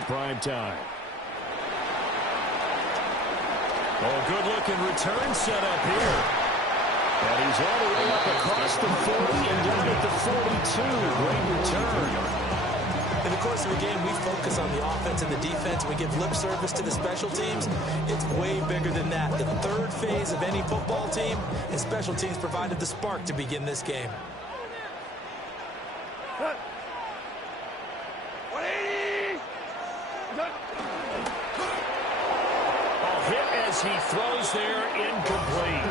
Night prime time. Oh, good-looking return set up here. And he's all the way up across the 40 and down at the 42. Great return. In the course of a game, we focus on the offense and the defense. We give lip service to the special teams. It's way bigger than that. The third phase of any football team, and special teams provided the spark to begin this game. As he throws there, incomplete.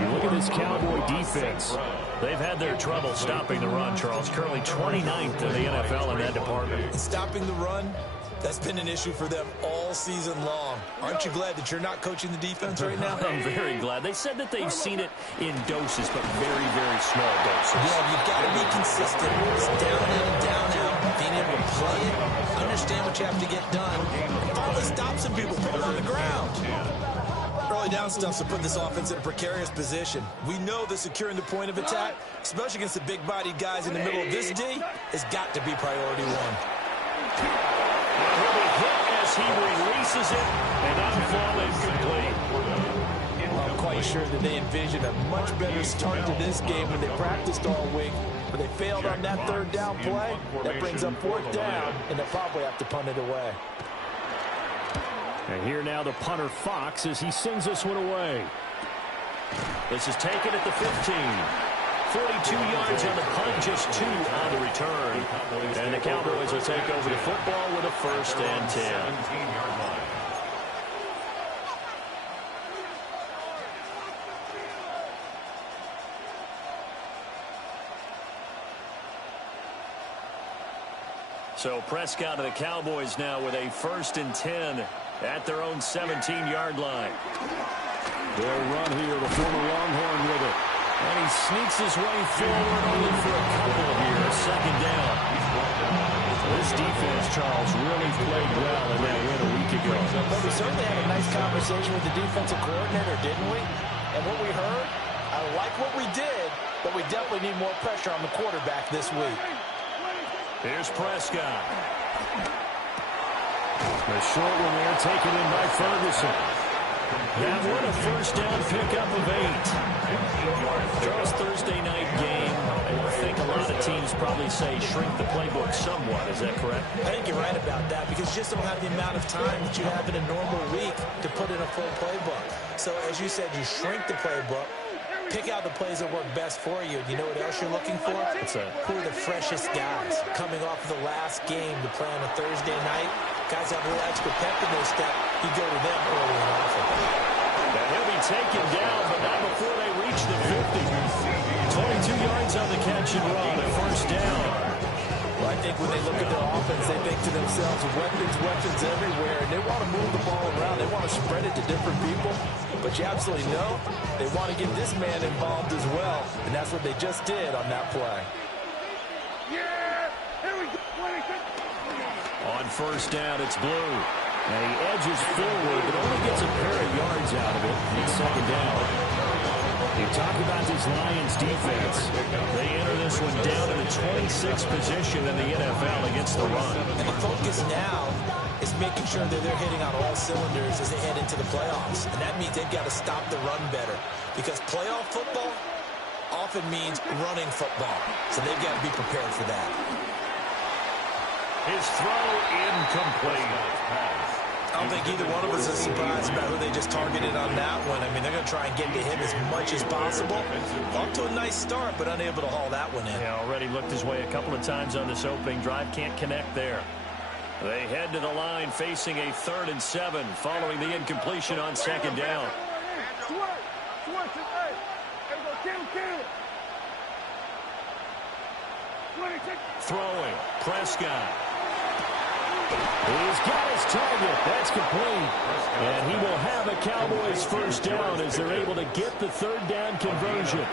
You look at this Cowboy defense. They've had their trouble stopping the run, Charles. Currently 29th in the NFL in that department. Stopping the run, that's been an issue for them all season long. Aren't you glad that you're not coaching the defense right now? I'm very glad. They said that they've seen it in doses, but very, very small doses. Yeah, you've got to be consistent. It's down in, down out. Being able to play it, understand what you have to get done, and finally stop some people, put them on the ground. Early down stuff to put this offense in a precarious position. We know that securing the point of attack, especially against the big-bodied guys in the middle of this D, has got to be priority one. He'll be hit as he releases it, and that'll fall incomplete. I'm quite sure that they envisioned a much better start to this game when they practiced all week, but they failed on that third down play. That brings up fourth down, and they'll probably have to punt it away. And here now the punter Fox as he sends this one away. This is taken at the 15. 42 yards on the punt, just 2 on the return. And the Cowboys will take over the football with a 1st and 10. So Prescott of the Cowboys now with a 1st and 10 at their own 17-yard line. They'll run here, the former Longhorn with it. And he sneaks his way forward only for a couple here. 2nd down. This defense, Charles, really played well in that win a week ago. But we certainly had a nice conversation with the defensive coordinator, didn't we? And what we heard, I like what we did, but we definitely need more pressure on the quarterback this week. Here's Prescott. The short one there taken in by Ferguson. That one a 1st down pickup of 8. Charles, Thursday night game. I think a lot of teams probably say shrink the playbook somewhat. Is that correct? I think you're right about that because you just don't have the amount of time that you have in a normal week to put in a full playbook. So as you said, you shrink the playbook. Pick out the plays that work best for you. You know what else you're looking for? Who are the freshest guys coming off of the last game to play on a Thursday night? Guys have a little extra pep in their step. You go to them early and often. And he'll be taken down, but not before they reach the 50. 22 yards on the catch and run, a 1st down. Well, I think when they look at their offense, they think to themselves, weapons everywhere, and they want to move the ball around. They want to spread it to different people. But you absolutely know they want to get this man involved as well, and that's what they just did on that play. On 1st down, it's Blue. And he edges forward, but only gets a pair of yards out of it. It's 2nd down. You talk about this Lions defense. They enter this one down in the 26th position in the NFL against the run. And the focus now is making sure that they're hitting on all cylinders as they head into the playoffs. And that means they've got to stop the run better. Because playoff football often means running football. So they've got to be prepared for that. His throw incomplete. I don't think either one of us is surprised about who they just targeted on that one. I mean, they're going to try and get to him as much as possible. Off to a nice start, but unable to haul that one in. Yeah, already looked his way a couple of times on this opening drive. Can't connect there. They head to the line facing a 3rd and 7 following the incompletion on 2nd down. Throwing, Prescott. He's got his target. That's complete. And he will have a Cowboys 1st down as they're able to get the 3rd down conversion.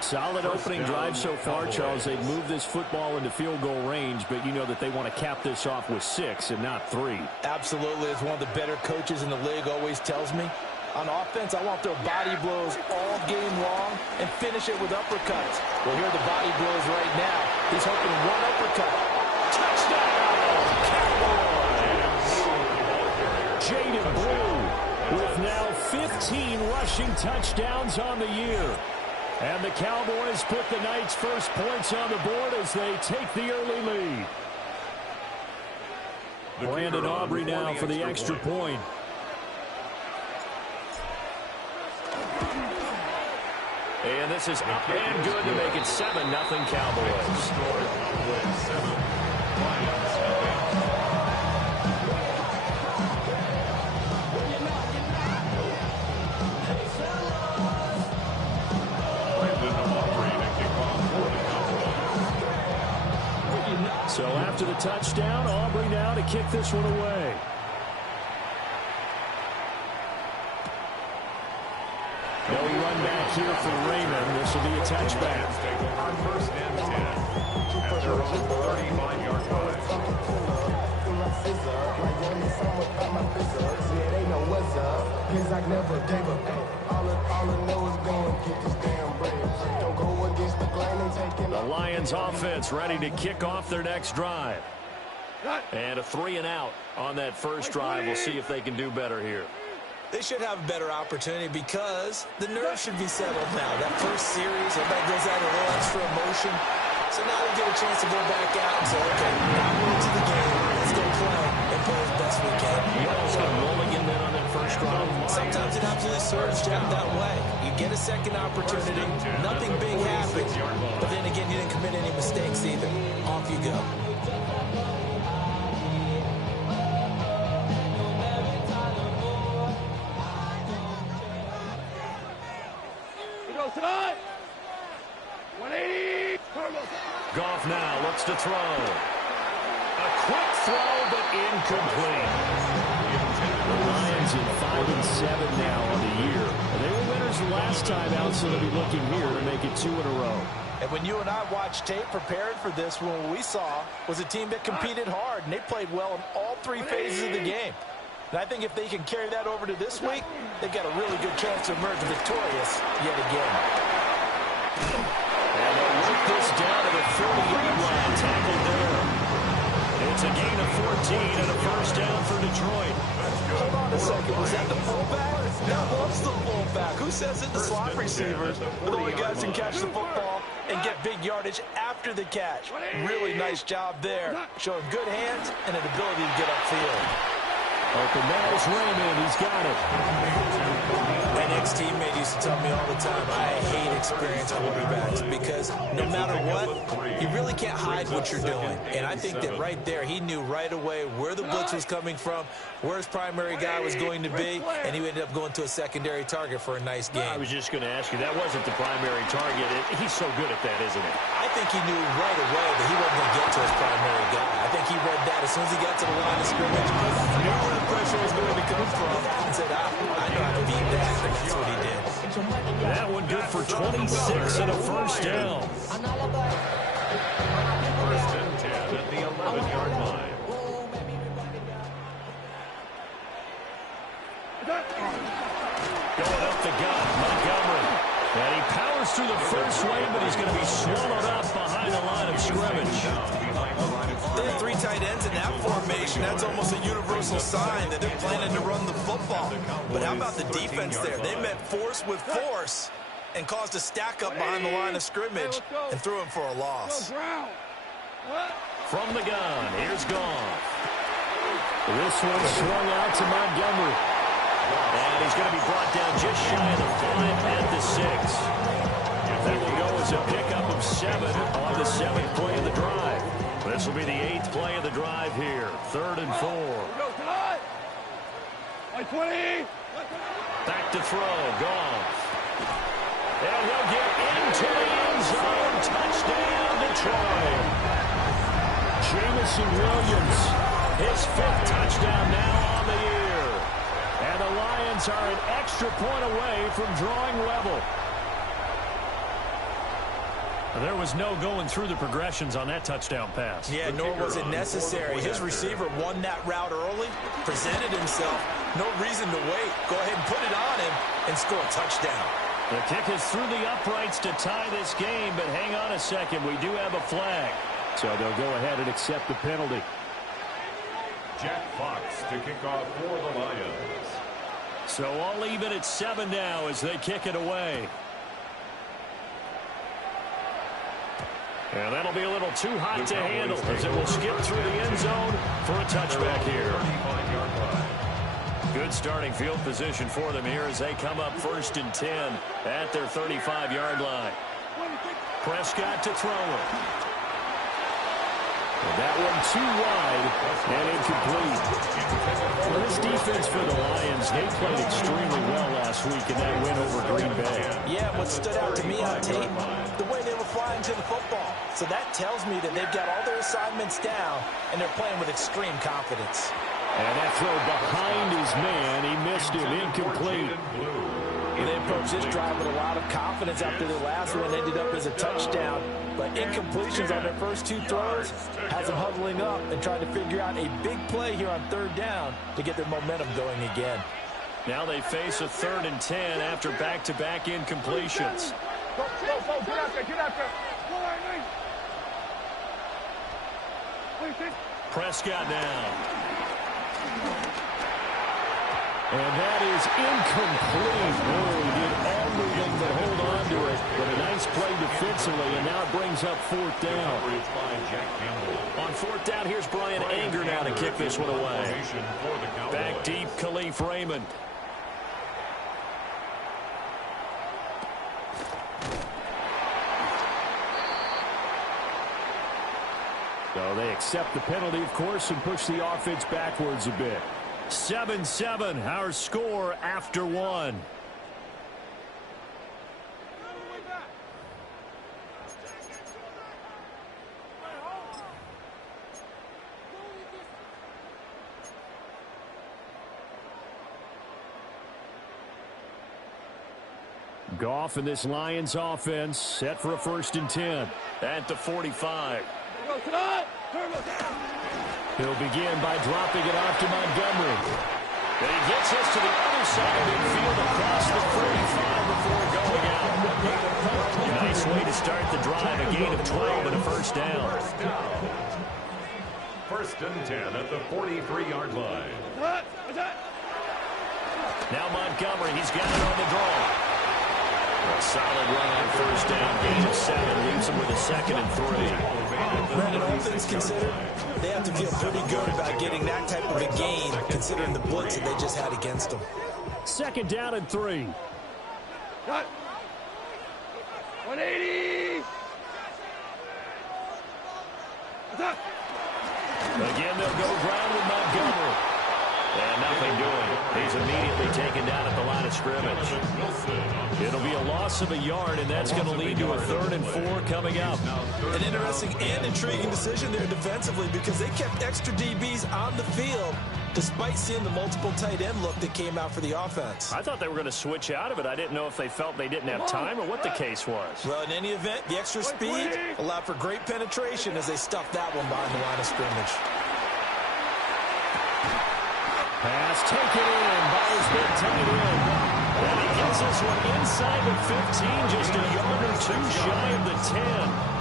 Solid opening drive so far, Charles. They've moved this football into field goal range, but you know that they want to cap this off with 6 and not 3. Absolutely. As one of the better coaches in the league always tells me, on offense, I want their body blows all game long and finish it with uppercuts. Well, here are the body blows right now. He's hoping one uppercut. Touchdown! and blue with now 15 rushing touchdowns on the year. And the Cowboys put the night's first points on the board as they take the early lead. Brandon Aubrey now for the extra point. And this is up and good to make it 7-0 Cowboys. So after the touchdown, Aubrey now to kick this one away. No run back here for Raymond. This will be a touchback. On 1st and 10 at their own 35-yard line. The Lions offense ready to kick off their next drive. And a 3-and-out on that first drive. We'll see if they can do better here. They should have a better opportunity because the nerves should be settled now. That first series, everybody goes out a little extra emotion. So now they get a chance to go back out and say, okay, now we're into the game. Let's go play and play as best we can. You almost got rolling in there on that first drive. Sometimes it absolutely serves you out that way. You get a second opportunity. Nothing big happens. But then again, you didn't commit any mistakes either. Off you go. Goff now looks to throw. A quick throw, but incomplete. The Lions in 5-7 now on the year. And they were winners last time out, so they'll be looking here to make it 2 in a row. And when you and I watched tape prepared for this, what we saw was a team that competed hard, and they played well in all 3 phases of the game. And I think if they can carry that over to this week, they've got a really good chance to emerge victorious yet again. And they'll work this down to the 40-yard line, tackled there. It's a gain of 14 and a first down for Detroit. Hold on a second. Was that the fullback? That was the fullback. Who says it? The slot receivers are the only guys who can catch the football and get big yardage after the catch. Really nice job there. Showing good hands and an ability to get upfield. Open nose, Raymond. He's got it. My ex-teammate used to tell me all the time, I hate experienced quarterbacks because no matter what, you really can't hide what you're doing. And I think that right there, he knew right away where the blitz was coming from, where his primary guy was going to be, and he ended up going to a secondary target for a nice game. I was just going to ask you, that wasn't the primary target. He's so good at that, isn't he? I think he knew right away that he wasn't going to get to his primary guy. I think he read that as soon as he got to the line of scrimmage, knew where the pressure was going to come from, and said, I know how to beat that. That's what he did. That one good for 26 and a first down. 1st and 10 at the 11-yard line. Going up the gut, Montgomery. And he powers through the first wave, but he's going to be swallowed up behind the line of scrimmage. They have 3 tight ends in that formation. That's almost a universal sign that they're planning to run the football. But how about the defense there? They met force with force and caused a stack up behind the line of scrimmage and threw him for a loss. From the gun, here's Goff. This one swung out to Montgomery. And he's going to be brought down just shy of the 5 at the 6. That will go as a pickup of 7 on the 7th play of the drive. This will be the 8th play of the drive here. 3rd and 4. Back to throw, Goff. And he'll get into the end zone. Touchdown, Detroit. Jamison Williams. His 5th touchdown now on the year. And the Lions are an extra point away from drawing level. There was no going through the progressions on that touchdown pass. Yeah, nor was it necessary. His receiver won that route early, presented himself. No reason to wait. Go ahead and put it on him and score a touchdown. The kick is through the uprights to tie this game, but hang on a second. We do have a flag. So they'll go ahead and accept the penalty. Jack Fox to kick off for the Lions. So all even at 7 now as they kick it away. And that'll be a little too hot to handle as it will skip through the end zone for a touchback here. Good starting field position for them here as they come up 1st and 10 at their 35-yard line. Prescott to throw it. That one too wide and incomplete. Well, this defense for the Lions, they played extremely well last week in that win over Green Bay. Yeah, what stood out to me on tape, the way they were flying to the football. So that tells me that they've got all their assignments down, and they're playing with extreme confidence. And that throw behind his man, he missed him, incomplete. They approached this drive with a lot of confidence after their last one ended up as a touchdown. But incompletions on their first 2 throws has them huddling up and trying to figure out a big play here on 3rd down to get their momentum going again. Now they face a 3rd and 10 after back-to-back incompletions. Go, get out there, get out there. Prescott now. And that is incomplete. Oh, he did everything but hold on to it. But a nice play defensively, and now it brings up 4th down. On 4th down, here's Brian Anger now to kick this one away. Back deep, Khalif Raymond. So they accept the penalty, of course, and push the offense backwards a bit. 7-7, our score after 1. Goff and this Lions offense set for a 1st and 10. At the 45. He'll begin by dropping it off to Montgomery. And he gets us to the other side of midfield across the 35 before going out. Nice way to start the drive. A gain of 12 and a 1st down. 1st and 10 at the 43-yard line. Now Montgomery, he's got it on the draw. A solid run on 1st down, gain of 7, leaves him with a 2nd and 3. Brandon, all things considered, they have to feel pretty good about getting that type of a gain, considering the blitz that they just had against them. 2nd down and 3. Cut. 180. Again, they'll go ground with Montgomery. And nothing doing. He's immediately taken down at the line of scrimmage. It'll be a loss of a yard, and that's going to lead to a 3rd and 4 coming up. An interesting and intriguing decision there defensively because they kept extra DBs on the field despite seeing the multiple tight end look that came out for the offense. I thought they were going to switch out of it. I didn't know if they felt they didn't have time or what the case was. Well, in any event, the extra speed allowed for great penetration as they stuffed that one behind the line of scrimmage. Pass taken in by his big tight end. And he gets this one inside the 15, just a yard or 2 shy of the 10.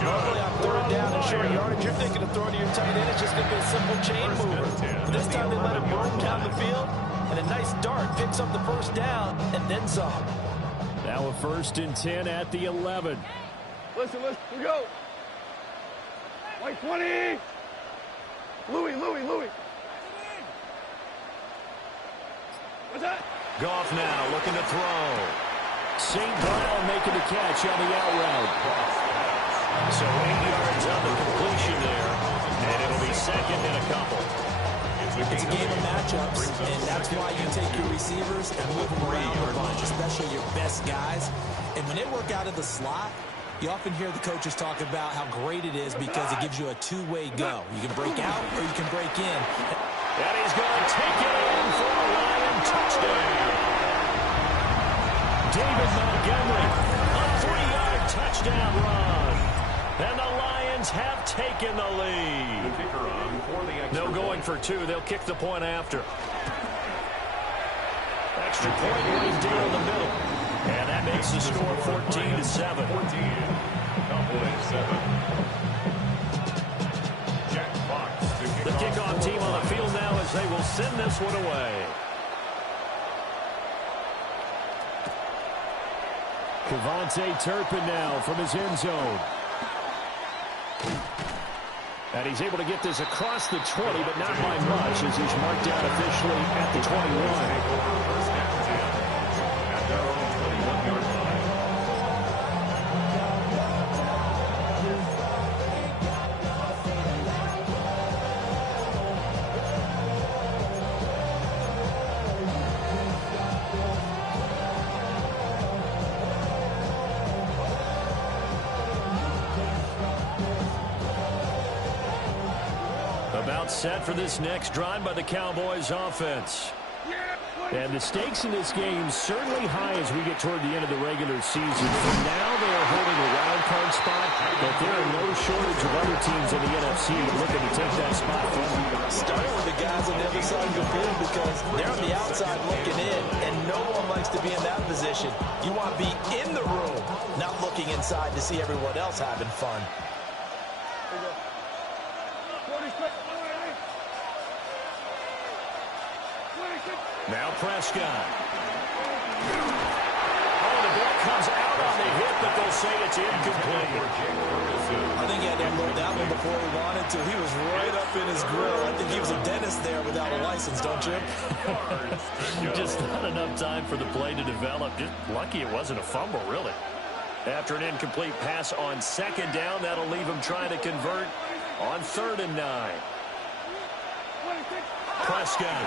Normally on 3rd down and short yardage, you're thinking of throwing to your tight end. It's just going to be a simple chain mover. But this time they let him roam down the field, and a nice dart picks up the 1st down and then some. Now a 1st and 10 at the 11. Listen, we go. White 20. Louis. What's that? Goff now looking to throw. St. Brown making the catch on the out route. So 8 yards on the completion there, and it'll be 2nd and a couple. It's a game of matchups, and that's why you take your receivers and move them around a bunch, especially your best guys. And when they work out of the slot, you often hear the coaches talk about how great it is because it gives you a two-way go. You can break out or you can break in. And he's going to take it in for a Lion touchdown. David Montgomery, a 3-yard touchdown run. And the Lions have taken the lead. No going for 2. They'll kick the point after. Extra point right down the middle. And that makes the score 14-7. The kickoff team on the field now is as they will send this one away. Kevontae Turpin now from his end zone. And he's able to get this across the 20, but not by much as he's marked down officially at the 21. First down, 10 at their own 21-yard line. About set for this next drive by the Cowboys offense. And the stakes in this game certainly high as we get toward the end of the regular season. For now, they are holding a wild card spot, but there are no shortage of other teams in the NFC looking to take that spot from them. Starting with the guys on the other side of the field because they're on the outside looking in, and no one likes to be in that position. You want to be in the room, not looking inside to see everyone else having fun. Now Prescott. Oh, the ball comes out on the hit, but they'll say it's incomplete. I think he had to unload that one before he wanted to. He was right up in his grill. I think he was a dentist there without a license, don't you? Just not enough time for the play to develop. Just lucky it wasn't a fumble, really. After an incomplete pass on second down, that'll leave him trying to convert on 3rd and 9. Prescott.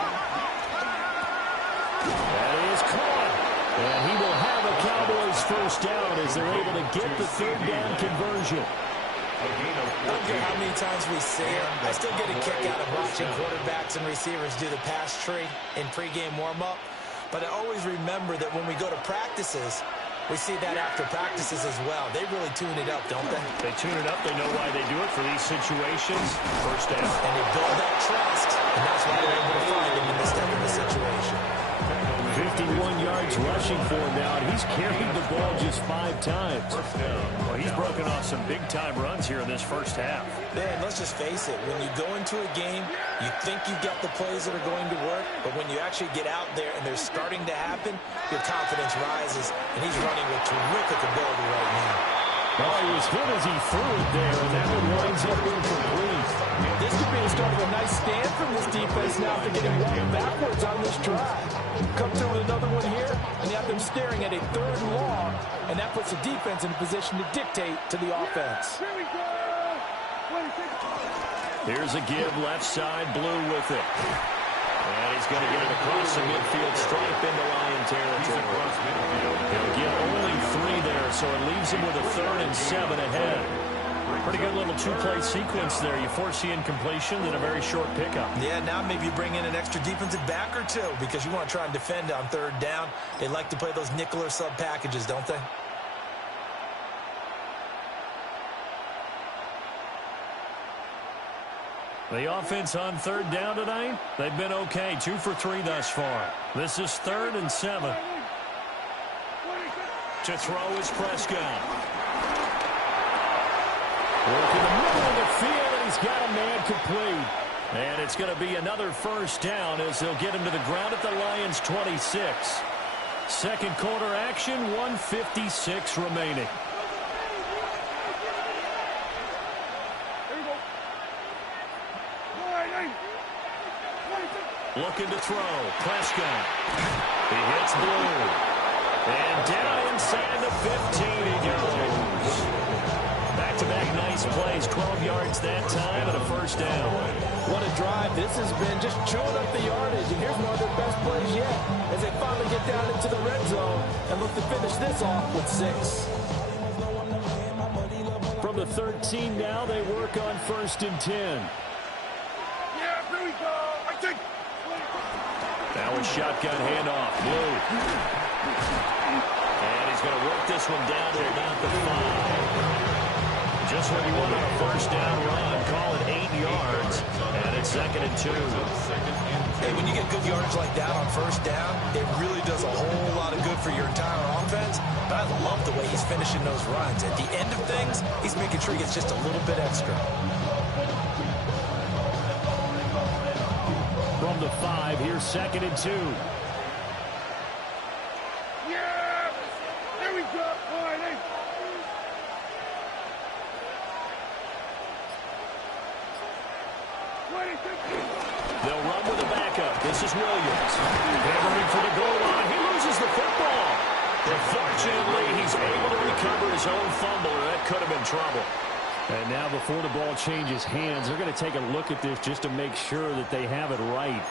That is caught. And he will have a Cowboys first down as they're able to get the 3rd down conversion. I don't care how many times we say it, I still get a kick out of watching quarterbacks and receivers do the pass tree in pregame warm-up. But I always remember that when we go to practices, we see that after practices as well. They really tune it up, don't they? They tune it up. They know why they do it for these situations. First down. And they build that trust, and that's why they're able to find him in this type of a situation. 51 yards rushing for him now, and he's carried the ball just 5 times. Well, he's broken off some big-time runs here in this first half. Man, let's just face it. When you go into a game, you think you've got the plays that are going to work, but when you actually get out there and they're starting to happen, your confidence rises, and he's running with terrific ability right now. Oh, he was hit as he threw it there, and that one winds up incomplete. This could be the start of a nice stand from this defense now after getting walked backwards on this drive. Come through with another one here, and you have them staring at a 3rd and long, and that puts the defense in a position to dictate to the offense. Here's a give, left side, Blue with it. And he's going to get it across the midfield stripe into Lion territory. He'll get only 3 there, so it leaves him with a 3rd and 7 ahead. Pretty good little 2-play sequence there. You force the incompletion, then a very short pickup. Yeah, now maybe you bring in an extra defensive back or two because you want to try and defend on 3rd down. They like to play those nickel or sub packages, don't they? The offense on 3rd down tonight, they've been okay. 2 for 3 thus far. This is 3rd and 7. To throw is Prescott. Work in the middle of the field, and he's got a man complete. And it's going to be another first down as they'll get him to the ground at the Lions' 26. Second quarter action, 1:56 remaining. Looking to throw. Prescott. He hits Blue. And down inside the 15 he goes. Back-to-back nice plays. 12 yards that time and a first down. What a drive this has been, just chewing up the yardage. And here's one of their best plays yet as they finally get down into the red zone and look to finish this off with 6. From the 13 now, they work on 1st and 10. Yeah, here we go. I think. That was shotgun handoff. Blue. And he's going to work this one down to about the 5. Just what you want on a first down run. Call it 8 yards. And it's 2nd and 2. Hey, when you get good yardage like that on first down, it really does a whole lot of good for your entire offense. But I love the way he's finishing those runs. At the end of things, he's making sure he gets just a little bit extra. From the 5. Here's 2nd and 2. Yeah! There we go! All right, hey. They'll run with a backup. This is Williams. Hammering for the goal line. He loses the football. But fortunately, he's able to recover his own fumble, or that could have been trouble. And now before the ball changes hands, they're going to take a look at this just to make sure that they have it right.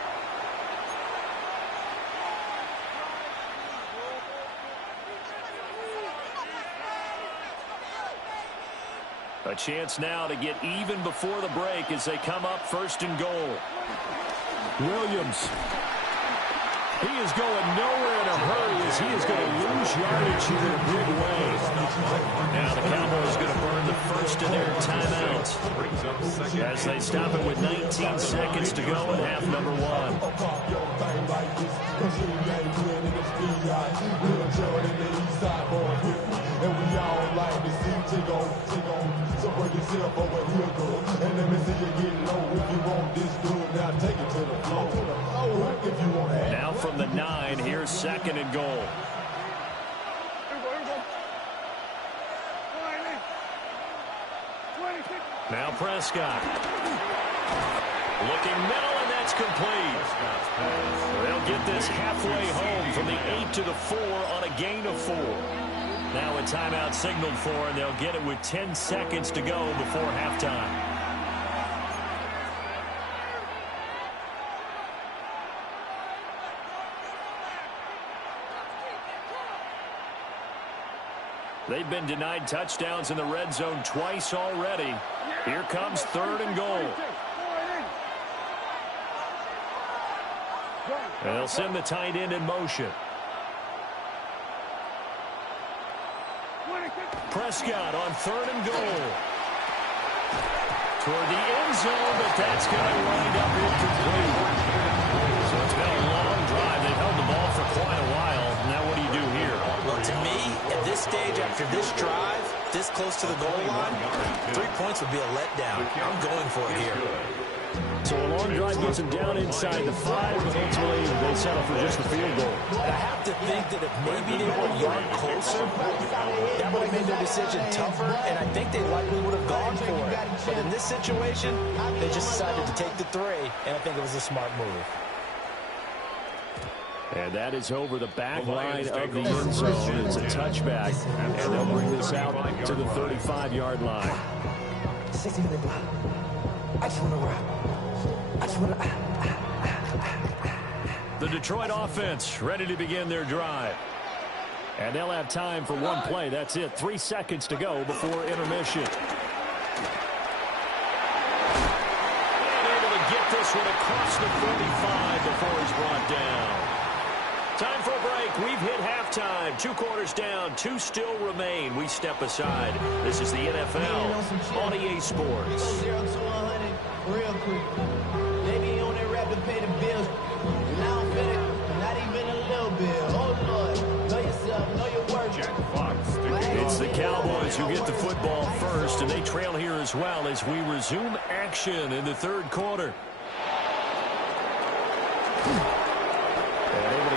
A chance now to get even before the break as they come up 1st and goal. Williams. He is going nowhere in a hurry as he is going to lose yardage here in a big way. Now the Cowboys going to burn the first of their timeouts as they stop it with 19 seconds to go in half number 1. And we all like to see Tigo. So bring yourself over here, girl. And let me see you get low if you want this good. Now take it to the floor. If you want to. Now from the 9, here's 2nd and goal. Now Prescott. Looking middle, and that's complete. They'll get this halfway home from the 8 to the 4 on a gain of 4. Now a timeout signaled for, and they'll get it with 10 seconds to go before halftime. They've been denied touchdowns in the red zone twice already. Here comes 3rd and goal. And they'll send the tight end in motion. Prescott on 3rd and goal. Toward the end zone, but that's going to wind up incomplete. So it's been a long drive. They've held the ball for quite a while. Now what do you do here? Well, to me, at this stage, after this drive, this close to the goal line, 3 points would be a letdown. I'm going for it here. So a long drive gets them down inside the 5, but ultimately they settle for just the field goal. And I have to think that if maybe they were a yard closer, that would have made their decision tougher, and I think they likely would have gone for it. But in this situation, they just decided to take the 3, and I think it was a smart move. And that is over the back line of the end zone. It's a touchback, and they'll bring this out to the 35-yard line. The Detroit offense ready to begin their drive. And they'll have time for one play. That's it. 3 seconds to go before intermission. And able to get this one across the 45 before he's brought down. Time for a break. We've hit halftime. 2 quarters down. 2 still remain. We step aside. This is the NFL on EA Sports. 0 to 100 real quick. They be on that rap to pay the bills. And I don't fit it. Not even a little bit. Oh, Lord. Know yourself. Know your worth. It's the Cowboys who get the football first, and they trail here as well as we resume action in the 3rd quarter.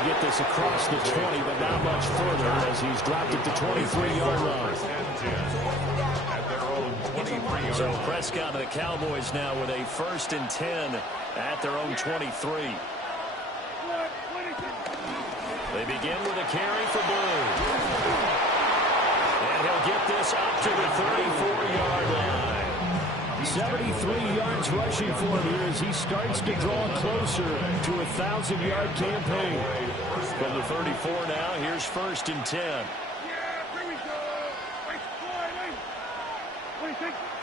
Get this across the 20, but not much further as he's dropped it to 23-yard line. So Prescott and the Cowboys now with a 1st and 10 at their own 23. They begin with a carry for Blue. And he'll get this up to the 34-yard line. 73 yards rushing for him here as he starts to draw closer to a 1,000-yard campaign. From the 34 now, here's 1st and 10.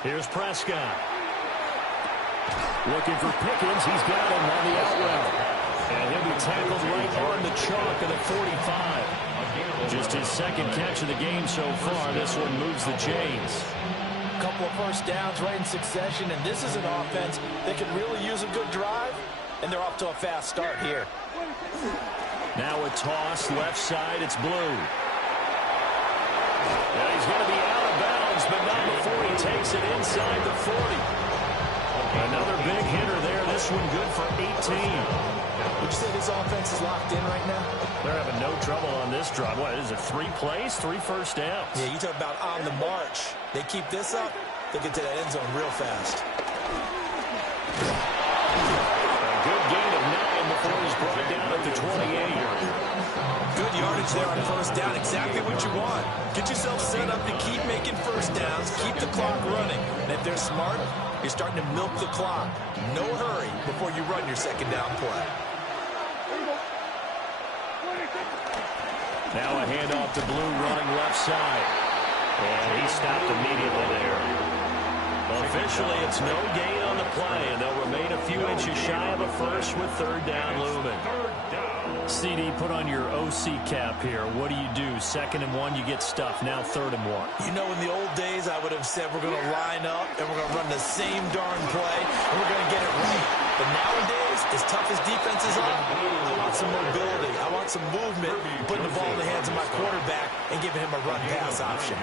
Here's Prescott. Looking for Pickens. He's got him on the out route. And he'll be tackled right on the chalk of the 45. Just his 2nd catch of the game so far. This one moves the chains. Couple of first downs right in succession, and this is an offense that could really use a good drive, and they're off to a fast start here. Now a toss left side. It's Blue. And he's going to be out of bounds, but not before he takes it inside the 40. Another big hitter there. This This one good for 18. Would you say this offense is locked in right now? They're having no trouble on this drive. What is it, 3 plays, 3 first downs? Yeah, you talk about on the march. They keep this up, they'll get to that end zone real fast. A good gain of 9 before he's brought down at the 28. Good yardage there on first down. Exactly what you want. Get yourself set up to keep making first downs, keep the clock running. And if they're smart, you're starting to milk the clock. No hurry before you run your second down play. Now a handoff to Blue running left side. And he stopped immediately there. Officially, it's no gain on the play, and they'll remain a few inches shy of a first with third down looming. CD, put on your OC cap here. What do you do? 2nd and 1, you get stuffed. Now 3rd and 1. You know, in the old days, I would have said we're going to line up and we're going to run the same darn play and we're going to get it right. But nowadays, as tough as defenses are, I want some mobility. I want some movement, putting the ball in the hands of my quarterback and giving him a run-pass option.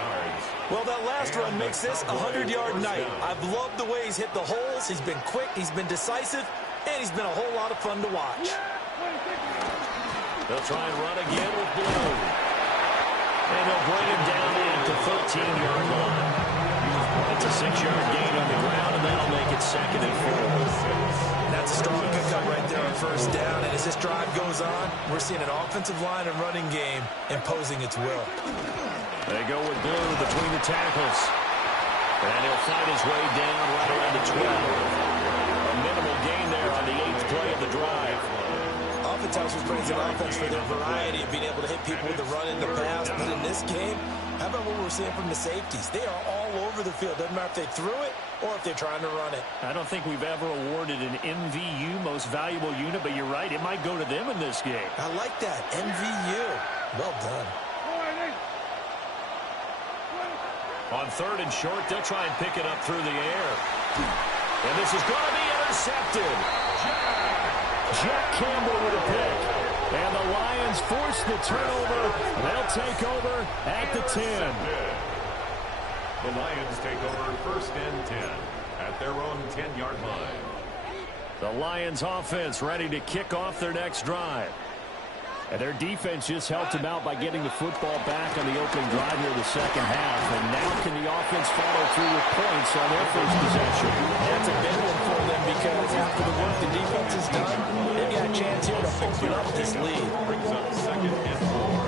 Well, that last run makes this a 100-yard night. I've loved the way he's hit the holes. He's been quick, he's been decisive, and he's been a whole lot of fun to watch. They'll try and run again with Blue. And they'll bring him down at the 13-yard line. It's a 6-yard gain on the ground, and that'll make it 2nd and 4. That's a strong pickup right there on first down. And as this drive goes on, we're seeing an offensive line and running game imposing its will. They go with Blue between the tackles. And he'll fight his way down right around the 12. A minimal gain there on the 8th play of the drive. Oftentimes we praise an offense for their variety of being able to hit people with the run in the pass. But in this game, how about what we're seeing from the safeties? They are all over the field. Doesn't matter if they threw it or if they're trying to run it. I don't think we've ever awarded an MVU, most valuable unit, but you're right, it might go to them in this game. I like that. MVU. Well done. On 3rd and short, they'll try and pick it up through the air. And this is going to be intercepted. Jack Campbell with a pick. And the Lions force the turnover. They'll take over at the 10. The Lions take over 1st and 10 at their own 10-yard line. The Lions offense ready to kick off their next drive. And their defense just helped them out by getting the football back on the opening drive here in the second half. And now can the offense follow through with points on their first possession? That's a big one for them because after the work the defense has done, they've got a chance here to open up this lead. Brings up 2nd and 4.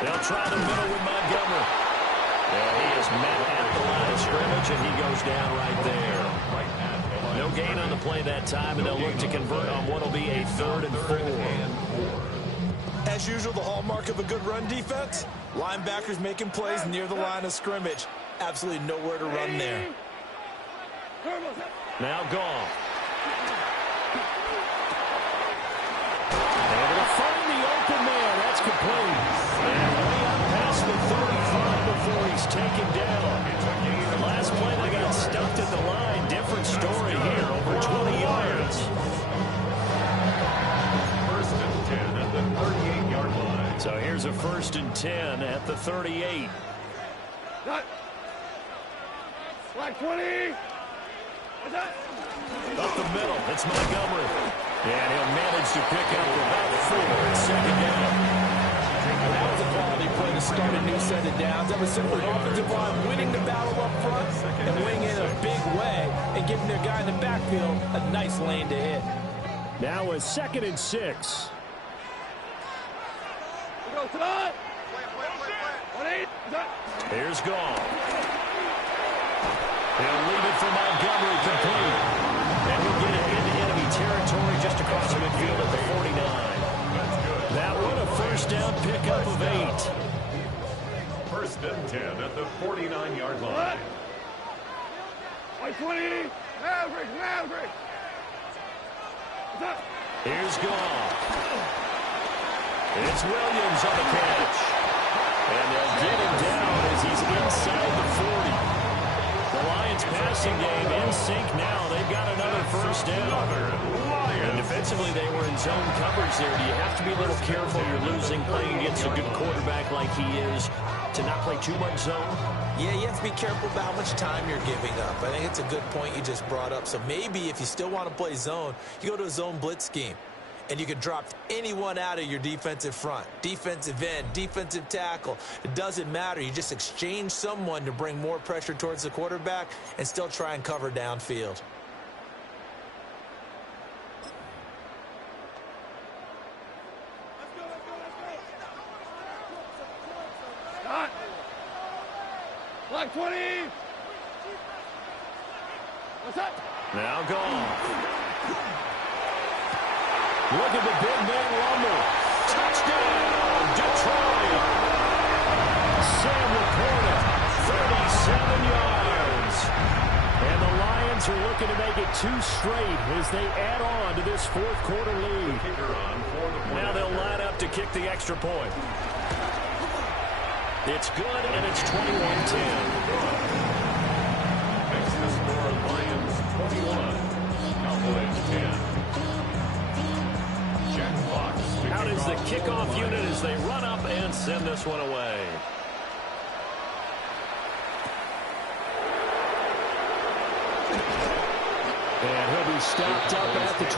They'll try the middle with Montgomery. Yeah, he is met at the line of scrimmage, and he goes down right there. No gain on the play that time, and they'll look to convert on what will be a 3rd and 4. As usual, the hallmark of a good run defense, linebackers making plays near the line of scrimmage. Absolutely nowhere to run there. Now gone. Able to find the open man. That's complete. And way up past the 35 before he's taken down. The last play they got stuffed at the line. Different story here. Over 20 yards. 1st and 10 at the 38-yard line. So here's a 1st and 10 at the 38. Black 20. Up the middle, it's Montgomery. And he'll manage to pick up about 4 at 2nd down. That was a quality play to start a new set of downs. That was simply offensive line winning the battle up front and winning in a big way and giving their guy in the backfield a nice lane to hit. Now a 2nd and 6. Here's Gall. He'll leave it for Montgomery complete. And we'll get it into enemy territory just across midfield at the 49. That one a 1st down pickup of 8. 1st and 10 at the 49-yard line. 20. Maverick. Here's Gall. It's Williams on the catch. And they'll get him down as he's inside the 40. The Lions pass passing game in sync now. They've got another first down. And defensively, they were in zone coverage there. Do you have to be a little careful? You're losing playing against a good quarterback like he is to not play too much zone? Yeah, you have to be careful about how much time you're giving up. I think it's a good point you just brought up. So maybe if you still want to play zone, you go to a zone blitz scheme. And you can drop anyone out of your defensive front. Defensive end, defensive tackle. It doesn't matter. You just exchange someone to bring more pressure towards the quarterback and still try and cover downfield. Stop. Block 20. What's up? Now gone. Look at the big man rumble. Touchdown, Detroit. Sam Laporta, 37 yards. And the Lions are looking to make it 2 straight as they add on to this fourth quarter lead. Now they'll line up to kick the extra point. It's good, and it's 21-10. Makes the score Lions 21, Cowboys 10. Out is the kickoff unit as they run up and send this one away. And he'll be stopped up at the 25.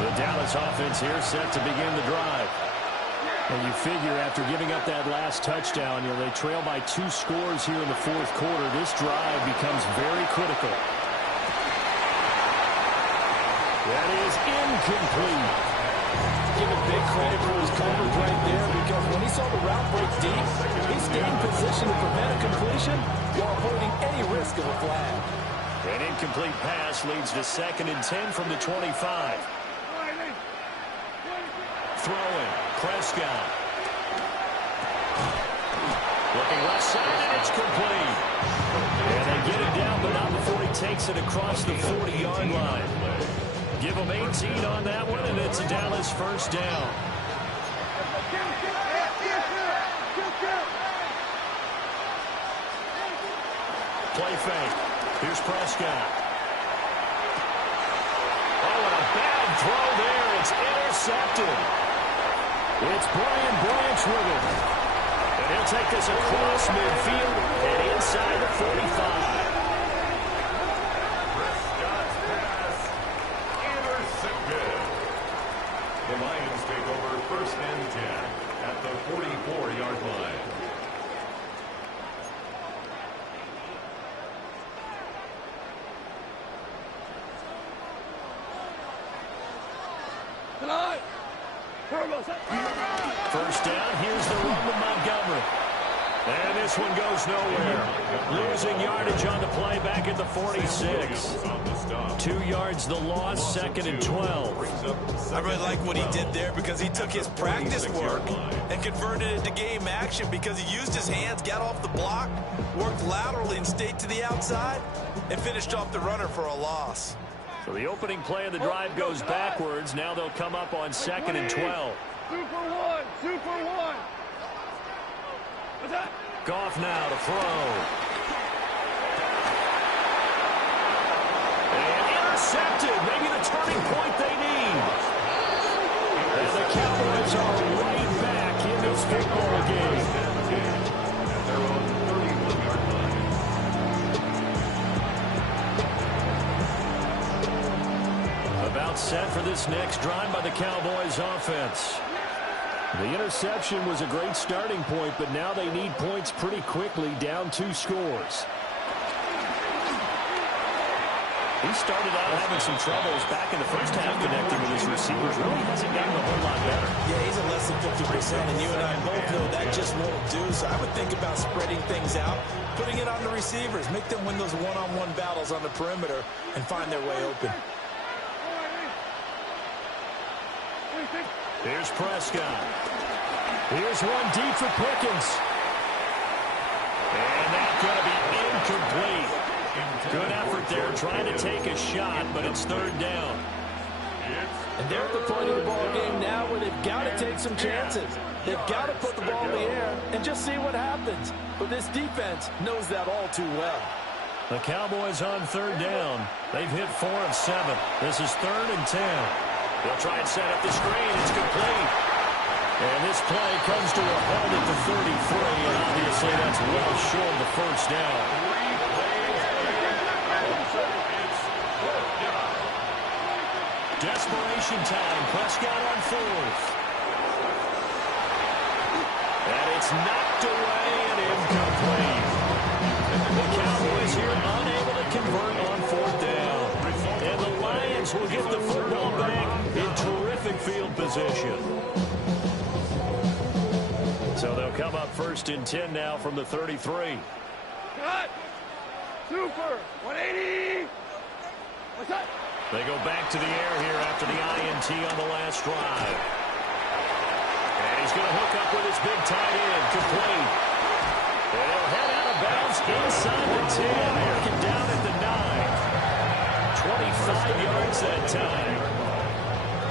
The Dallas offense here set to begin the drive. And you figure after giving up that last touchdown, they trail by 2 scores here in the fourth quarter. This drive becomes very critical. That is incomplete. Give him big credit for his coverage right there, because when he saw the route break deep, he stayed in position to prevent a completion while avoiding any risk of a flag. An incomplete pass leads to 2nd and 10 from the 25. Throwing, Prescott. Looking left side, and it's complete. And they get it down, but not before he takes it across the 40-yard line. Give him 18 on that one, and it's a Dallas first down. Play fake. Here's Prescott. Oh, and a bad throw there. It's intercepted. It's Brian Branch with it. And he'll take this across midfield and inside the 45. Prescott's pass intercepted. The Lions take over 1st and 10 at the 44-yard line. First down, here's the run to Montgomery. And this one goes nowhere. Losing yardage on the play back at the 46. 2 yards the loss, 2nd and 12. I really like what he did there because he took his practice work and converted it to game action because he used his hands, got off the block, worked laterally and stayed to the outside, and finished off the runner for a loss. So the opening play of the drive goes backwards. Now they'll come up on 2nd and 12. Super one. What's that? Goff now to throw. And intercepted. Maybe the turning point they need. And the Cowboys are right back in this football game. At their own 31-yard line. About set for this next drive by the Cowboys offense. The interception was a great starting point, but now they need points pretty quickly, down 2 scores. He started out having some troubles back in the first half connecting with his receivers. Really hasn't gotten a whole lot better. Yeah, he's at less than 50%, and you and I both know that just won't do. So I would think about spreading things out, putting it on the receivers, make them win those one-on-one battles on the perimeter, and find their way open. Here's Prescott. Here's one deep for Pickens. And that's going to be incomplete. Good effort there trying to take a shot, but it's 3rd down. And they're at the point of the ball game now where they've got to take some chances. They've got to put the ball in the air and just see what happens. But this defense knows that all too well. The Cowboys on third down. They've hit 4 of 7. This is 3rd and 10. They'll try and set up the screen. It's complete. And this play comes to a halt at the 33, and obviously that's well short of the first down. Desperation time. Prescott on 4th. And it's knocked away and incomplete. The Cowboys here unable to convert on 4th down. And the Lions will get the football back in terrific field position. So they'll come up 1st and 10 now from the 33. Cut! Super! 180! What's up? They go back to the air here after the INT on the last drive. And he's going to hook up with his big tight end, complete. And he'll head out of bounds inside the 10. Marking down at the 9. 25 yards that time.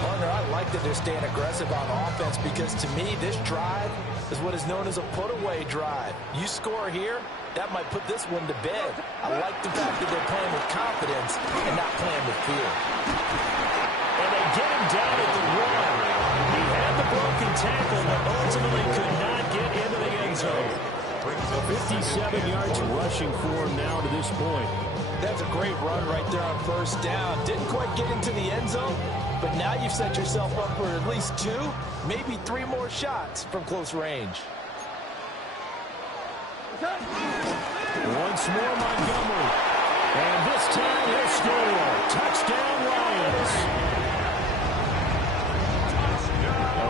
Partner, I like that they're staying aggressive on offense because to me, this drive is what is known as a put-away drive. You score here, that might put this one to bed. I like the fact that they're playing with confidence and not playing with fear. And they get him down at the 1. He had the broken tackle, but ultimately could not get into the end zone. 57 yards rushing for him now to this point. That's a great run right there on 1st down. Didn't quite get into the end zone, but now you've set yourself up for at least 2, maybe 3 more shots from close range. Once more, Montgomery. And this time he'll score. Touchdown, Lions.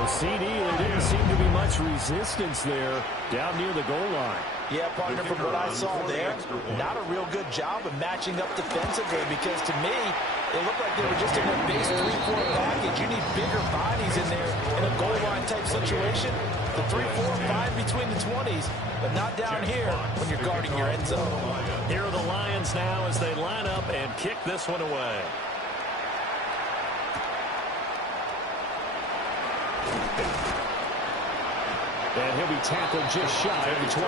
CD, there didn't seem to be much resistance there down near the goal line. Yeah, partner, from what I saw there, not a real good job of matching up defensively because to me, it looked like they were just in a base 3-4 package. You need bigger bodies in there in a goal line type situation. The 3-4, fine between the 20s, but not down here when you're guarding your end zone. Here are the Lions now as they line up and kick this one away. And he'll be tackled just shy of the 25.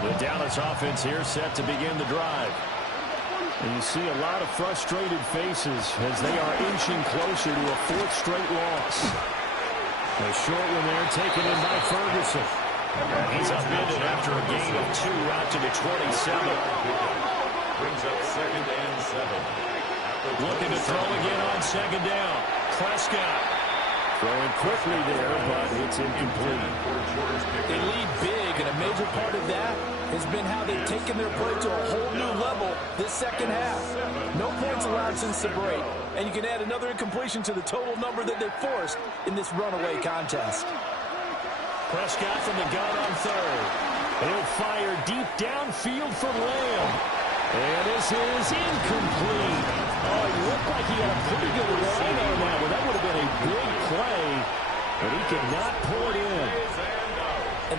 The Dallas offense here set to begin the drive. And you see a lot of frustrated faces as they are inching closer to a 4th straight loss. A short one there taken in by Ferguson. He's upended after a gain of 2 out to the 27. Brings up 2nd and 7. Looking to throw again on 2nd down. Prescott. Throwing quickly there, but it's incomplete. They lead big, and a major part of that has been how they've taken their play to a whole new level this second half. No points allowed since the break, and you can add another incompletion to the total number that they forced in this runaway contest. Prescott from the gun on 3rd. He'll fire deep downfield for Lamb. And this is incomplete. Oh, he looked like he had a pretty good line on that one. That would have been a big play, but he could not pull it in.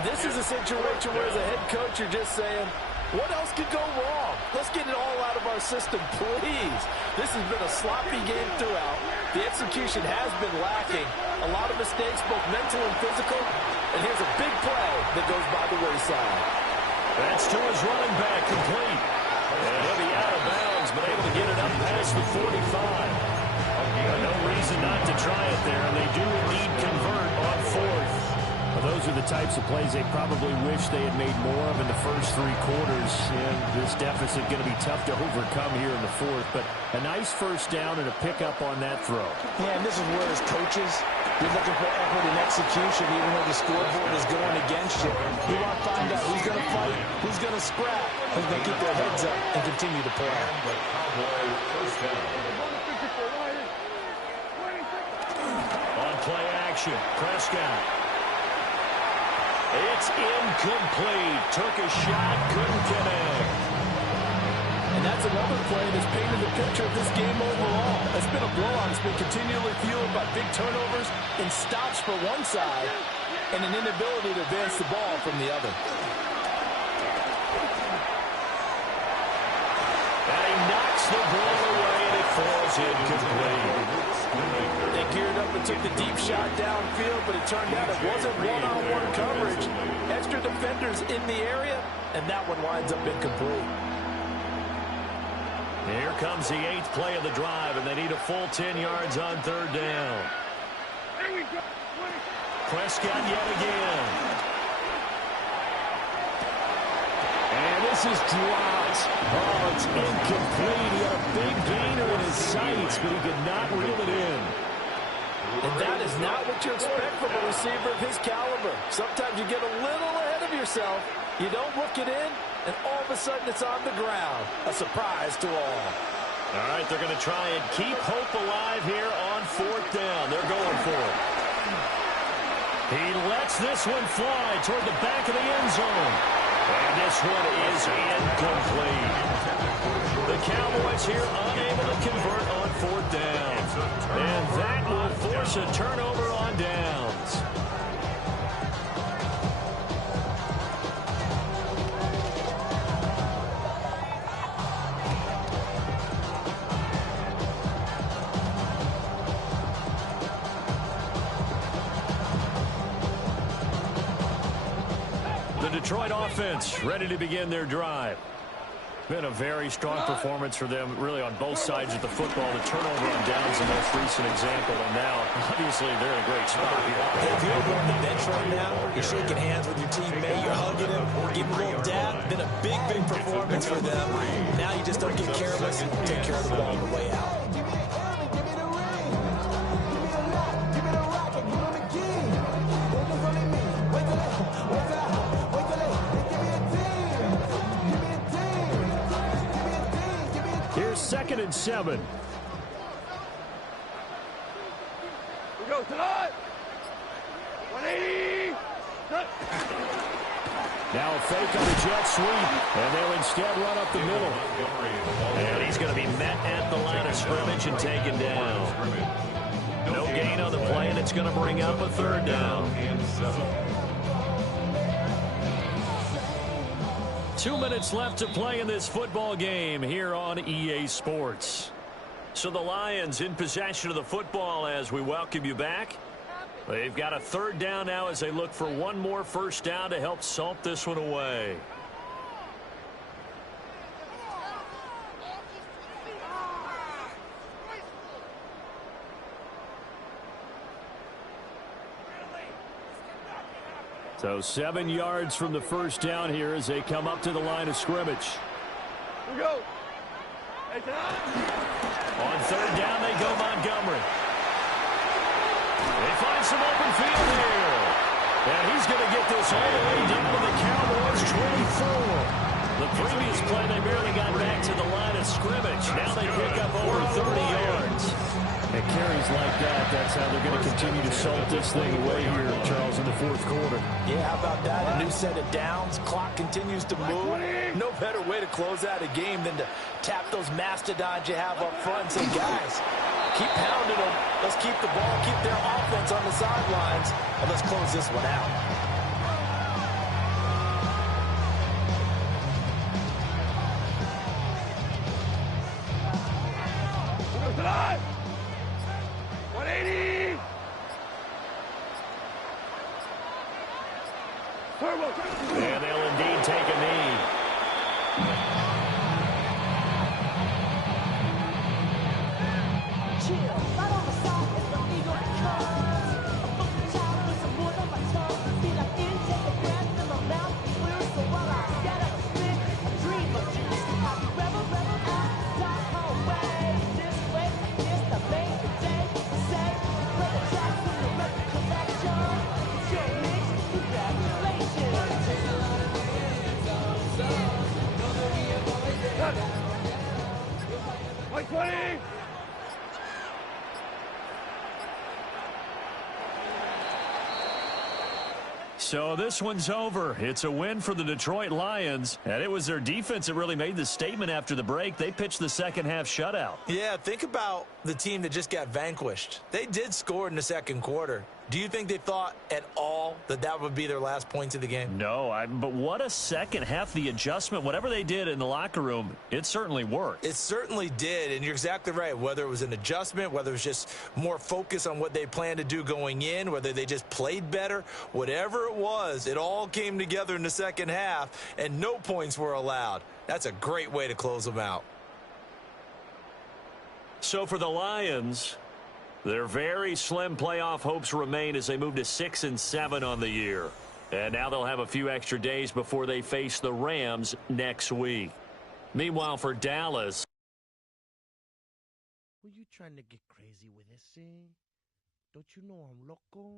And this is a situation where as a head coach you're just saying, what else could go wrong? Let's get it all out of our system, please. This has been a sloppy game throughout. The execution has been lacking. A lot of mistakes, both mental and physical. And here's a big play that goes by the wayside. That's to his running back, complete. And he'll be out of bounds, but able to get it up past the 45. No reason not to try it there, and they do indeed convert on 4th. Well, those are the types of plays they probably wish they had made more of in the first 3 quarters. And this deficit going to be tough to overcome here in the 4th. But a nice first down and a pickup on that throw. Yeah, and this is where as coaches, you're looking for effort and execution even though the scoreboard is going against you. You want to find out who's going to fight, who's going to scrap, who's going to keep their heads up and continue to play. On play action, Prescott. It's incomplete. Took a shot, couldn't connect. And that's another play that's painted the picture of this game overall. It's been a blowout. It's been continually fueled by big turnovers and stops for one side and an inability to advance the ball from the other. And he knocks the ball away, and it falls incomplete. They geared up and took the deep shot downfield, but it turned out it wasn't one-on-one coverage. Extra defenders in the area, and that one winds up incomplete. Here comes the 8th play of the drive, and they need a full 10 yards on third down. There we go. Prescott yet again. And this is dropped. Oh, it's incomplete. He had a big gainer in his sights, but he could not reel it in. And that is not what you expect from a receiver of his caliber. Sometimes you get a little ahead of yourself. You don't look it in, and all of a sudden it's on the ground. A surprise to all. All right, they're going to try and keep hope alive here on fourth down. They're going for it. He lets this one fly toward the back of the end zone. And this one is incomplete. The Cowboys here unable to convert on fourth down. And that will force a turnover on downs. The Detroit offense ready to begin their drive. Been a very strong performance for them, really, on both sides of the football. The turnover on downs, the most recent example, and now, obviously, they're in a great spot here. If you're on the bench right now, you're shaking hands with your teammate, you're hugging him, giving him a little dab. Been a big, big performance for them. Now you just don't get careless and take care of the ball on the way out. Here's 2nd and 7. We go tonight. 180. Now a fake on the jet sweep, and they'll instead run up the middle. And he's going to be met at the line of scrimmage and taken down. No gain on the play, and it's going to bring up a third down. 2 minutes left to play in this football game here on EA Sports. So the Lions in possession of the football as we welcome you back. They've got a third down now as they look for one more first down to help salt this one away. So 7 yards from the first down here as they come up to the line of scrimmage. We go. On third down, they go Montgomery. They find some open field here. And he's going to get this all the way down to the Cowboys' 24. The previous play, they barely got back to the line of scrimmage. Now they pick up over 30 yards. And carries like that, that's how they're going to continue to salt this thing away here, Charles, in the fourth quarter. Yeah, how about that? A new set of downs. Clock continues to move. No better way to close out a game than to tap those mastodons you have up front and say, guys, keep pounding them. Let's keep the ball, keep their offense on the sidelines, and let's close this one out. Tonight. 180. And they'll indeed take a knee. So this one's over. It's a win for the Detroit Lions, and it was their defense that really made the statement after the break. They pitched the second half shutout. Yeah, think about the team that just got vanquished. They did score in the second quarter. Do you think they thought at all that that would be their last points of the game? No, but what a second half. The adjustment, whatever they did in the locker room, it certainly worked. It certainly did, and you're exactly right. Whether it was an adjustment, whether it was just more focus on what they planned to do going in, whether they just played better, whatever it was, it all came together in the second half, and no points were allowed. That's a great way to close them out. So for the Lions, their very slim playoff hopes remain as they move to 6-7 on the year. And now they'll have a few extra days before they face the Rams next week. Meanwhile, for Dallas. Were you trying to get crazy with this thing? Don't you know I'm loco?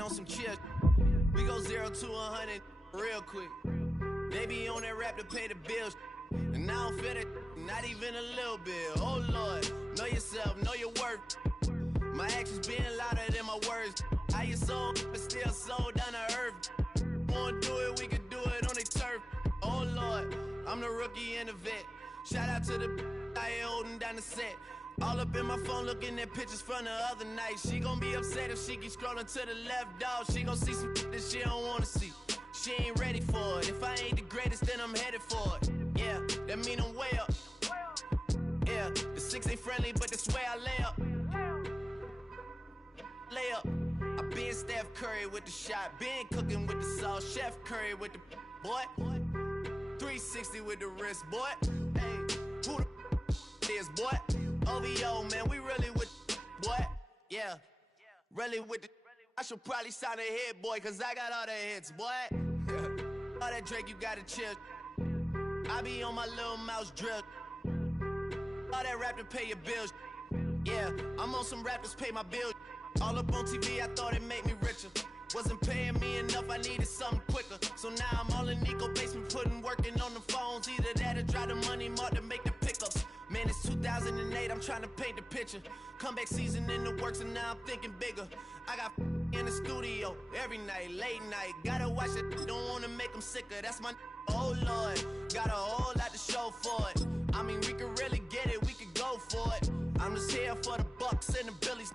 On some chill, we go 0 to 100 real quick. They be on that rap to pay the bills, and I don't feel it, not even a little bit. Oh Lord, know yourself, know your worth. My actions being louder than my words. How you sold, but still sold down to earth. Wanna do it, we can do it on the turf. Oh Lord, I'm the rookie and the vet. Shout out to the I ain't holding down the set. All up in my phone looking at pictures from the other night. She gon' be upset if she keep scrolling to the left, dog. She gon' see some that she don't wanna see. She ain't ready for it. If I ain't the greatest, then I'm headed for it. Yeah, that mean I'm way up. Yeah, the 6 ain't friendly, but that's where I lay up. Lay up. I been Steph Curry with the shot. Been cooking with the sauce. Chef Curry with the boy. 360 with the wrist, boy. Hey, who the is, boy? OVO, man, we really with boy. Yeah, really with the. I should probably sign a hit, boy, cause I got all the hits, boy. All that Drake, you gotta chill. I be on my little mouse drill. All that rap to pay your bills. Yeah, I'm on some rappers pay my bills. All up on TV, I thought it made me richer. Wasn't paying me enough, I needed something quicker. So now I'm all in Nico basement, working on the phones. Either that or try the money mark to make the pickups. Man, it's 2008, I'm trying to paint the picture. Comeback season in the works and now I'm thinking bigger. I got in the studio every night, late night. Gotta watch it, don't wanna make them sicker. That's my oh Lord, got a whole lot to show for it. I mean, we could really get it, we could go for it. I'm just here for the Bucks and the Billies.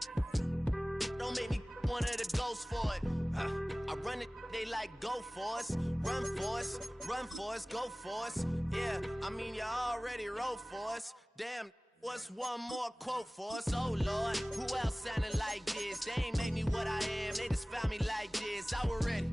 Don't make me one of the ghosts for it. I run it, they like go for us. Run for us, run for us, go for us. Yeah, I mean, you already wrote for us. Damn, what's one more quote for us? Oh Lord, who else sounded like this? They ain't made me what I am, they just found me like this. I was ready.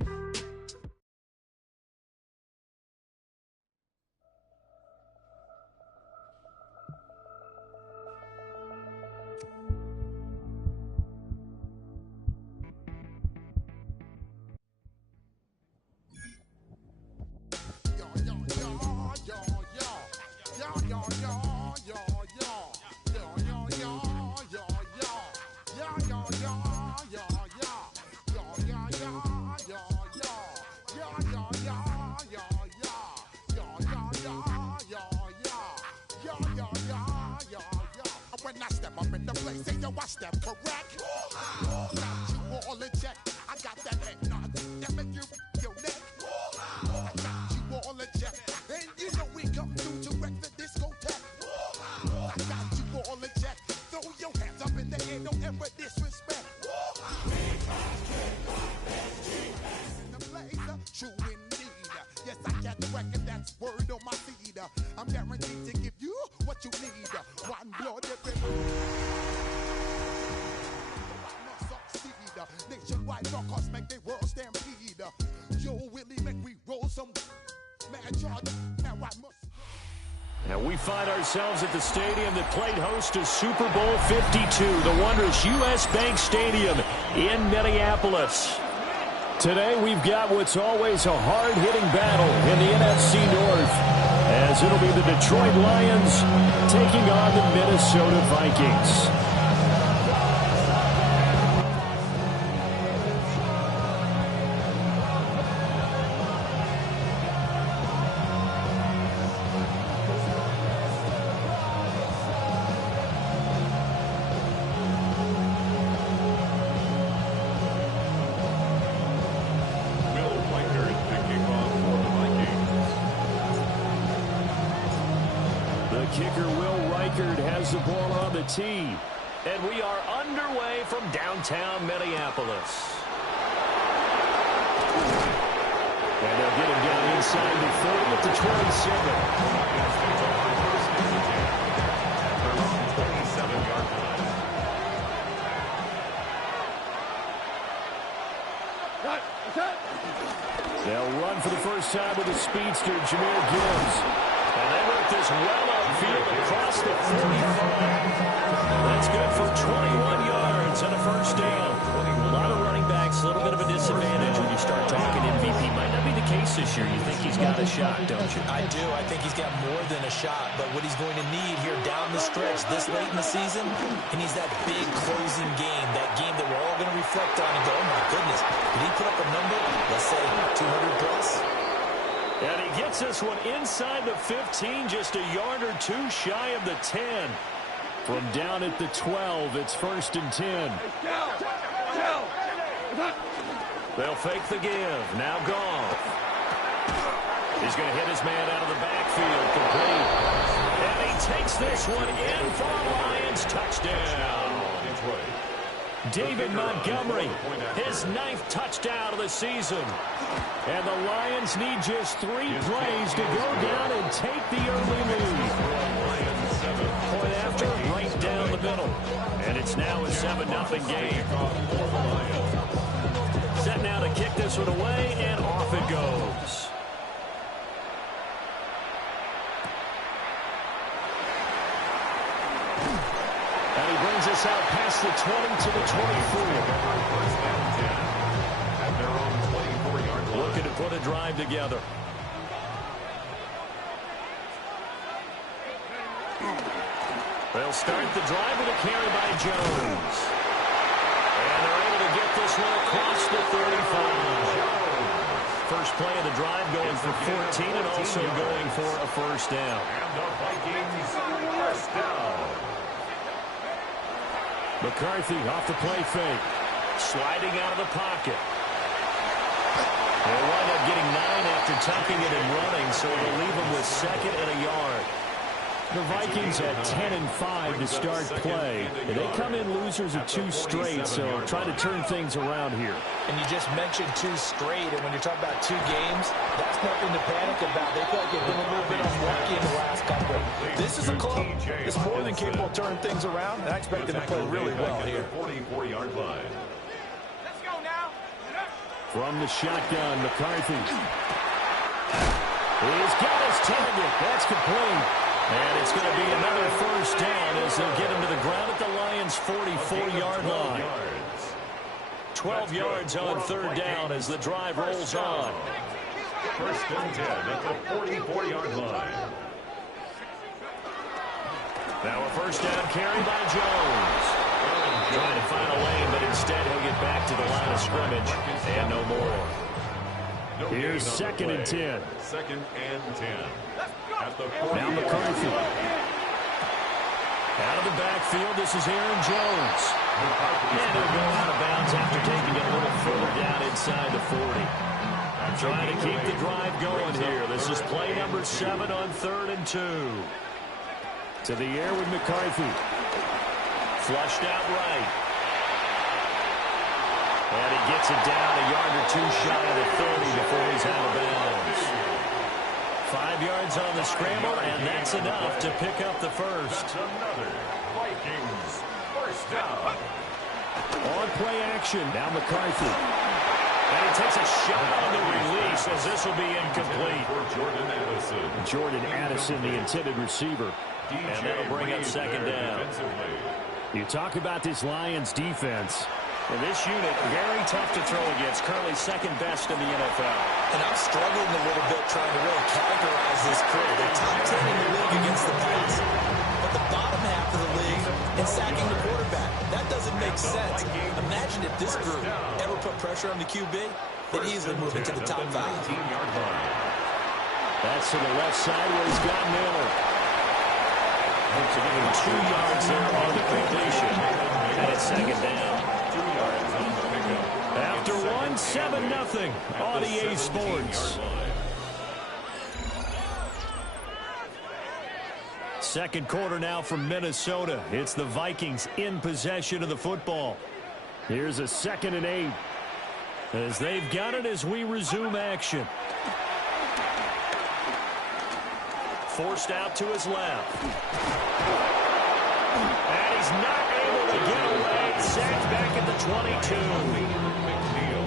I step correct. Got you all in check. I got that head nod that make you your neck. I got you all in check. And you know we come through to wreck the discotheque. I got you all in check. Throw your hands up in the air, don't ever disrespect. In the blazer, true indeed. Yes, I got the record, that's word on my feed. I'm guaranteed to give you what you need. One blood nationwide knockouts make the world stampede. Yo, Willie, make we roll some mad charge. Now I must. We find ourselves at the stadium that played host to Super Bowl 52, the wondrous U.S. Bank Stadium in Minneapolis. Today we've got what's always a hard-hitting battle in the NFC North, as it'll be the Detroit Lions taking on the Minnesota Vikings. Kicker Will Reichard has the ball on the tee. And we are underway from downtown Minneapolis. And they'll get him down inside the 30 at the 27. They'll run for the first time with the speedster, Jahmyr Gibbs. And they work this well upfield across the 45. That's good for 21 yards and a first down. A lot of running backs, a little bit of a disadvantage when you start talking MVP. Might not be the case this year. You think he's got a shot, don't you? I do. I think he's got more than a shot. But what he's going to need here down the stretch this late in the season, he needs that big closing game, that game that we're all going to reflect on and go, oh, my goodness, did he put up a number, let's say 200 plus? And he gets this one inside the 15, just a yard or two shy of the 10. From down at the 12, it's 1st and 10. They'll fake the give. Now Goff. He's going to hit his man out of the backfield. Complete. And he takes this one in for a Lions touchdown. David Montgomery, his 9th touchdown of the season. And the Lions need just 3 plays to go down and take the early lead. Point after, right down the middle. And it's now a 7-0 game. Set now to kick this one away, and off it goes. And he brings us out past the 20 to the 24. Looking to put a drive together. They'll start the drive with a carry by Jones. And they're able to get this one across the 35. First play of the drive going for 14 and also going for a first down. And the Vikings first down. McCarthy off the play fake. Sliding out of the pocket. They'll wind up getting 9 after tucking it and running, so it'll leave them with 2nd and a yard. The Vikings at 10-5 to start play. They come in losers of 2 straight, so trying to turn things around here. And you just mentioned 2 straight, and when you're talking about 2 games, that's nothing to panic about. They feel like they've been a little bit unlucky in the last couple. This is a club that's more than capable of turning things around, and I expect them to play really well here. 44-yard line. Let's go now. From the shotgun, McCarthy. He's got his target. That's complete. And it's going to be another first down as they'll get him to the ground at the Lions' 44-yard line. 12 yards on 3rd down as the drive rolls on. 1st and 10 at the 44-yard line. Now a first down carry by Jones. Trying to find a lane, but instead he'll get back to the line of scrimmage. And no more. Here's 2nd and 10. 2nd and 10. Now McCarthy. Out of the backfield, this is Aaron Jones. And he'll go out of bounds after taking it a little further down inside the 40. Trying to keep the drive going here. This is play number 7 on 3rd and 2. To the air with McCarthy. Flushed out right. And he gets it down a yard or 2 shy of the 30 before he's out of bounds. 5 yards on the scramble, and that's enough to pick up the first. Another Vikings first down. On play action, now McCarthy. And he takes a shot on the release as this will be incomplete. Jordan Addison, the intended receiver. And that'll bring up second down. You talk about this Lions defense. And this unit, very tough to throw against. Currently second best in the NFL. And I'm struggling a little bit trying to really categorize this crew. They're top 10 in the league against the pass. But the bottom half of the league in sacking the quarterback. That doesn't make sense. Imagine if this group ever put pressure on the QB, they'd easily move into the top 5. That's to the left side where he's got Miller. So giving 2 yards there on the completion. And it's second down. 2 yards on the pickup. After 1, 7-0 on EA Sports. Second quarter now from Minnesota. It's the Vikings in possession of the football. Here's a 2nd and 8. As they've got it as we resume action. Forced out to his left. And he's not able to get away. Sacked back at the 22.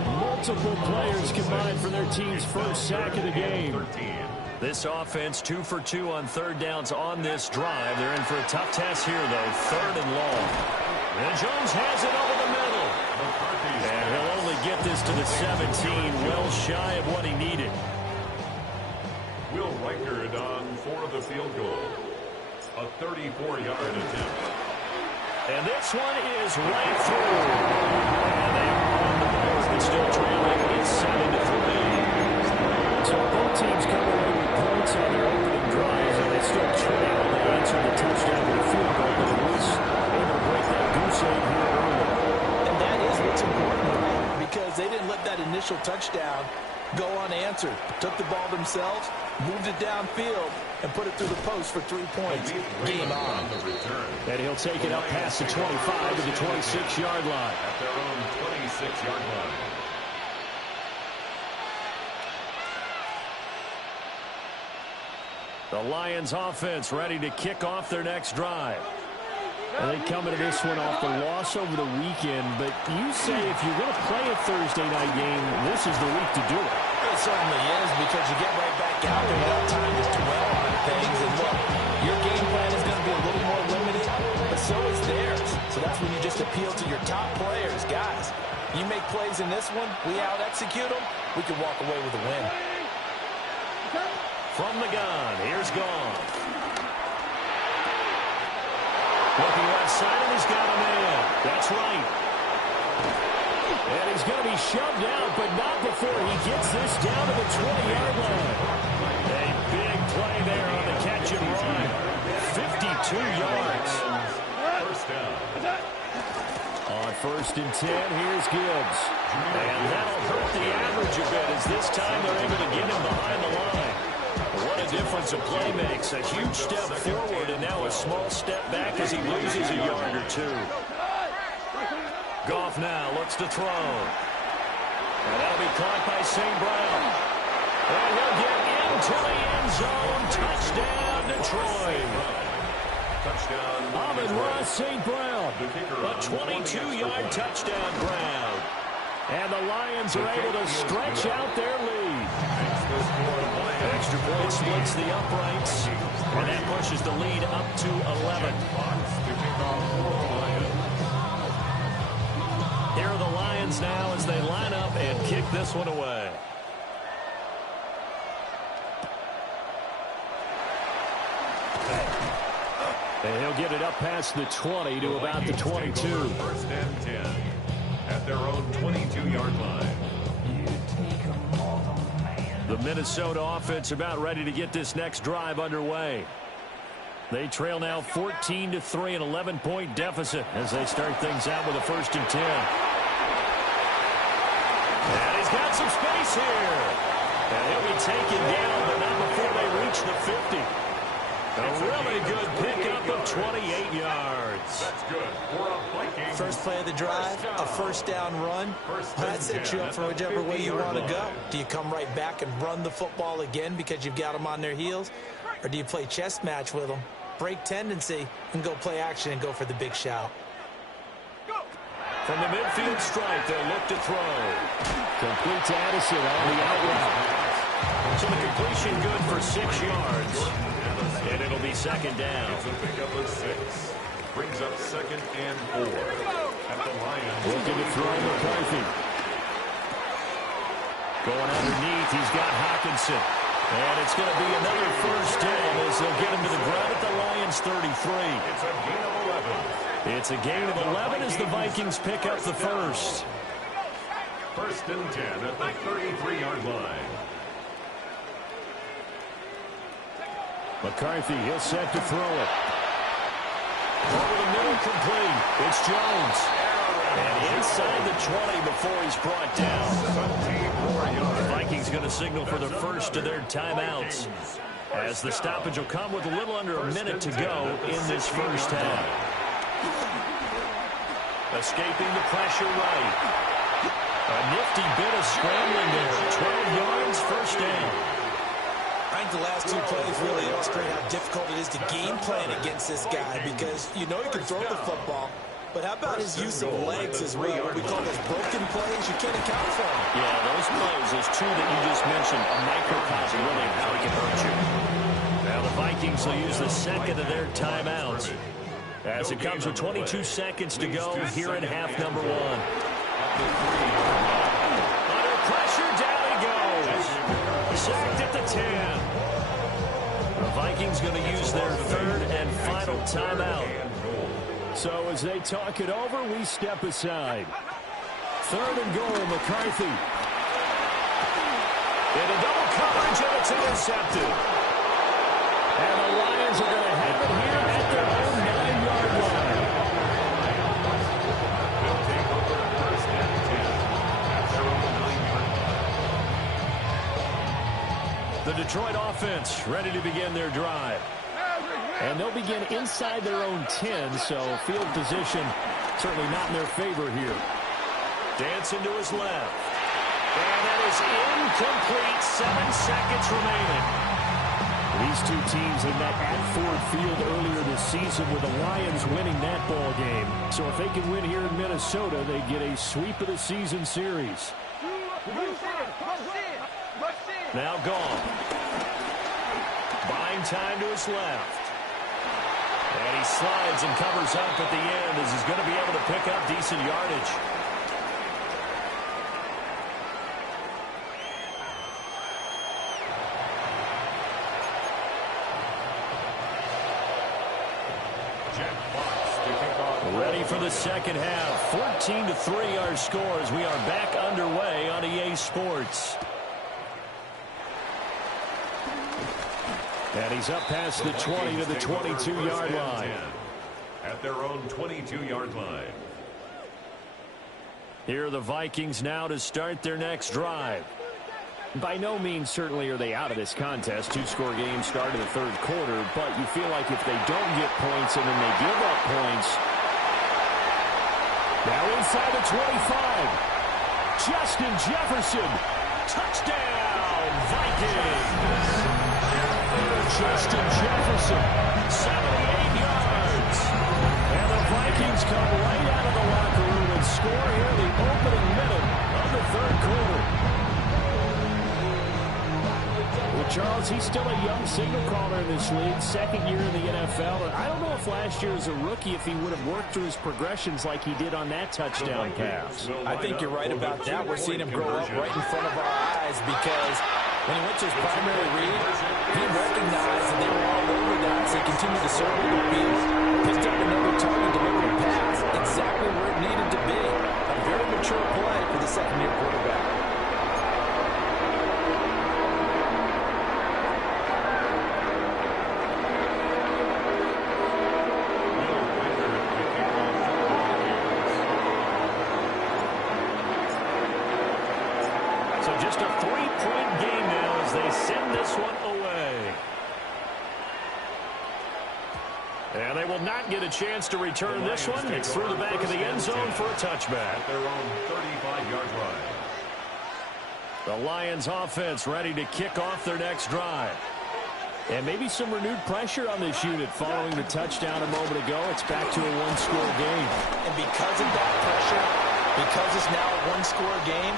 Multiple players combined for their team's first sack of the game. This offense 2 for 2 on third downs on this drive. They're in for a tough test here, though. 3rd and long. And Jones has it over the middle. And he'll only get this to the 17, well shy of what he needed. Will Reichard on for the field goal. A 34-yard attempt. And this one is right through. And they are on the board, but still trailing. It's 7-3. So both teams come away with points on their opening drives, and they still trail. They answer the touchdown with a field goal, but at least able to break that goose egg here early. And that is what's important, because they didn't let that initial touchdown go unanswered. Took the ball themselves, moved it downfield, and put it through the post for 3 points. Game on. And he'll take it up past the 25 to the 26-yard line. At their own 26-yard line. The Lions offense ready to kick off their next drive. And they come into this one off the loss over the weekend, but you say if you're going to play a Thursday night game, this is the week to do it. It certainly is, because you get right back out there. You have time to dwell on things. And look, your game plan is going to be a little more limited, but so is theirs. So that's when you just appeal to your top players. Guys, you make plays in this one, we out-execute them, we can walk away with a win. From the gun, here's Goff. Looking left side, and he's got a man. That's right. And he's going to be shoved out, but not before he gets this down to the 20-yard line. A big play there on the catch and run. 52 yards. First down. On 1st and 10, here's Gibbs. And that'll hurt the average a bit, as this time they're able to get him behind the line. What a difference a play makes. A huge step forward and now a small step back as he loses a yard or 2. Goff now looks to throw. And that'll be caught by St. Brown. And he'll get into the end zone. Touchdown, Detroit. Touchdown. Amon-Ra St. Brown. A 22-yard touchdown ground. And the Lions are able to stretch out their lead. Extra point splits the uprights, and that pushes the lead up to 11. Here are the Lions now as they line up and kick this one away. And he'll get it up past the 20 to about the 22. 1st and 10 at their own 22-yard line. The Minnesota offense about ready to get this next drive underway. They trail now 14-3, an 11-point deficit as they start things out with a 1st and 10. And he's got some space here. And he'll be taken down, but not before they reach the 50. A really good pickup of 28 yards. That's good. First play of the drive, a 1st down run. That sets you up for whichever way you want to go. Do you come right back and run the football again because you've got them on their heels? Or do you play chess match with them, break tendency, and go play action and go for the big shout? From the midfield stripe, they'll look to throw. Complete to Addison on the out route. So the completion good for 6 yards. And it'll be second down. It's a pickup of 6. Brings up 2nd and 4. At the Lions. Looking to throw McCarthy. Going underneath, he's got Hawkinson. And it's going to be another first down as they'll get him to the ground at the Lions 33. It's a gain of 11. It's a gain of 11 as the Vikings pick up the first. 1st and 10 at the 33-yard line. McCarthy, he'll set to throw it. Over the middle, complete. It's Jones. And inside the 20 before he's brought down. 17 more yards. The Vikings going to signal for the first of their timeouts, as the stoppage will come with a little under a minute to go in this first half. Escaping the pressure right. A nifty bit of scrambling there. 12 yards, first down. I think the last 2 plays really illustrate how difficult it is to game plan against this guy, because you know he can throw the football, but how about his use of legs as what we call those broken plays? You can't account for them. Yeah, those plays, those 2 that you just mentioned, a microcosm really of how he can hurt you. Now the Vikings will use the second of their timeouts, as it comes with 22 seconds to go here in half number 1. Under pressure, down he goes. Sacked at the 10. The Vikings going to use their 3rd and final timeout. So as they talk it over, we step aside. 3rd and goal, McCarthy. Into double coverage, and it's intercepted. And the Lions are going to have it here at their own 9-yard line. They'll take over 1st and 10 at their own 9-yard line. The Detroit offense ready to begin their drive. And they'll begin inside their own 10, so field position certainly not in their favor here. Dancing to his left. And that is incomplete. 7 seconds remaining. These 2 teams had met at Ford Field earlier this season with the Lions winning that ball game. So if they can win here in Minnesota, they get a sweep of the season series. Now gone. Buying time to his left. And he slides and covers up at the end as he's going to be able to pick up decent yardage. Ready for the second half. 14-3 our score as we are back underway on EA Sports. And he's up past the 20 to the 22-yard line. At their own 22-yard line. Here are the Vikings now to start their next drive. By no means certainly are they out of this contest. 2-score game start of the 3rd quarter, but you feel like if they don't get points and then they give up points. Now inside the 25. Justin Jefferson. Touchdown, Vikings. Justin Jefferson, 78 yards. And the Vikings come right out of the locker room and score here in the opening minute of the 3rd quarter. Well, Charles, he's still a young signal caller in this league, 2nd year in the NFL. And I don't know if last year as a rookie, if he would have worked through his progressions like he did on that touchdown pass. I think you're right about that. We're seeing him grow up right in front of our eyes, because when he went to his primary read, he recognized that they were all over that, so he continued to circle the field, picked up another target, delivered a pass, exactly where it needed to be. A very mature play for the 2nd-year quarterback. So just a 3-point game now as they send this one away. And they will not get a chance to return this one. It's through the back of the end zone for a touchback. At their own 35-yard line. The Lions offense ready to kick off their next drive. And maybe some renewed pressure on this unit following the touchdown a moment ago. It's back to a one-score game. And because of that pressure, because it's now a one-score game.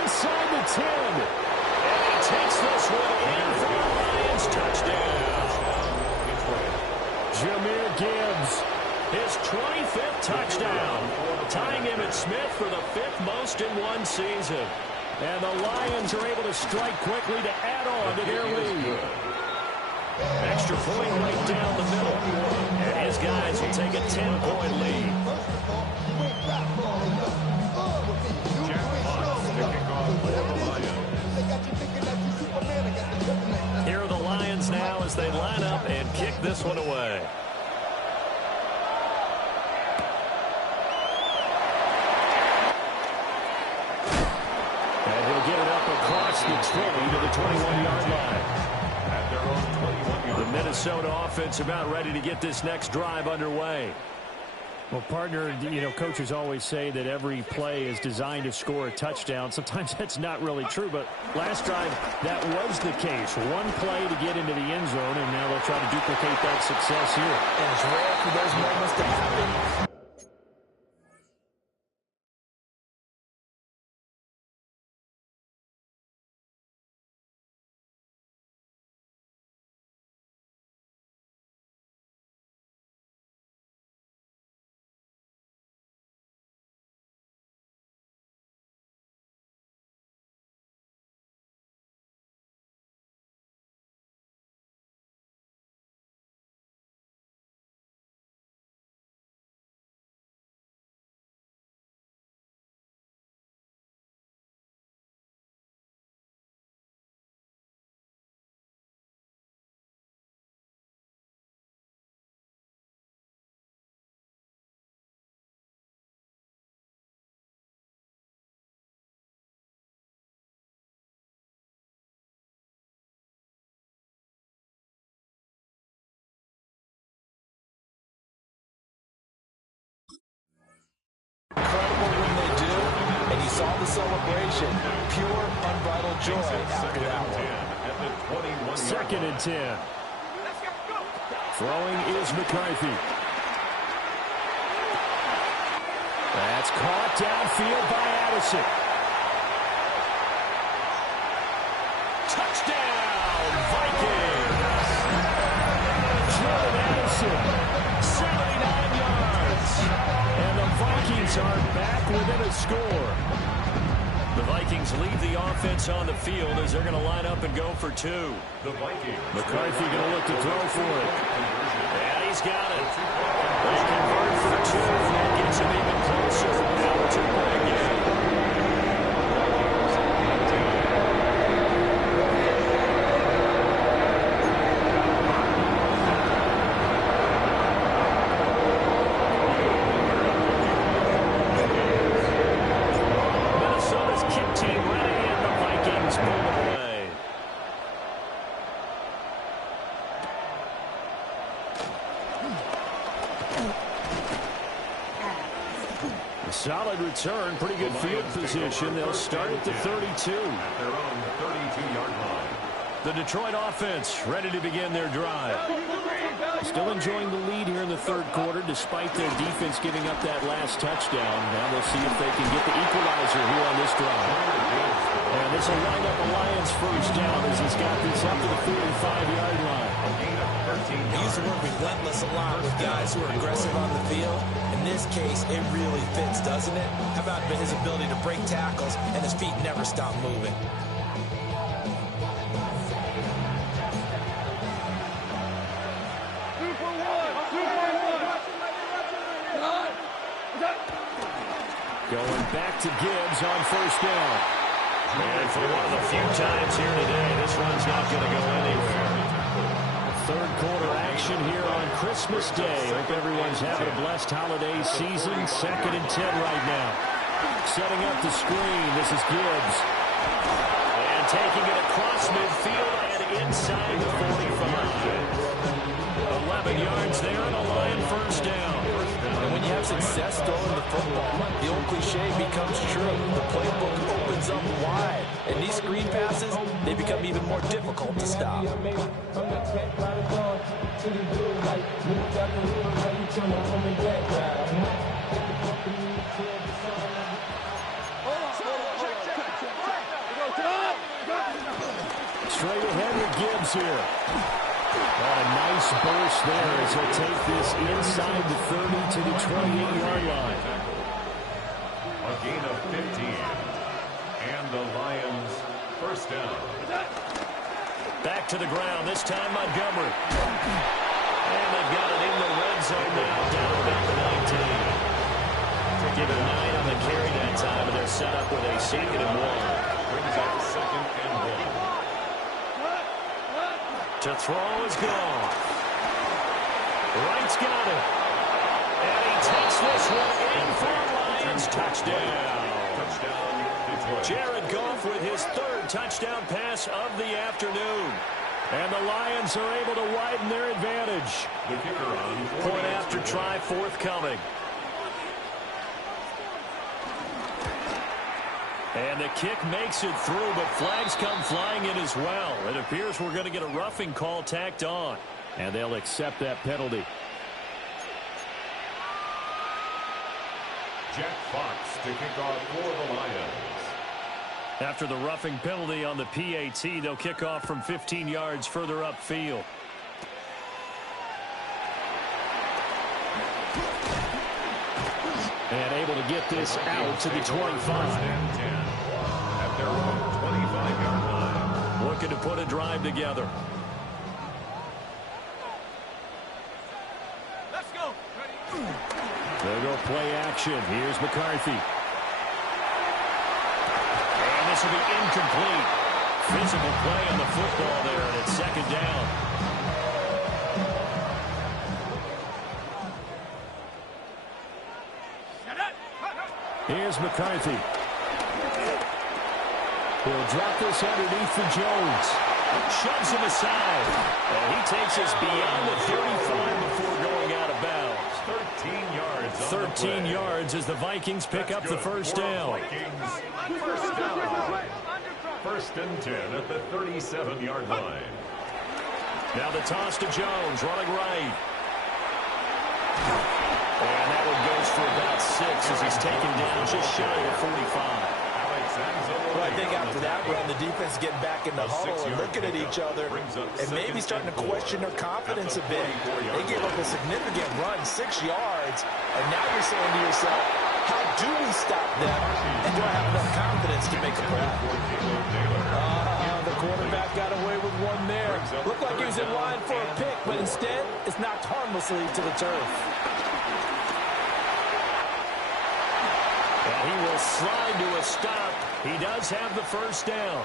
Inside the 10. And he takes this one in for the Lions touchdown. Jahmyr Gibbs, his 25th touchdown, tying Emmitt Smith for the 5th most in one season. And the Lions are able to strike quickly to add on to their lead. Extra point right down the middle. And his guys will take a 10-point lead. Here are the Lions now as they line up and kick this one away. Get it up across the 20 to the 21-yard line. At their own 21-yard line. The Minnesota offense about ready to get this next drive underway. Well, partner, you know, coaches always say that every play is designed to score a touchdown. Sometimes that's not really true, but last drive, that was the case. One play to get into the end zone, and now they'll try to duplicate that success here. And it's rare for those moments to happen. Incredible when they do, and you saw the celebration. Pure, unbridled joy after that one. 2nd and 10. Throwing is McCarthy. That's caught downfield by Addison. Touchdown, Vikings! Jordan Addison, 79 yards. And the Vikings are back within a score. The Vikings leave the offense on the field as they're going to line up and go for 2. The Vikings. McCarthy going to look to throw for it. And he's got it. They convert for 2, and that gets him even closer. Now a 2-point game. Solid return, pretty good field position. They'll start at the 32. At their own 32-yard line. The Detroit offense ready to begin their drive. Still enjoying the lead here in the third quarter despite their defense giving up that last touchdown. Now they'll see if they can get the equalizer here on this drive. And this will wind up a Lions first down as he's got this up to the 45-yard line. He used the word relentless a lot with guys who are aggressive on the field. In this case, it really fits, doesn't it? How about his ability to break tackles and his feet never stop moving? Going back to Gibbs on first down. And for one of the few times here today, this one's not going to go anywhere. Third quarter action here on Christmas Day. Hope everyone's having a blessed holiday season. 2nd and 10 right now. Setting up the screen. This is Gibbs. And taking it across midfield and inside the 45. 11 yards there and a Lion first down. And when you have success throwing the football, the old cliche becomes true. The playbook opens up wide. And these screen passes, they become even more difficult to stop. Straight ahead with Gibbs here. And a nice burst there as he'll take this inside the 30 to the 28-yard line. A gain of 15. And the Lions first down. Back to the ground, this time Montgomery. And they've got it in the red zone now, down about the 19. Give it 9 on the carry that time, and they're set up with a 2nd and 1. Brings up 2nd and 1. To throw is gone. Wright's got it. And he takes this one in for a Lions touchdown. Jared Goff with his 3rd touchdown pass of the afternoon. And the Lions are able to widen their advantage. The kicker on Point after try forthcoming. And the kick makes it through, but flags come flying in as well. It appears we're going to get a roughing call tacked on. And they'll accept that penalty. Jack Fox to kick off for the Lions. After the roughing penalty on the PAT, they'll kick off from 15 yards further upfield. And able to get this out to the 25. At their own 25-yard line. Looking to put a drive together. Let's go. They'll go play action. Here's McCarthy. And this will be incomplete. Physical play on the football there, and it's 2nd down. Here's McCarthy. He'll drop this underneath for Jones. Shoves him aside. And he takes us beyond the 35 before going out of bounds. 13 yards. 13 yards as the Vikings pick up the first down. First down. 1st and 10 at the 37-yard line. Now the toss to Jones, running right. And that one goes for about 6 as he's taken down just shy of 45. Well, I think after that run, the defense getting back in the huddle and looking at each other and maybe starting to question their confidence a bit. They gave up a significant run, 6 yards, and now you're saying to yourself, how do we stop them, and do I have enough confidence to make a play? The quarterback got away with one there. Looked like he was in line for a pick, but instead, it's knocked harmlessly to the turf. And he will slide to a stop. He does have the first down.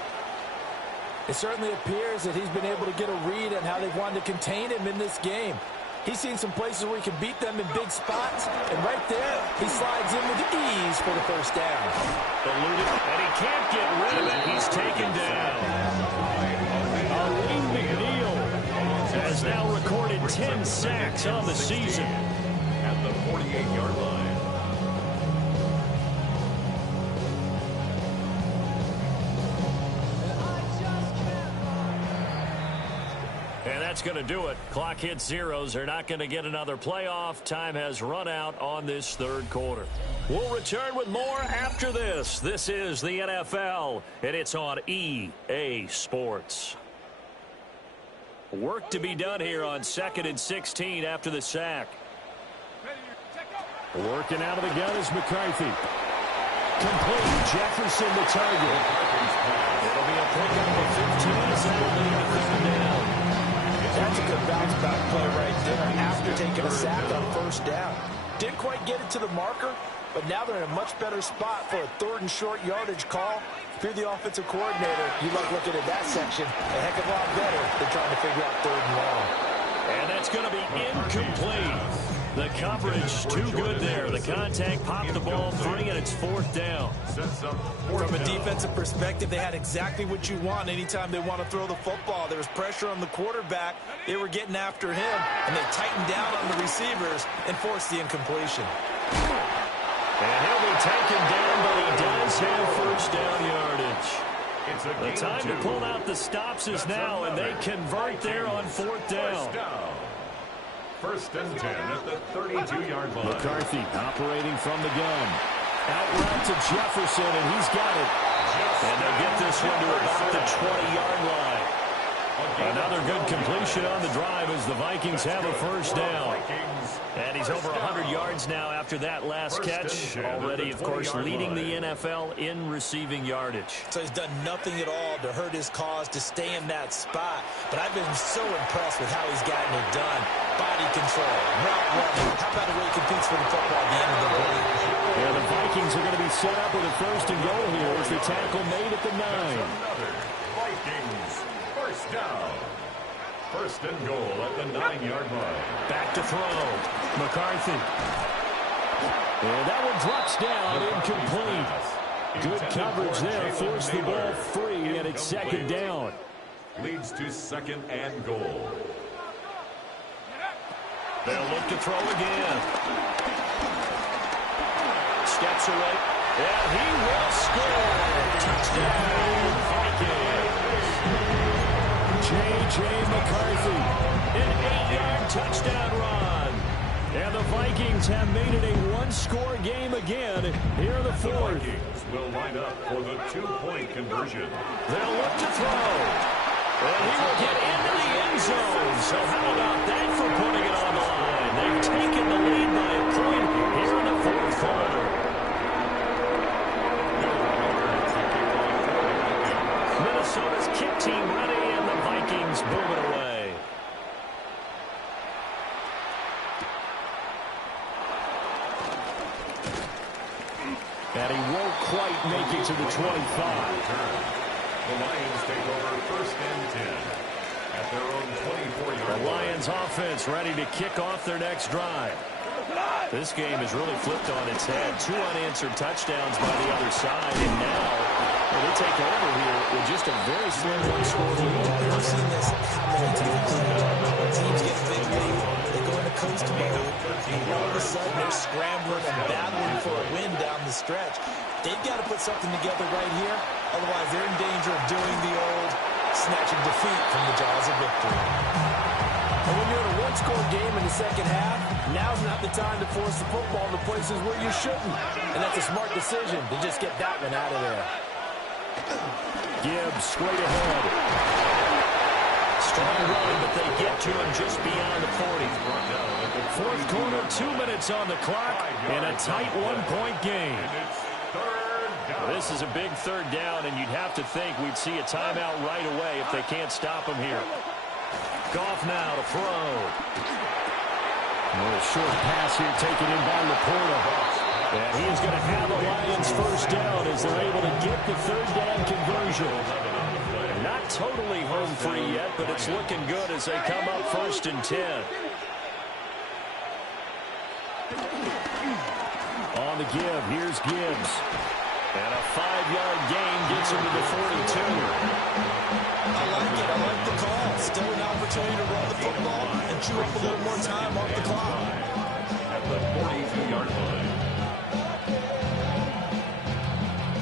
It certainly appears that he's been able to get a read on how they've wanted to contain him in this game. He's seen some places where he can beat them in big spots, and right there, he slides in with ease for the first down. Eluded, and he can't get rid of it. He's taken down. Aleem McNeil has now recorded 10 sacks on the season. At the 48-yard line. And that's going to do it. Clock hits zeros. They're not going to get another playoff. Time has run out on this 3rd quarter. We'll return with more after this. This is the NFL, and it's on EA Sports. Work to be done here on 2nd and 16 after the sack. Working out of the gun is McCarthy. Complete. Jefferson the target. It'll be a pickup of 15 as that will lead to 3rd down. That's a good bounce-back play right there after taking a sack on 1st down. Didn't quite get it to the marker, but now they're in a much better spot for a 3rd and short yardage call. If you're the offensive coordinator, you like looking at that section a heck of a lot better than trying to figure out 3rd and long. And that's going to be incomplete. The coverage too good there. The contact popped the ball free, and it's 4th down. From a defensive perspective, they had exactly what you want anytime they want to throw the football. There was pressure on the quarterback. They were getting after him, and they tightened down on the receivers and forced the incompletion. And he'll be taken down, but he does have 1st down yardage. It's The time to pull out the stops is now, and they convert there on 4th down. First and 10 at the 32-yard line. McCarthy operating from the gun. Out route to Jefferson, and he's got it. And they get this one to about the 20-yard line. Another good completion on the drive as the Vikings have a first down. And he's over 100 yards now after that last catch. Already, of course, leading the NFL in receiving yardage. So he's done nothing at all to hurt his cause, to stay in that spot. But I've been so impressed with how he's gotten it done. Body control, route running. How about the way he competes for the football at the end of the game? Yeah, the Vikings are going to be set up with a first and goal here as the tackle made at the 9. Vikings first down. First and goal at the 9-yard line. Back to throw. McCarthy. And that one drops down, incomplete. Good coverage there, forced the ball free, and it's 2nd down. Leads to 2nd and goal. They'll look to throw again. Steps away. And he will score. Touchdown, Vikings. J.J. McCarthy, an 8-yard touchdown run. And the Vikings have made it a one-score game again here in the 4th. The Vikings will line up for the 2-point conversion. They'll look to throw. And he will get into the end zone. So how about that for putting it on the line? They've taken the lead by a point here in the 4th quarter. Minnesota's kick team ready, and the Vikings boom it away. And he won't quite make it to the 25. The Lions take over first and 10 at their own 24-yard line. The Lions offense ready to kick off their next drive. This game is really flipped on its head. 2 unanswered touchdowns by the other side, and now they take over here with just a very slim one-score lead. We've seen this how many times. Teams get a big lead, they go into coast mode, and all of a sudden they're scrambling and battling for a win down the stretch. They've got to put something together right here, otherwise they're in danger of doing the old snatching defeat from the jaws of victory. And when you're in a one-score game in the second half, now's not the time to force the football to places where you shouldn't. And that's a smart decision to just get that one out of there. Gibbs straight ahead. Strong run, but they get to him just beyond the 40. 4th quarter, 2 minutes on the clock, and a tight one-point game. This is a big 3rd down, and you'd have to think we'd see a timeout right away if they can't stop him here. Goff now to throw. A little short pass here taken in by Laporta. And he is going to have the Lions first down as they're able to get the 3rd down conversion. Not totally home free yet, but it's looking good as they come up 1st and 10. On the give, here's Gibbs. And a 5-yard gain gets him to the 42. I like it. I like the call. Still an opportunity to run the football and chew up a little more time off the clock. At the 42-yard line.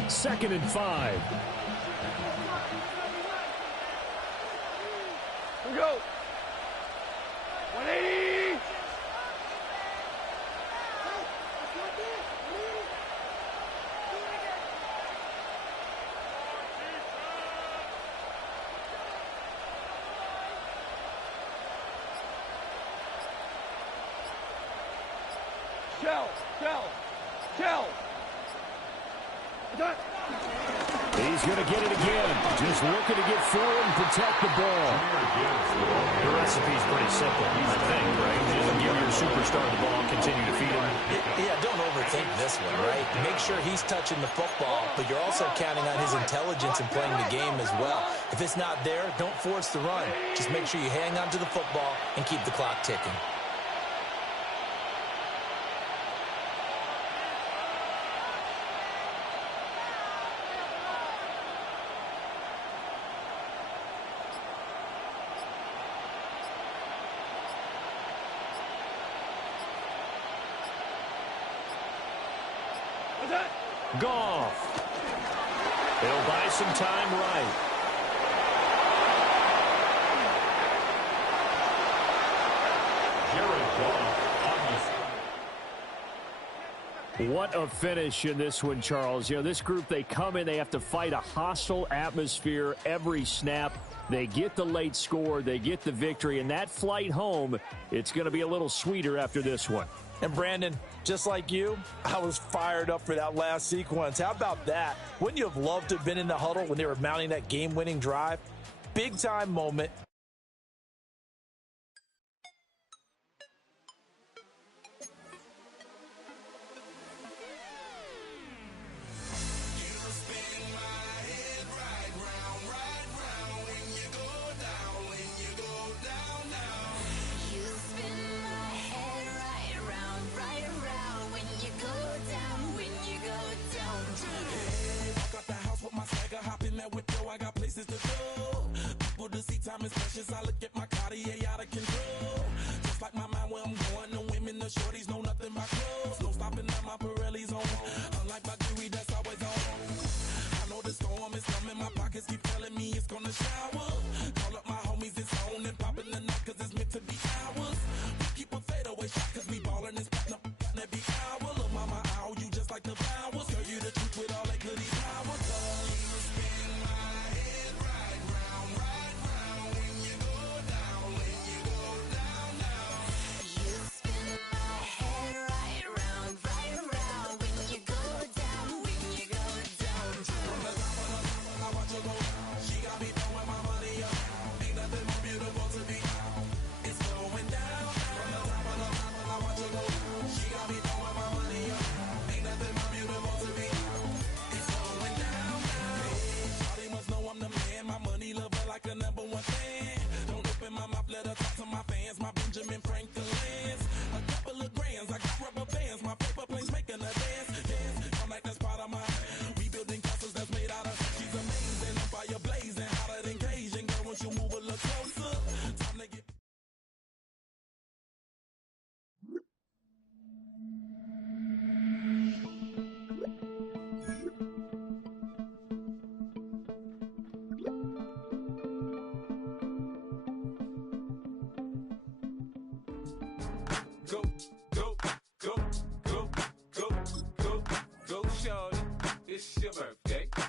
2nd and 5. Here we go. 180. Shell. He's going to get it again. Just looking to get forward and protect the ball. The recipe's pretty simple, I think, right? Just give your superstar the ball and continue to feed him. Yeah, don't overthink this one, right? Make sure he's touching the football, but you're also counting on his intelligence in playing the game as well. If it's not there, don't force the run. Just make sure you hang on to the football and keep the clock ticking. Goff. It'll buy some time right. What a finish in this one, Charles. You know, this group, they come in, they have to fight a hostile atmosphere every snap. They get the late score, they get the victory, and that flight home, it's going to be a little sweeter after this one. And Brandon, just like you, I was fired up for that last sequence. How about that? Wouldn't you have loved to have been in the huddle when they were mounting that game-winning drive? Big-time moment. Time is precious. I look at my Cartier out of control. Just like my mind where I'm going. The women, the shorties know nothing but clothes. No stopping at my Pirelli's on. Unlike my jewelry that's always on. I know the storm is coming. My pockets keep telling me it's gonna shower. Call up my homies, it's on and popping the night 'cause it's meant to be ours. We keep a fadeaway shot 'cause we ballin' and spittin' up every hour. Look, mama, ow, you just like the flowers. Tell you the truth with all that goody power.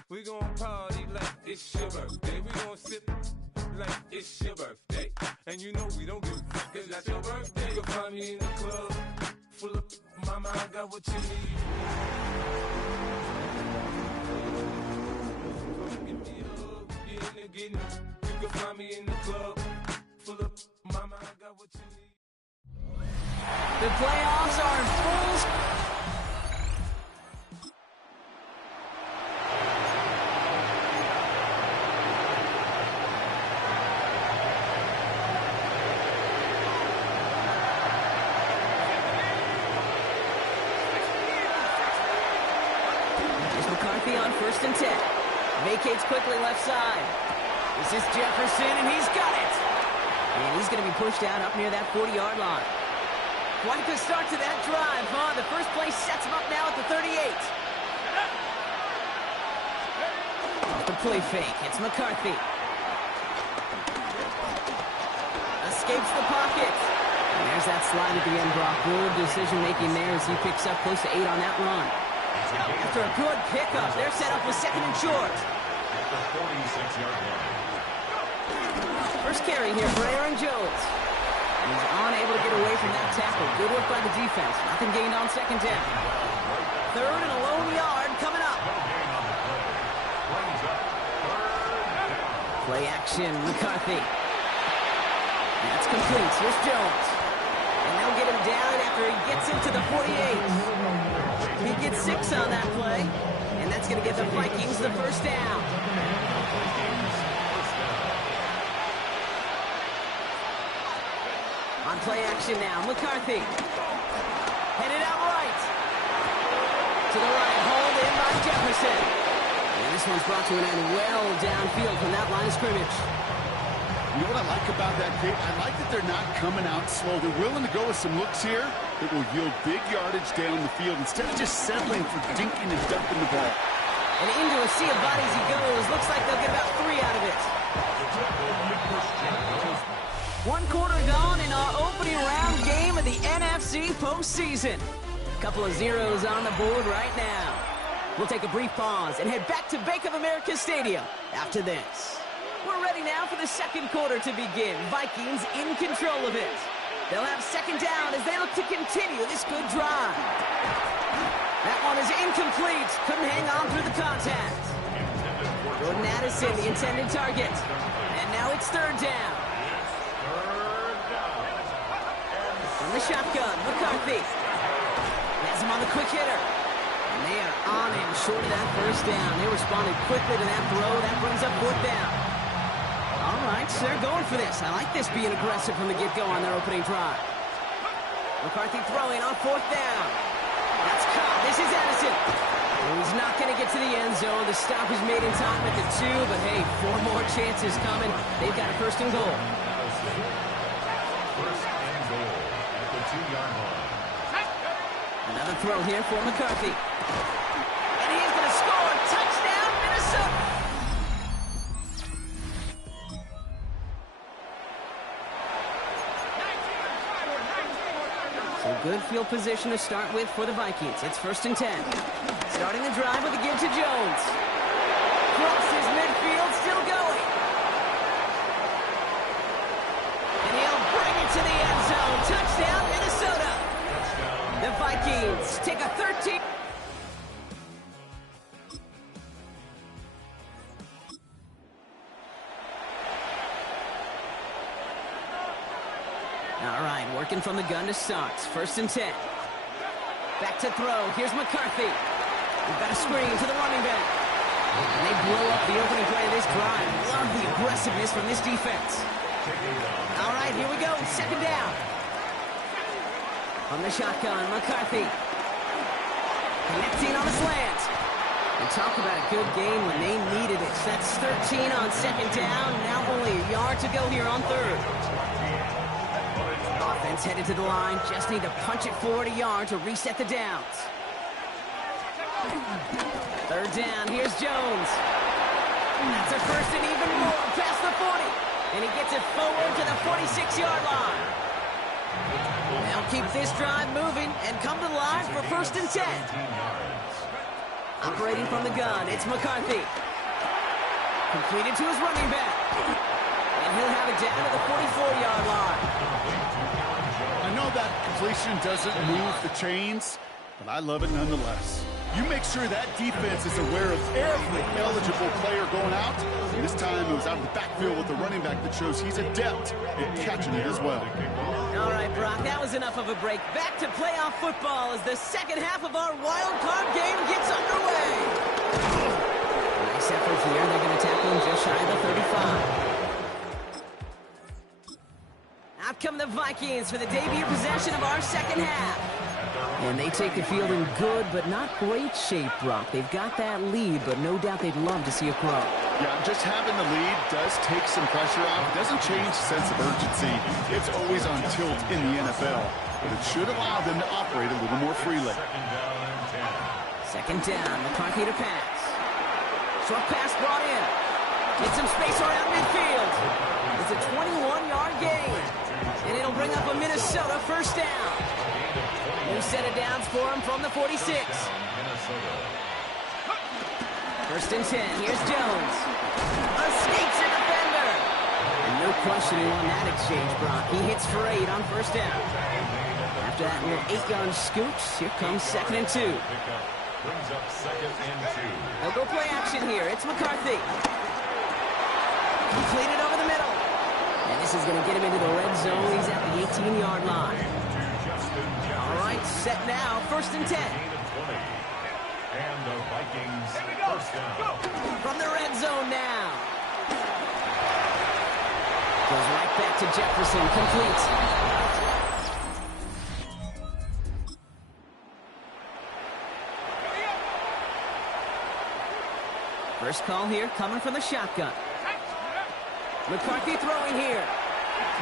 We gon' party like it's your birthday. We gon' sip like it's your birthday. And you know we don't give a fuck, 'cause that's your birthday. You can find me in the club, full of mama, I got what you need. You can find me in the club, full of mama, I got what you need. The playoffs are in full. On 1st and 10. Vacates quickly left side. This is Jefferson, and he's got it. And he's going to be pushed out up near that 40-yard line. Quite a start to that drive, huh? The first play sets him up now at the 38. Off the play fake. It's McCarthy. Escapes the pocket. And there's that slide at the end, Brock. Good decision-making there as he picks up close to 8 on that run. After a good pickup, they're set up with 2nd and short. At the 46-yard line. First carry here for Aaron Jones. He's unable to get away from that tackle. Good work by the defense. Nothing gained on 2nd down. 3rd and a lone yard coming up. Play action, McCarthy. That's complete. Here's Jones. And they'll get him down after he gets into the 48. He gets 6 on that play, and that's going to get the Vikings the first down. On play action now, McCarthy. Headed out right. To the right, hold in by Jefferson. And this one's brought to an end well downfield from that line of scrimmage. You know what I like about that, Kate? I like that they're not coming out slow. They're willing to go with some looks here that will yield big yardage down the field instead of just settling for dinking and dumping the ball. And into a sea of bodies he goes. Looks like they'll get about 3 out of it. 1 quarter gone in our opening round game of the NFC postseason. Couple of zeros on the board right now. We'll take a brief pause and head back to Bank of America Stadium after this. We're ready now for the second quarter to begin. Vikings in control of it. They'll have second down as they look to continue this good drive. That one is incomplete. Couldn't hang on through the contact. Jordan Addison, the intended target. And now it's third down. From the shotgun, McCarthy. Has him on the quick hitter. And they are on him short of that first down. They responded quickly to that throw. That brings up fourth down. All right, so they're going for this. I like this being aggressive from the get-go on their opening drive. McCarthy throwing on fourth down. That's caught. This is Addison. He's not going to get to the end zone. The stop is made in time at the 2, but hey, 4 more chances coming. They've got a first and goal. First and goal at the 2-yard line. Another throw here for McCarthy. And he's going to score. Touchdown, Minnesota. So good field position to start with for the Vikings. It's first and 10. Starting the drive with a give to Jones. Crosses midfield, still going. And he'll bring it to the end zone. Touchdown, Minnesota. The Vikings take a 13. All right, working from the gun to start. First and 10. Back to throw. Here's McCarthy. We've got a screen to the running back. And they blow up the opening play of this drive. Love the aggressiveness from this defense. All right, here we go. Second down. From the shotgun, McCarthy. Connecting on the slant. And talk about a good game when they needed it. That's 13 on second down. Now only a yard to go here on third. Offense headed to the line. Just need to punch it forward a yard to reset the downs. Third down. Here's Jones. That's a first and even more past the 40. And he gets it forward to the 46-yard line. They'll keep this drive moving and come to the line for first and 10. Operating from the gun, it's McCarthy. Completed to his running back. And he'll have it down to the 44-yard line. I know that completion doesn't move the chains, but I love it nonetheless. You make sure that defense is aware of every eligible player going out. And this time it was out of the backfield with the running back that shows he's adept at catching it as well. All right, Brock, that was enough of a break. Back to playoff football as the second half of our wild card game gets underway. Nice effort here. They're going to tackle him just shy of the 35. Out come the Vikings for the debut possession of our second half. And they take the field in good but not great shape, Brock. They've got that lead, but no doubt they'd love to see it grow. Yeah, just having the lead does take some pressure off. It doesn't change the sense of urgency. It's always on tilt in the NFL, but it should allow them to operate a little more freely. Second down, McCarthy to pass. Short pass brought in. Get some space around midfield. It's a 21-yard gain, and it'll bring up a Minnesota first down. New set of downs for him from the 46. First and 10. Here's Jones. Escapes a defender. And no questioning on that exchange, Brock. He hits for 8 on first down. After that little 8-yard scooch, here comes second and 2. Brings up second and 2. They'll go play action here. It's McCarthy. Completed over the middle. And this is going to get him into the red zone. He's at the 18-yard line. All right, set now. First and 10. And the Vikings first down. From the red zone now. Goes right back to Jefferson. Complete. First call here coming from the shotgun. McCarthy throwing here.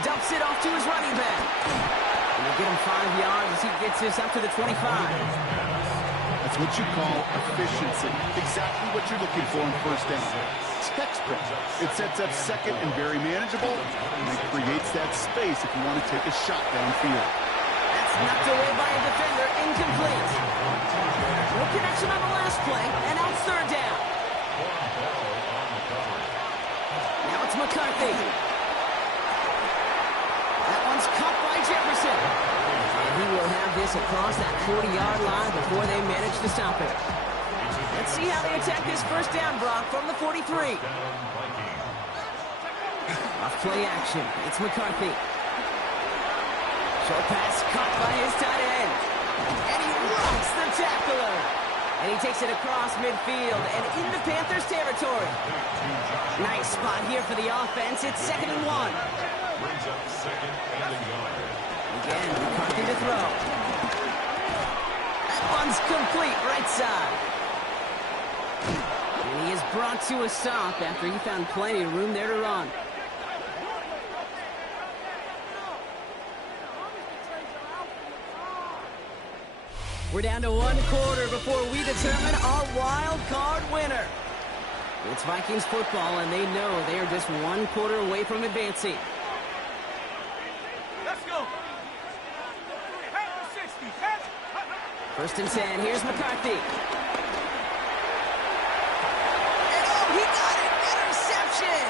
Dumps it off to his running back. And we'll get him 5 yards as he gets this up to the 25. I That's what you call efficiency. Exactly what you're looking for in first down. Textbook. It sets up second and very manageable, and it creates that space if you want to take a shot downfield. That's knocked away by a defender, incomplete. No connection on the last play, and now it's third down. Now it's McCarthy. That one's caught by Jefferson. And he will have this across that 40-yard line before they manage to stop it. Let's see how they attack this first down, Brock, from the 43. Off play action. It's McCarthy. Short pass caught by his tight end. And he rocks the tackler. And he takes it across midfield and into Panthers territory. Nice spot here for the offense. It's 2nd and 1. Again, McCarthy to throw. That one's complete, right side. And he is brought to a stop after he found plenty of room there to run. We're down to 1 quarter before we determine our wild card winner. It's Vikings football, and they know they are just 1 quarter away from advancing. Let's go. 1st and 10. Here's McCarthy. And oh, he got it! Interception!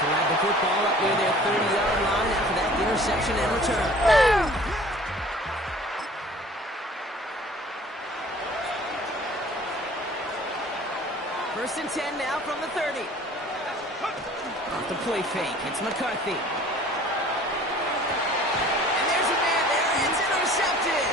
To have the football up near their 30-yard line after that interception and return. 1st and 10 now from the 30. Off the play fake, it's McCarthy. And there's a man there, it's intercepted.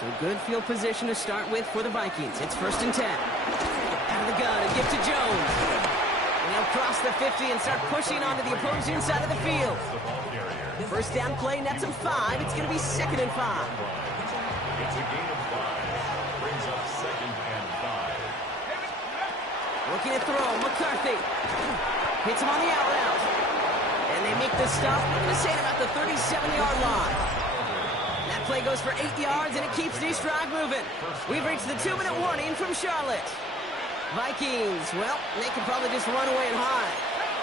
So good field position to start with for the Vikings. It's 1st and 10. Out of the gun, a give to Jones. And he'll cross the 50 and start pushing onto the opposing side of the field. First down play, nets him 5. It's going to be 2nd and 5. It's a gain of 5. Brings up 2nd and 5. Looking to throw, McCarthy. Hits him on the out route. And they make the stop, I'm going to say about the 37-yard line. That play goes for 8 yards, and it keeps this drive moving. We've reached the 2-minute warning from Charlotte. Vikings, well, they can probably just run away and hide.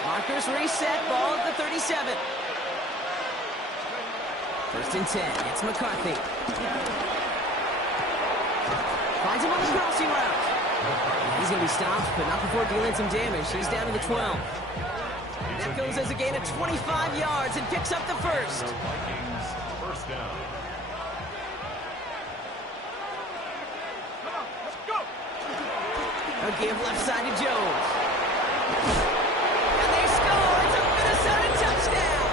Markers reset, ball at the 37. 1st and 10, it's McCarthy. Finds him on the crossing route. He's going to be stopped, but not before dealing some damage. He's down to the 12. That goes as a gain of 25 yards and picks up the first. Vikings, first down. A give left side to Jones. And they score! It's a Minnesota touchdown!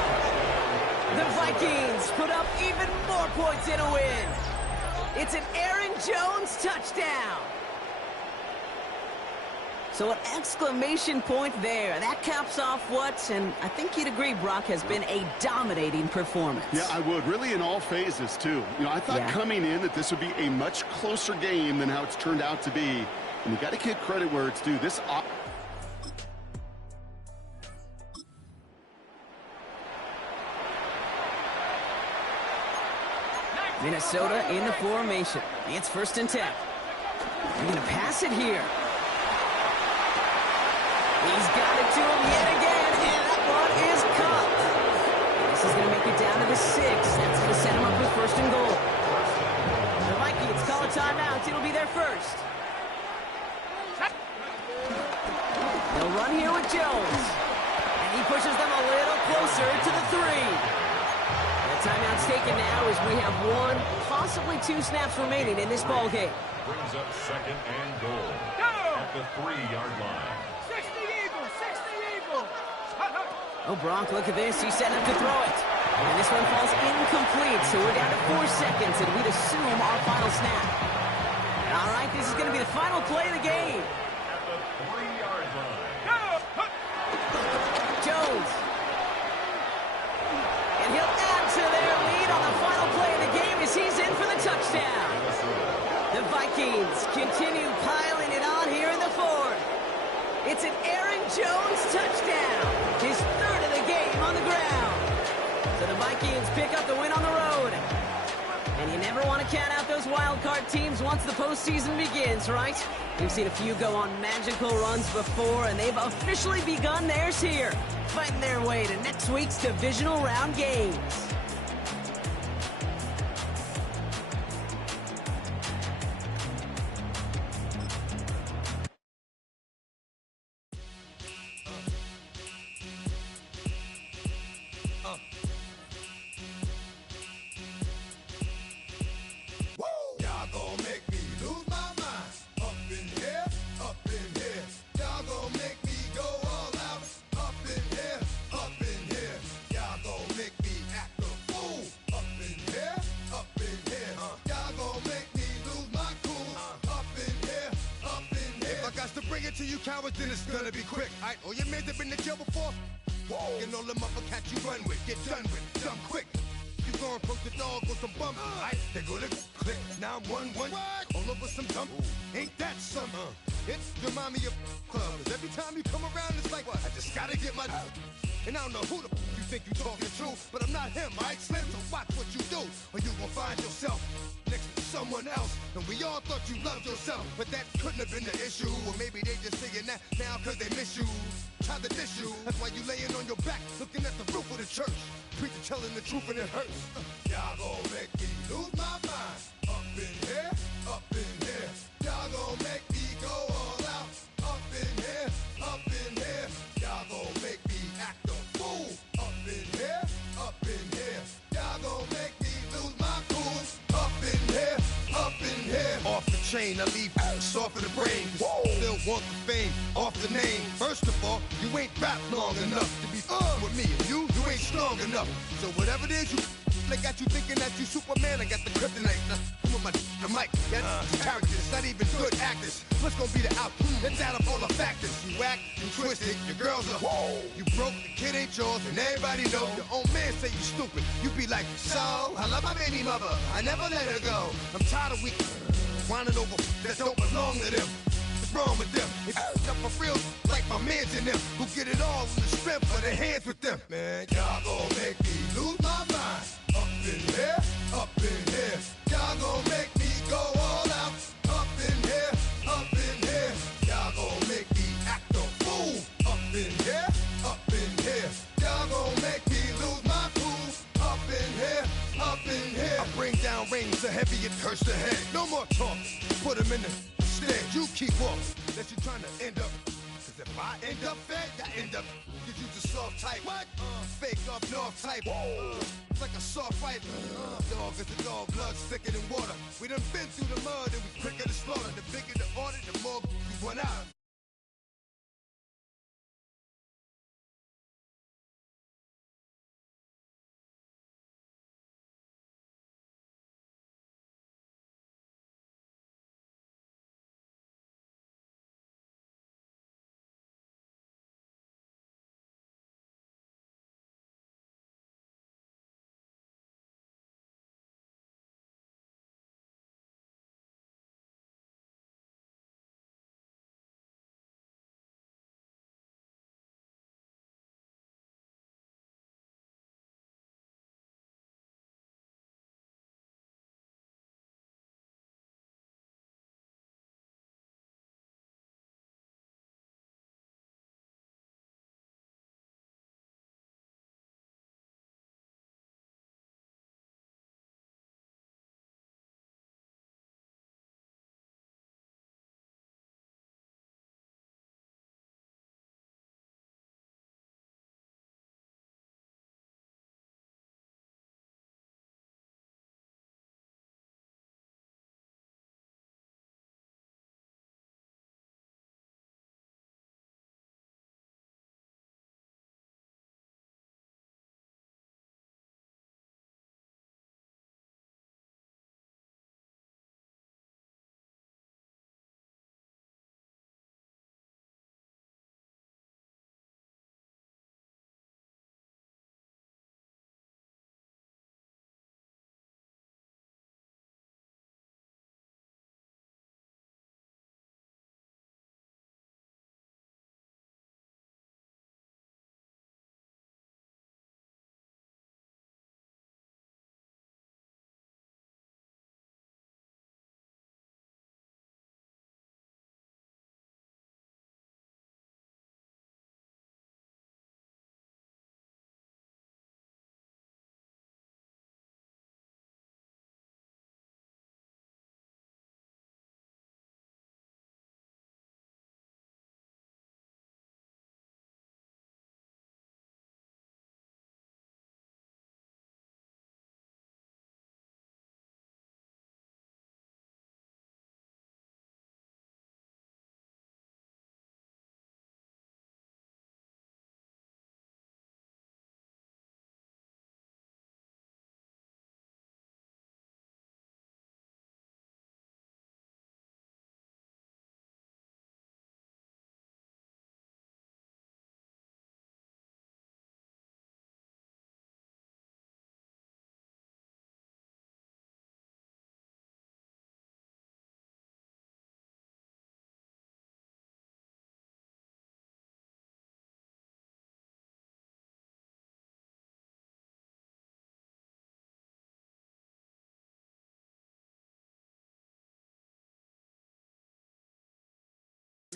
The Vikings put up even more points in a win. It's an Aaron Jones touchdown. So an exclamation point there. That caps off what, and I think you'd agree, Brock, has been a dominating performance. Yeah, I would. Really in all phases, too. You know, I thought coming in that this would be a much closer game than how it's turned out to be. And you got to give credit where it's due. This Minnesota in the formation. It's 1st and 10. They're going to pass it here. He's got it to him yet again, and that one is caught. This is going to make it down to the 6. That's going to set him up with 1st and goal. The Vikings call a timeout. It'll be their first. They'll run here with Jones. And he pushes them a little closer to the 3. The timeout's taken now as we have 1, possibly 2 snaps remaining in this ball game. Brings up 2nd and goal at the 3-yard line. 60 Eagles, 60 Eagles. Oh, Brock, look at this. He's setting up to throw it. And this one falls incomplete, so we're down to 4 seconds, and we'd assume our final snap. All right, this is going to be the final play of the game. At the 3-yard line. Jones. And he'll add to their lead on the final play of the game as he's in for the touchdown. The Vikings continue piling it on here in the 4th. It's an Aaron Jones touchdown. His third of the game on the ground. So the Vikings pick up the win on the road. And you never want to count out those wild card teams once the postseason begins, right? We've seen a few go on magical runs before, and they've officially begun theirs here, fighting their way to next week's divisional round games. To you cowards, then it's gonna be quick. Alright, all your men have been to jail before. Whoa, and all the motherfuckers you run with, get done with, dumb quick. You going approach the dog with some bumps. Alright, they go to click. Now I'm 1-1. All over some dump. Ain't that some? It remind me of club. 'Cause every time you come around, it's like, what? I just gotta get my. And I don't know who the you think you talking to, but I'm not him, alright, Slim? So watch what you do, or you gon' find yourself next to someone else. And we all thought you loved yourself, but that couldn't have been the issue. Or maybe they just saying that now cause they miss you. Tried to diss you, that's why you laying on your back, looking at the roof of the church. Preacher telling the truth and it hurts. Y'all gon' make me lose my mind. Up in here, up in here. Y'all gon' make me go all out. Up in here, up in here. Y'all gon' make me act a fool. Up in here, up in here. Y'all gon' make me lose my cool. Up in here, up in here. Off the chain, I leave soft in the brain. Still want the fame, off the name. First of all, you ain't rap long enough to be with me. And you ain't strong enough. So whatever it is you they got you thinking that you Superman, I got the kryptonite. Come with the mic, that's characters, not even good actors. What's gonna be the outcome? Let's add up all the factors. You whack, you twisted, your girls are you broke, the kid ain't yours, and everybody know. Your own man say you stupid. You be like, so, I love my baby mother, I never let her go. I'm tired of weak whining over that don't belong to them. What's wrong with them? If you up for real, like my mans in them, who get it all in the strength of their hands with them. Man, y'all gon' make me lose my mind. Up in here, up in here. Y'all gon' make me go all out. Up in here, up in here. Y'all gon' make me act a fool. Up in here, up in here. Y'all gon' make me lose my cool. Up in here, up in here. I bring down rings so heavy it hurts the head. No more talk, put them in the stand. You keep off, that you trying to end up. Cause if I end up fed, I end up. Cause you the soft type. What? Fake up north type. It's like a soft fight. Dog is a dog, blood thicker than water. We done been through the mud and we quicker to slaughter. The bigger the order, the more we run out.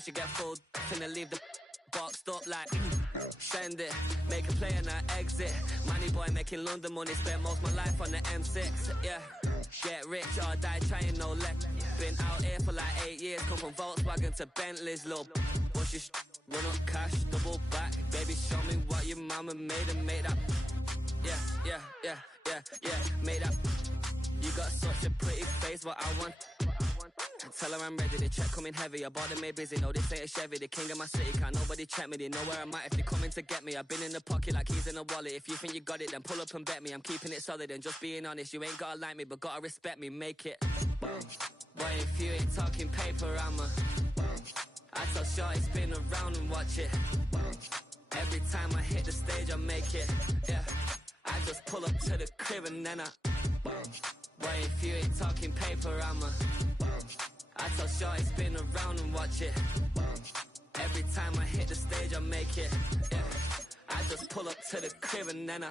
she get full, finna leave the boxed up like send it, make a play and I exit. Money boy making London money, spent most of my life on the M6. Yeah, get rich or die trying, no leg. Been out here for like 8 years, come from Volkswagen to Bentley's, little bush your run up cash, double back. Baby, show me what your mama made and make that. Yeah, made that. You got such a pretty face, what I want. Tell her I'm ready, the check coming heavy. I bought them made busy, no this ain't a Chevy. The king of my city, can't nobody check me. They know where I'm at if they coming to get me. I've been in the pocket like keys in a wallet. If you think you got it, then pull up and bet me. I'm keeping it solid and just being honest. You ain't gotta like me, but gotta respect me, make it. Boy, if you ain't talking paper, I tell shorty spin around and watch it. Every time I hit the stage, I make it. Yeah, I just pull up to the crib and then boy, if you ain't talking paper, I tell shorty spin around and watch it. Every time I hit the stage, I make it. Yeah, I just pull up to the crib and then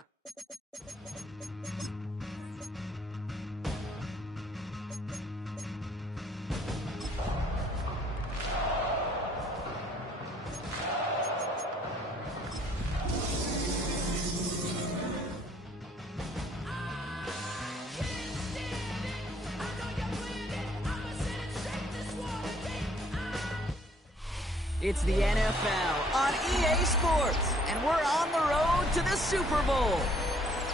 It's the NFL on EA Sports, and we're on the road to the Super Bowl.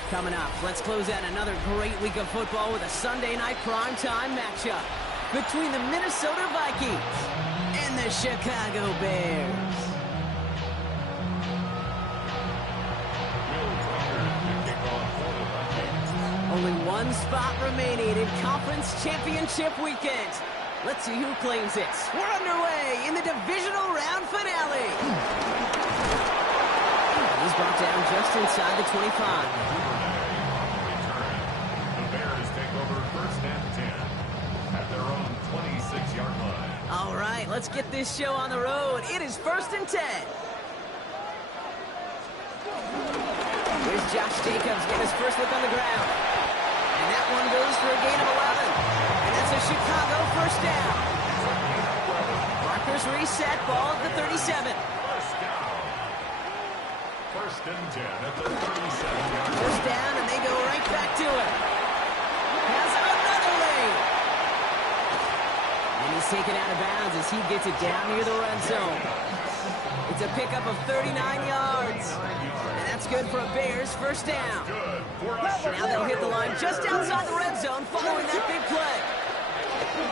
Coming up, let's close out another great week of football with a Sunday night primetime matchup between the Minnesota Vikings and the Chicago Bears. Only one spot remaining in Conference Championship Weekend. Let's see who claims it. We're underway in the divisional round finale. He's brought down just inside the 25. The Bears take over first and 10 at their own 26-yard line. All right, let's get this show on the road. It is first and 10. Here's Josh Jacobs getting his first look on the ground. And that one goes for a gain of 11. And that's a Chicago first down. Markers reset, ball at the 37. First and 10 at the 37-yard line. First down, and they go right back to it. Has another lane. And he's taken out of bounds as he gets it down near the red zone. It's a pickup of 39 yards. And that's good for a Bears first down. Now they'll hit the line just outside the red zone following that big play.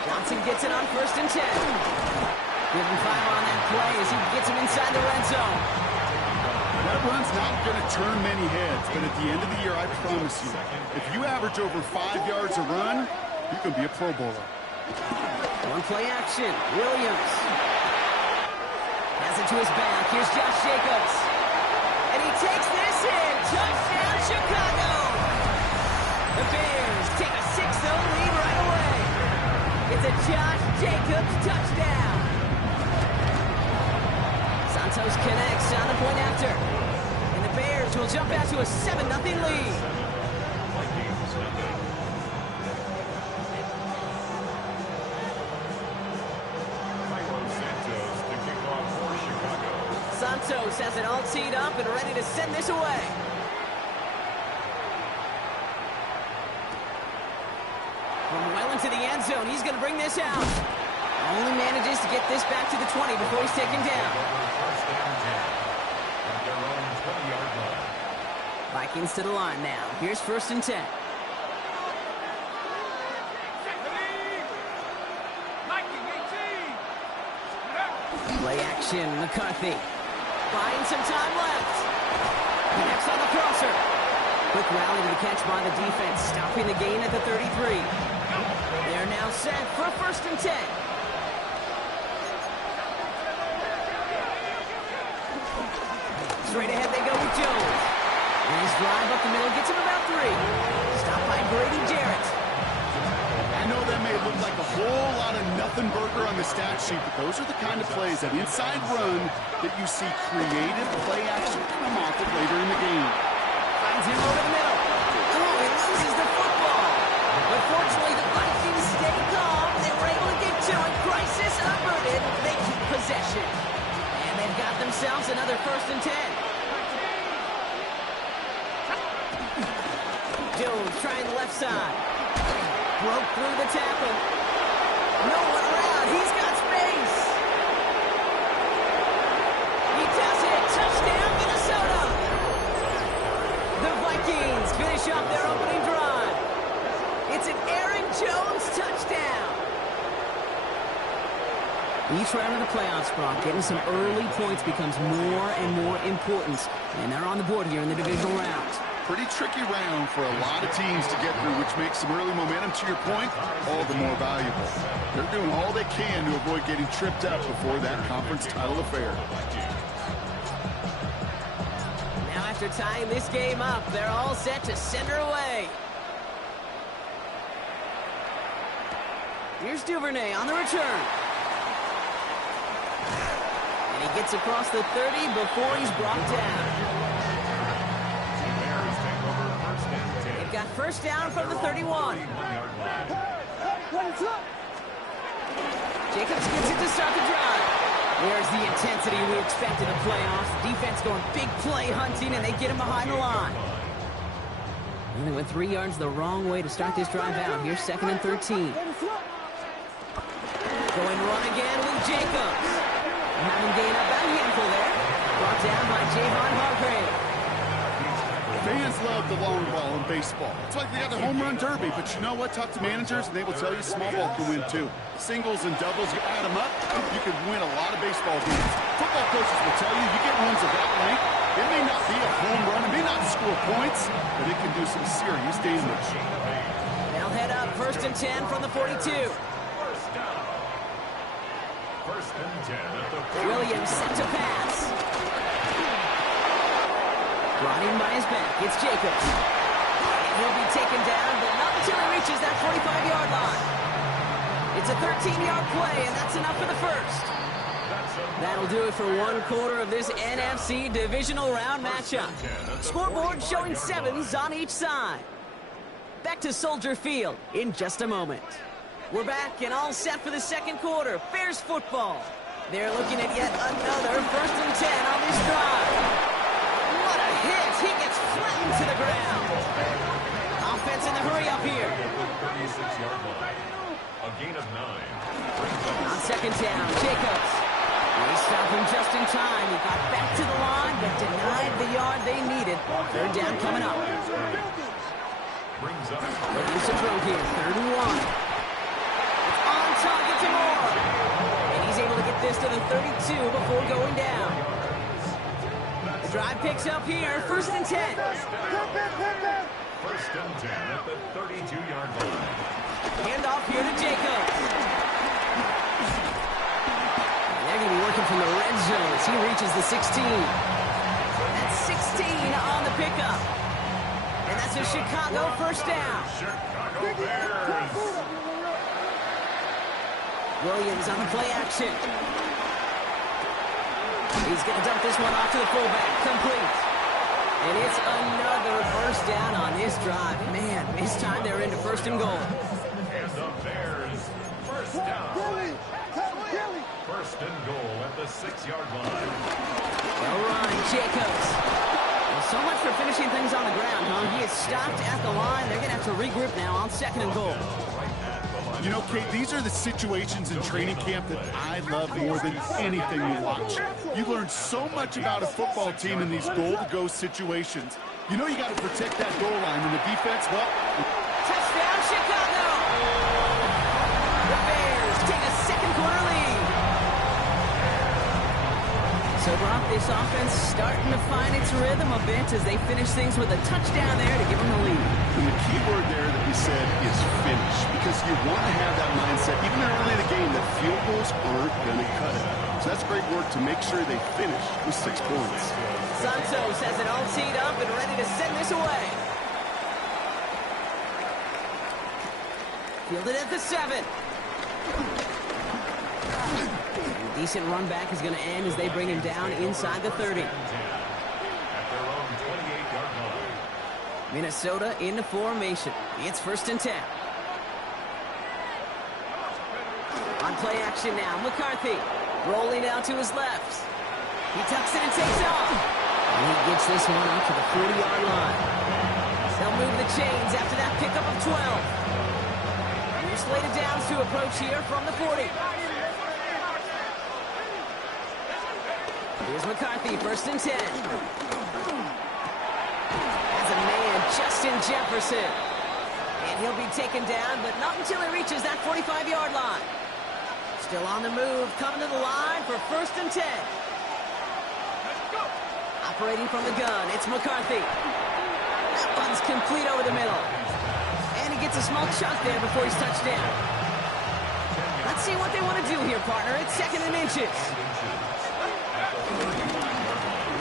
Johnson gets it on first and 10. Give him 5 on that play as he gets him inside the red zone. That run's not going to turn many heads, but at the end of the year, I promise you, if you average over 5 yards a run, you can be a Pro Bowler. One play action. Williams has it to his back. Here's Josh Jacobs. And he takes this in. Touchdown, Chicago. The Bears take a 6-0 lead right away. It's a Josh Jacobs touchdown. Santos connects on the point after. And the Bears will jump out to a 7-0 lead. Santos has it all teed up and ready to send this away. From well into the end zone, he's going to bring this out. Only manages to get this back to the 20 before he's taken down. Vikings to the line now. Here's first and 10. Play action, McCarthy. Buying some time left. Connects on the crosser. Quick rally to the catch by the defense, stopping the gain at the 33. They're now set for first and 10. Straight ahead they go with Jones. Nice drive up the middle, gets him about 3. Stopped by Grady Jarrett. I know that may look like a whole lot of nothing burger on the stat sheet, but those are the kind of plays, that inside run, that you see creative play action come off it later in the game. Finds him over the middle. Oh, he loses the football. But fortunately, the Vikings stay calm. They were able to get to it. Crisis averted. They keep possession. Jones trying the left side. Broke through the tackle. No one around. He's got space. He does it. Touchdown, Minnesota. The Vikings finish off their opening drive. It's an Aaron Jones touchdown. Each round of the playoffs, Brock, getting some early points becomes more and more important. And they're on the board here in the divisional round. Pretty tricky round for a lot of teams to get through, which makes some early momentum, to your point, all the more valuable. They're doing all they can to avoid getting tripped up before that conference title affair. Now after tying this game up, they're all set to send her away. Here's Duvernay on the return. And he gets across the 30 before he's brought down. They've got first down from the 31. Jacobs gets it to start the drive. There's the intensity we expect in the playoffs. Defense going big play hunting, and they get him behind the line. And they went 3 yards the wrong way to start this drive out. Here's 2nd and 13. Going run again with Jacobs. Having gained about a handful there. Brought down by Javon Hargrave. Fans love the long ball in baseball. It's like they got the home run derby, but you know what? Talk to managers, and they will tell you small ball can win too. Singles and doubles, you add them up, you can win a lot of baseball games. Football coaches will tell you, you get runs of that length. It may not be a home run, it may not score points, but it can do some serious damage. They'll head up 1st and 10 from the 42. First and 10 at the 42. Williams set to pass. Brought in by his back. It's Jacobs. And he'll be taken down, but not until he reaches that 45-yard line. It's a 13-yard play, and that's enough for the first. That'll do it for 1 quarter of this NFC divisional round matchup. Scoreboard showing 7s on each side. Back to Soldier Field in just a moment. We're back and all set for the 2nd quarter. Bears football. They're looking at yet another 1st and 10 on this drive. What a hit! He gets flattened to the ground. Offense in the hurry up here. 36-yard line. A gain of 9. On 2nd down, Jacobs. They stop him just in time. He got back to the line, but denied the yard they needed. 3rd down coming up. Looking to throw here. 3rd and 1. On target to Moore. And he's able to get this to the 32 before going down. The drive picks up here. 1st and 10. 1st and 10 at the 32-yard line. Hand off here to Jacobs. And they're going to be working from the red zone as he reaches the 16. That's 16 on the pickup. And that's a Chicago 1st down. Chicago Bears. Williams on the play action. He's going to dump this one off to the fullback. Complete. And it's another 1st down on this drive. Man, this time they're into 1st and goal. And the Bears, 1st down. 1st and goal at the 6-yard line. Well run, Jacobs. Well, so much for finishing things on the ground, huh? He is stopped at the line. They're going to have to regroup now on 2nd and goal. You know, Kate, these are the situations in training camp that I love more than anything you watch. You learn so much about a football team in these goal-to-go situations. You know you got to protect that goal line, and the defense, well... Touchdown, Chicago! The Bears take a 2nd quarter lead. So, Brock, this offense starting to find its rhythm a bit as they finish things with a touchdown there to give them the lead. And the key word there that we said is finish, because you want to have that mindset, even early in the game, that field goals aren't going to cut it. So that's great work to make sure they finish with 6 points. Santos has it all teed up and ready to send this away. Fielded at the 7. Decent run back is going to end as they bring him down inside the 30. Minnesota into formation. It's 1st and 10. On play action now, McCarthy rolling out to his left. He tucks it and takes off. And he gets this one up to the 40-yard line. They'll move the chains after that pickup of 12. New slated downs to approach here from the 40. Here's McCarthy, 1st and 10. As a man, Justin Jefferson. And he'll be taken down, but not until he reaches that 45-yard line. Still on the move, coming to the line for 1st and 10. Operating from the gun, it's McCarthy. That one's complete over the middle. And he gets a small chunk there before he's touched down. Let's see what they want to do here, partner. It's 2nd and inches.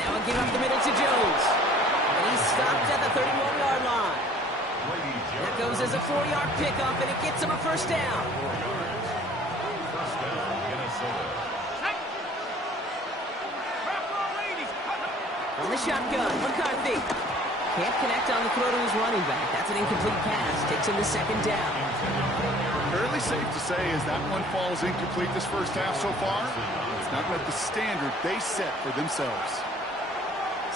Now a give up the middle to Jones. And he's stopped at the 31-yard line. That goes as a 4-yard pickup, and it gets him a 1st down. On the shotgun, McCarthy. Can't connect on the throw to his running back. That's an incomplete pass. Takes him to 2nd down. Fairly safe to say as that one falls incomplete this first half so far, it's not met the standard they set for themselves.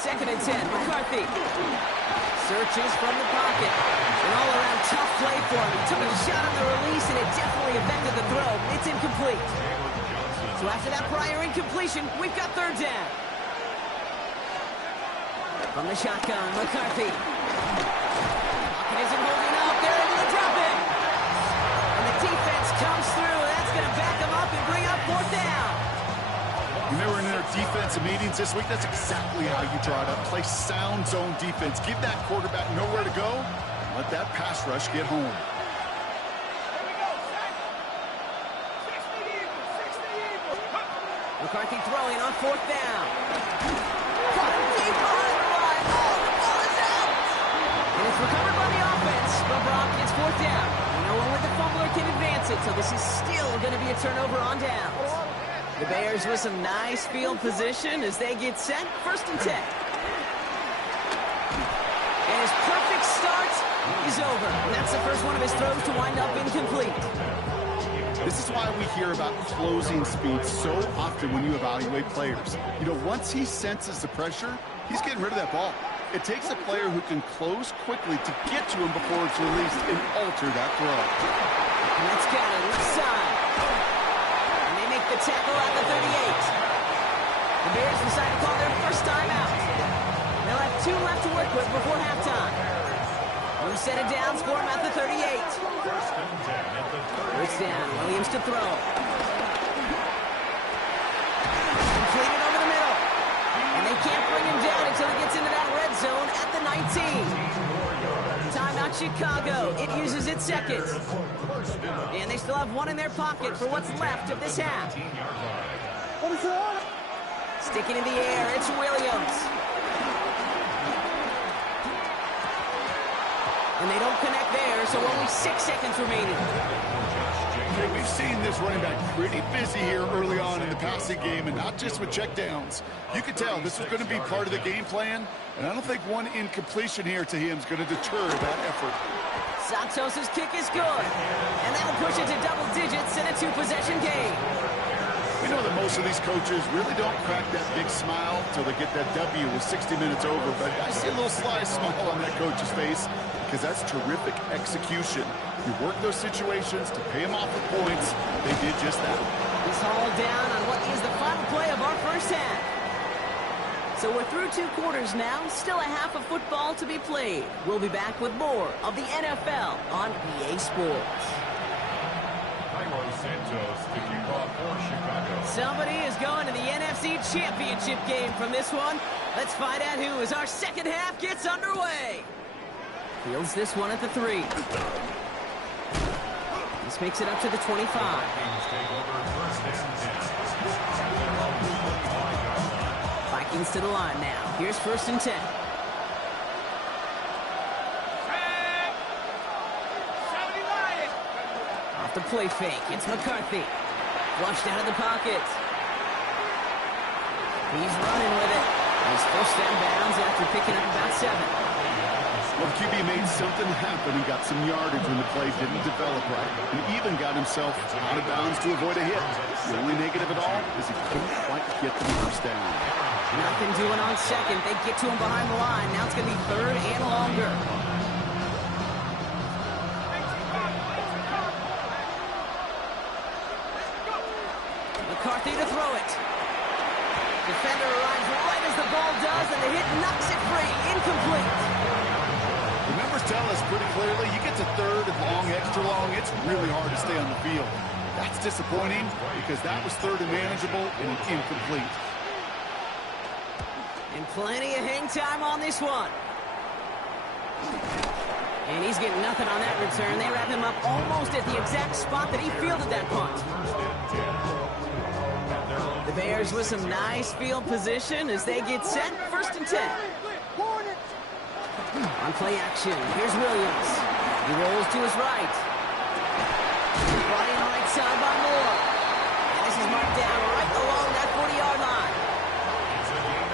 2nd and 10, McCarthy. Searches from the pocket. An all-around tough play for him. He took a shot on the release, and it definitely affected the throw. It's incomplete. So after that prior incompletion, we've got 3rd down. From the shotgun, McCarthy. Pocket isn't holding up. They're able to drop it. And the defense comes through. That's going to back them up and bring up 4th down. When they were in their defensive meetings this week, that's exactly how you draw it up. Play sound zone defense. Give that quarterback nowhere to go. Let that pass rush get home. McCarthy throwing on 4th down. Caught deep behind the line. Oh, the ball is out. And it's recovered by the offense. But Brock gets 4th down. No one with the fumbler can advance it, so this is still going to be a turnover on downs. The Bears with some nice field position as they get set. 1st and 10. And his perfect start is over. And that's the first one of his throws to wind up incomplete. This is why we hear about closing speed so often when you evaluate players. You know, once he senses the pressure, he's getting rid of that ball. It takes a player who can close quickly to get to him before it's released and alter that throw. And that's got it left side. And they make the tackle at the 38. The Bears decide to call their first timeout. They'll have 2 left to work with before halftime. New set of downs for him at the 38. First down, Williams to throw. Completed over the middle. And they can't bring him down until he gets into that red zone at the 19. Timeout Chicago. It uses its 2nd. And they still have 1 in their pocket for what's left of this half. Sticking in the air, it's Williams. And they don't connect there, so only 6 seconds remaining. Okay, we've seen this running back pretty busy here early on in the passing game, and not just with checkdowns. You could tell this was going to be part of the game plan, and I don't think one incompletion here to him is going to deter that effort. Santos' kick is good, and that'll push it to double digits in a 2-possession game. We know that most of these coaches really don't crack that big smile until they get that W with 60 minutes over, but I see a little sly smile on that coach's face because that's terrific execution. You work those situations to pay them off with points. They did just that. He's hauled down on what is the final play of our first half. So we're through 2 quarters now, still a half of football to be played. We'll be back with more of the NFL on EA Sports. Santos to kick off for Chicago. Somebody is going to the NFC Championship game from this one. Let's find out who as our second half gets underway. Fields this one at the 3. This makes it up to the 25. Vikings to the line now. Here's 1st and 10. Off the play fake, it's McCarthy. Flushed out of the pocket. He's running with it. He's pushed out of bounds after picking up about 7. Well, the QB made something happen and got some yardage when the play didn't develop right. And even got himself out of bounds to avoid a hit. The only negative at all is he couldn't quite get the first down. Nothing doing on 2nd. They get to him behind the line. Now it's going to be 3rd and longer. McCarthy to throw it. Defender arrives right as the ball does, and the hit knocks it free. Incomplete. The numbers tell us pretty clearly, you get to third and long, extra long, it's really hard to stay on the field. That's disappointing because that was third and manageable and incomplete. And plenty of hang time on this one. And he's getting nothing on that return. They wrap him up almost at the exact spot that he fielded that punt. The Bears with some nice field position as they get set. 1st and 10. On play action, here's Williams. He rolls to his right. Brought in right side by Moore. And this is marked down right along that 40-yard line.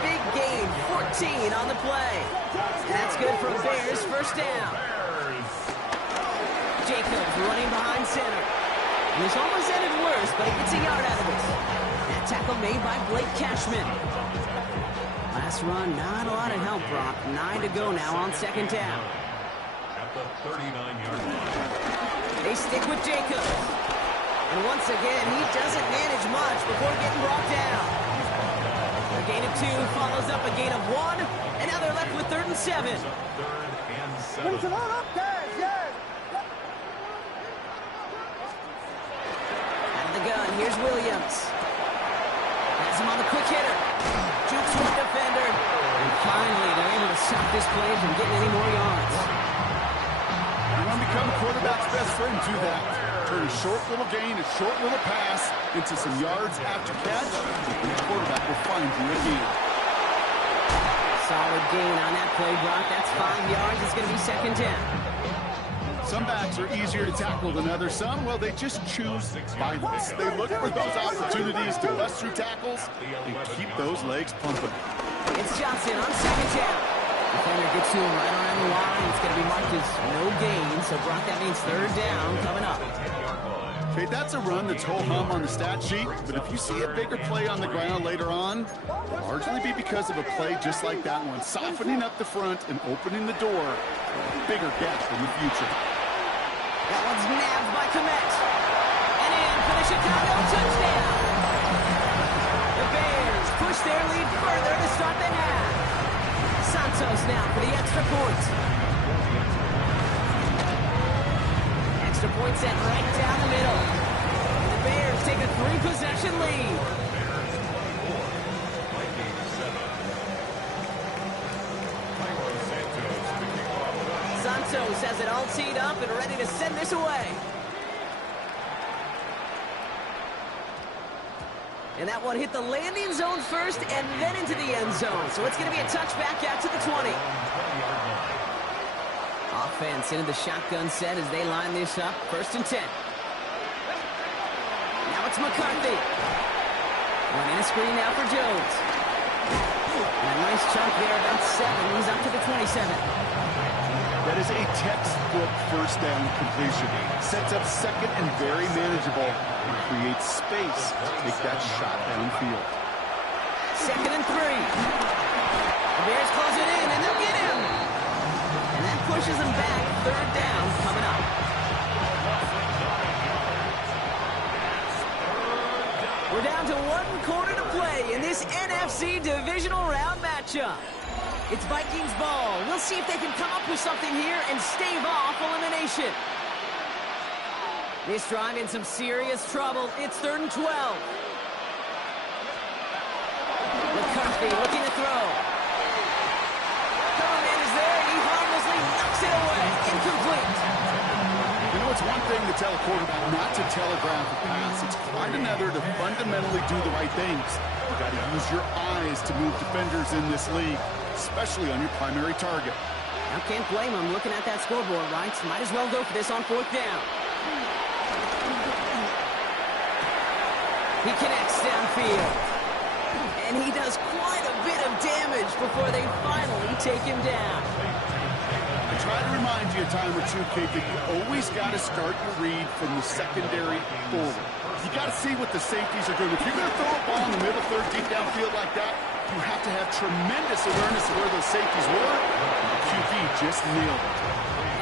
Big gain, 14 on the play. That's good for a Bears 1st down. Jacobs running behind center. And this almost ended worse, but he gets a yard out of it. That tackle made by Blake Cashman. Last run, not a lot of help, Brock. 9 to go now on 2nd down. At the 39-yard line. They stick with Jacobs. And once again, he doesn't manage much before getting brought down. A gain of 2 follows up a gain of 1, and now they're left with 3rd and 7. 3rd and 7. Out of the gun, here's Williams. Has him on the quick hitter. Jukes one defender. And finally, they're able to stop this play from getting any more yards. You want to become a quarterback's best friend, do that. Turn a short little gain, a short little pass into some yards after catch, and the quarterback will find you again. Solid gain on that play, Brock. That's 5 yards. It's going to be 2nd down. Some backs are easier to tackle than others. Some, well, they just choose violence. They look for those opportunities to bust through tackles and keep those legs pumping. It's Johnson on 2nd down. Defender gets to him right around the line. It's going to be marked as no gain. So, Brock, that means 3rd down coming up. Okay, that's a run that's ho-hum on the stat sheet, but if you see a bigger play on the ground later on, it'll largely be because of a play just like that one, softening up the front and opening the door for a bigger gap in the future. That one's nabbed by Komet. And in for the Chicago touchdown. The Bears push their lead further to start the half. Santos now for the extra point. Extra point set right down the middle. And the Bears take a 3-possession lead. Santos has it all teed up and ready to send this away. And that one hit the landing zone first and then into the end zone. So it's going to be a touchback out to the 20. Offense into the shotgun set as they line this up. 1st and 10. Now it's McCarthy. Running a screen now for Jones. And a nice chunk there, about 7. He's up to the 27. That is a textbook 1st down completion. Sets up 2nd and very manageable and creates space to take that shot downfield. 2nd and 3. The Bears close it in, and they'll get him. And that pushes them back. 3rd down coming up. We're down to 1 quarter to play in this NFC divisional round matchup. It's Vikings ball. We'll see if they can come up with something here and stave off elimination. This drive in some serious trouble. It's 3rd and 12. McCarthy looking to throw. Coverman is there, and he harmlessly knocks it away. Incomplete. You know, it's one thing to tell a quarterback not to telegraph a pass. It's quite another to fundamentally do the right things. You got to use your eyes to move defenders in this league, especially on your primary target. I can't blame him looking at that scoreboard, right? Might as well go for this on 4th down. He connects downfield. And he does quite a bit of damage before they finally take him down. I try to remind you a time or two, Kate, that you always got to start your read from the secondary forward. You got to see what the safeties are doing. If you're going to throw a ball in the middle third deep downfield like that, you have to have tremendous awareness of where those safeties were. The QB just nailed it.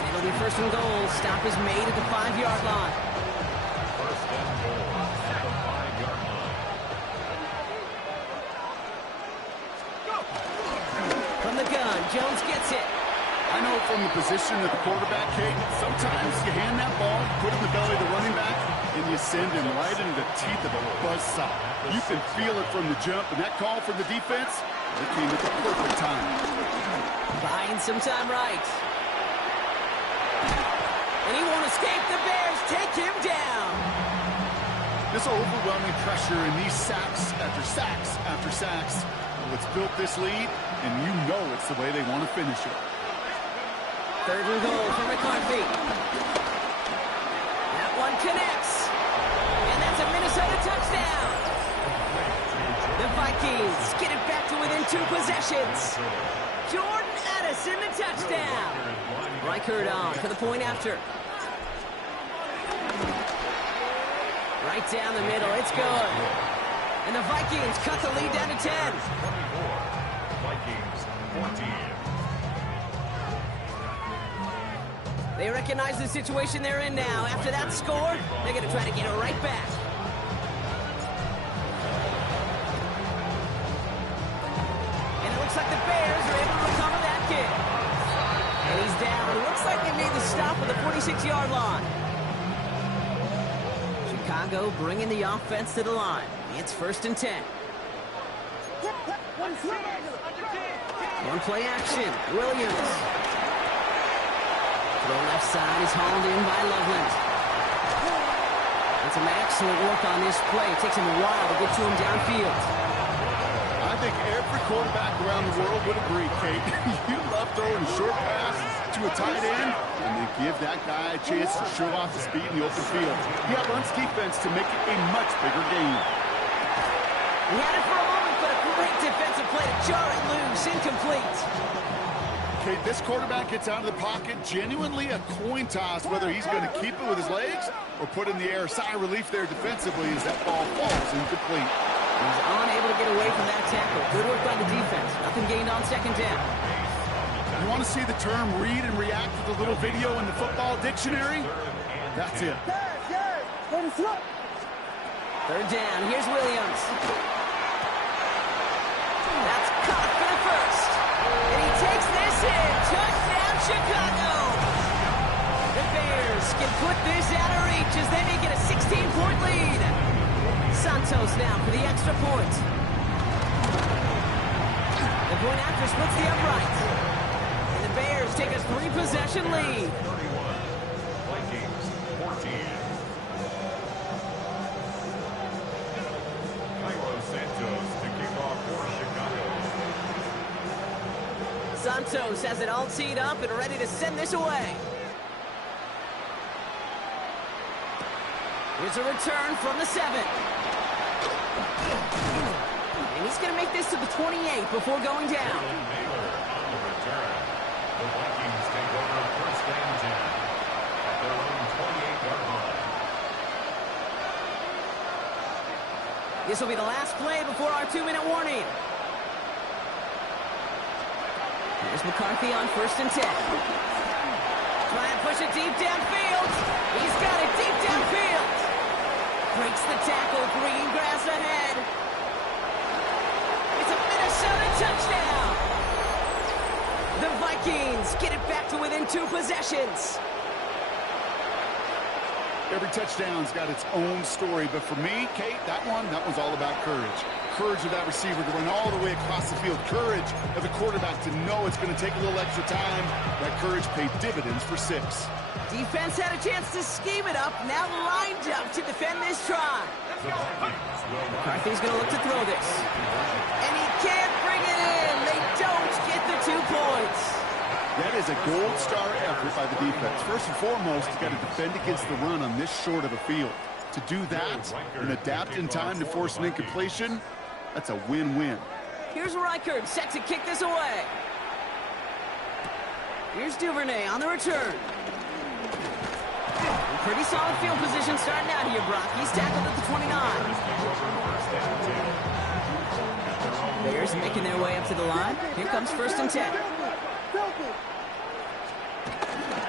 And it'll be 1st and goal. Stop is made at the 5-yard line. 1st and goal at the 5-yard line. Jones gets it. I know from the position of the quarterback, Kate, sometimes you hand that ball, put it in the belly of the running back, and you send him right into the teeth of a buzzsaw. You can feel it from the jump, and that call from the defense, it came at the perfect time. Buying some time right. And he won't escape. The Bears take him down. This overwhelming pressure and these sacks after sacks after sacks, what's built this lead, and you know it's the way they want to finish it. 3rd and goal for McCarthy. That one connects. And that's a Minnesota touchdown. The Vikings get it back to within 2 possessions. Jordan Addison, the touchdown. Reichard on for the point after. Right down the middle. It's good. And the Vikings cut the lead down to 10. 24. Vikings 14. They recognize the situation they're in now. After that score, they're going to try to get it right back. And it looks like the Bears are able to recover that kick. And he's down. It looks like they made the stop at the 46-yard line. Chicago bringing the offense to the line. It's 1st and 10. One play action. Williams. The left side is hauled in by Loveland. And some excellent work on this play. It takes him a while to get to him downfield. I think every quarterback around the world would agree, Kate. You love throwing short passes to a tight end, and they give that guy a chance to show off the speed in the open field. He outrun's defense to make it a much bigger game. He had it for a moment, but a great defensive play to jar it loose. Incomplete. Okay, this quarterback gets out of the pocket, genuinely a coin toss, whether he's going to keep it with his legs or put in the air. Sigh of relief there defensively as that ball falls incomplete. He's unable to get away from that tackle. Good work by the defense. Nothing gained on 2nd down. You want to see the term read and react with a little video in the football dictionary? That's it. 3rd down. Here's Williams. That's caught for the first. And he takes this in. Touchdown, Chicago. The Bears can put this out of reach as they make it a 16-point lead. Santos now for the extra point. The point after splits the upright. And the Bears take a 3-possession lead. 31. Vikings 14. Santos to kick off for Chicago. Santos has it all teed up and ready to send this away. Here's a return from the 7. And he's going to make this to the 28 before going down. On the return. The Vikings take over 1st and 10 at their own 28-yard line. This will be the last play before our 2-minute warning. Here's McCarthy on 1st and 10. Try and push it deep downfield. He's got it deep downfield. Breaks the tackle. Green grass ahead. It's a Minnesota touchdown. The Vikings get it back to within 2 possessions. Every touchdown's got its own story, but for me, Kate, that one's all about courage. Courage of that receiver to run all the way across the field. Courage of the quarterback to know it's going to take a little extra time. That courage paid dividends for 6. Defense had a chance to scheme it up, now lined up to defend this try. McCarthy's going to look to throw this. And he can't bring it in. They don't get the 2 points. That is a gold star effort by the defense. First and foremost, you've got to defend against the run on this short of a field. To do that and adapt in time to force an incompletion, that's a win-win. Here's Reichard, set to kick this away. Here's Duvernay on the return. Pretty solid field position starting out here, Brock. He's tackled at the 29. Bears making their way up to the line. Here comes 1st and 10.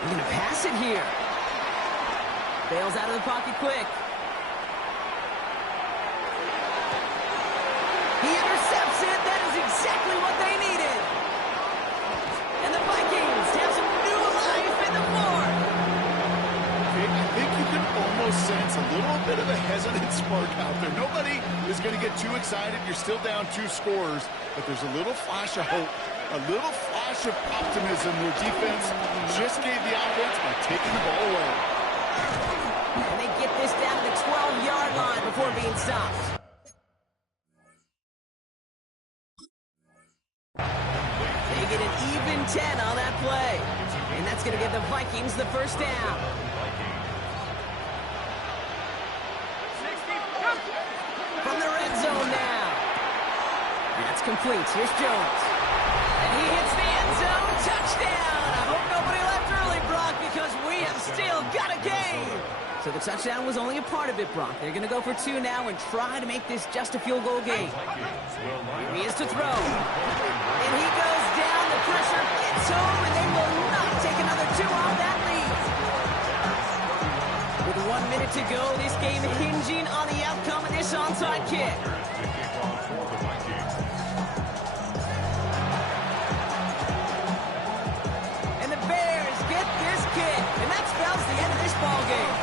They're going to pass it here. Bails out of the pocket quick. He intercepts it. That is exactly what they needed. almost sense a little bit of a hesitant spark out there. Nobody is going to get too excited. You're still down 2 scores, but there's a little flash of hope, a little flash of optimism where defense just gave the offense by taking the ball away. And they get this down to the 12-yard line before being stopped. They get an even 10 on that play. And that's going to give the Vikings the first down. From the red zone now. That's complete. Here's Jones. And he hits the end zone. Touchdown. I hope nobody left early, Brock, because we have still got a game. So the touchdown was only a part of it, Brock. They're going to go for 2 now and try to make this just a field goal game. Here he is to throw. And he goes down. The pressure gets home, and they will not take another 2 on that lead. With 1 minute to go, this game hinging on the outcome of this onside kick. And the Bears get this kick, and that spells the end of this ball game.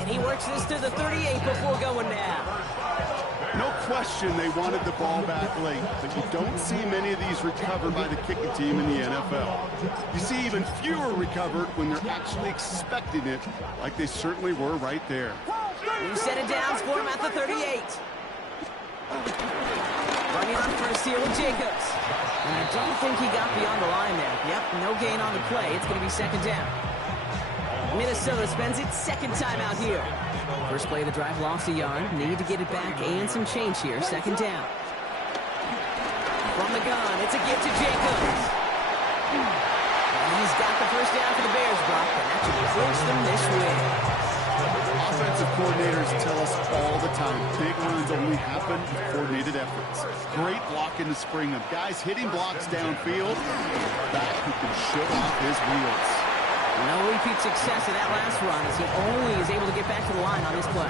And he works this to the 38 before going now. No question they wanted the ball back late, but you don't see many of these recovered by the kicking team in the NFL. You see even fewer recovered when they're actually expecting it, like they certainly were right there. New set of downs for him at the 38. Running on first here with Jacobs. And I don't think he got beyond the line there. Yep, no gain on the play. It's going to be second down. Minnesota spends its second time out here. First play of the drive, lost a yard. Need to get it back and some change here. Second down. From the gun, it's a give to Jacobs. And he's got the first down for the Bears, Brock, and that should clinch them this win. Offensive coordinators tell us all the time, big runs only happen with coordinated efforts. Great block in the spring of guys hitting blocks downfield. Back who can shut off his wheels. No repeat success of that last run as he only is able to get back to the line on his play.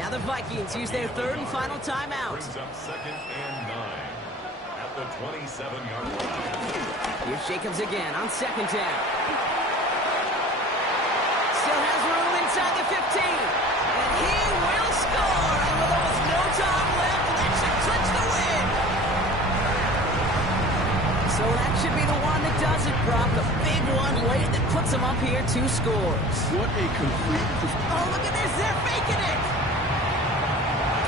Now the Vikings use their third and final timeout. Second and 9 at the 27-yard line. Here's Jacobs again on second down. Still has room inside the 15. And he will score. And with almost no time left, that should clinch the win. So that should be the one that does it, Brock. A big one late that puts him up here 2 scores. What a complete... Oh, look at this. They're faking it.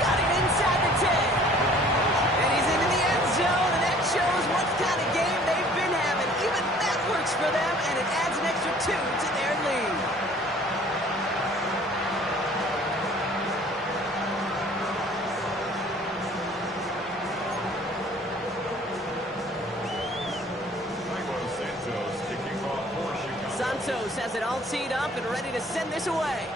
Got it inside the 10. And he's into the end zone, and that shows what kind of game they've been having. Even that works for them, and it adds an extra 2 to their lead. Santos has it all teed up and ready to send this away.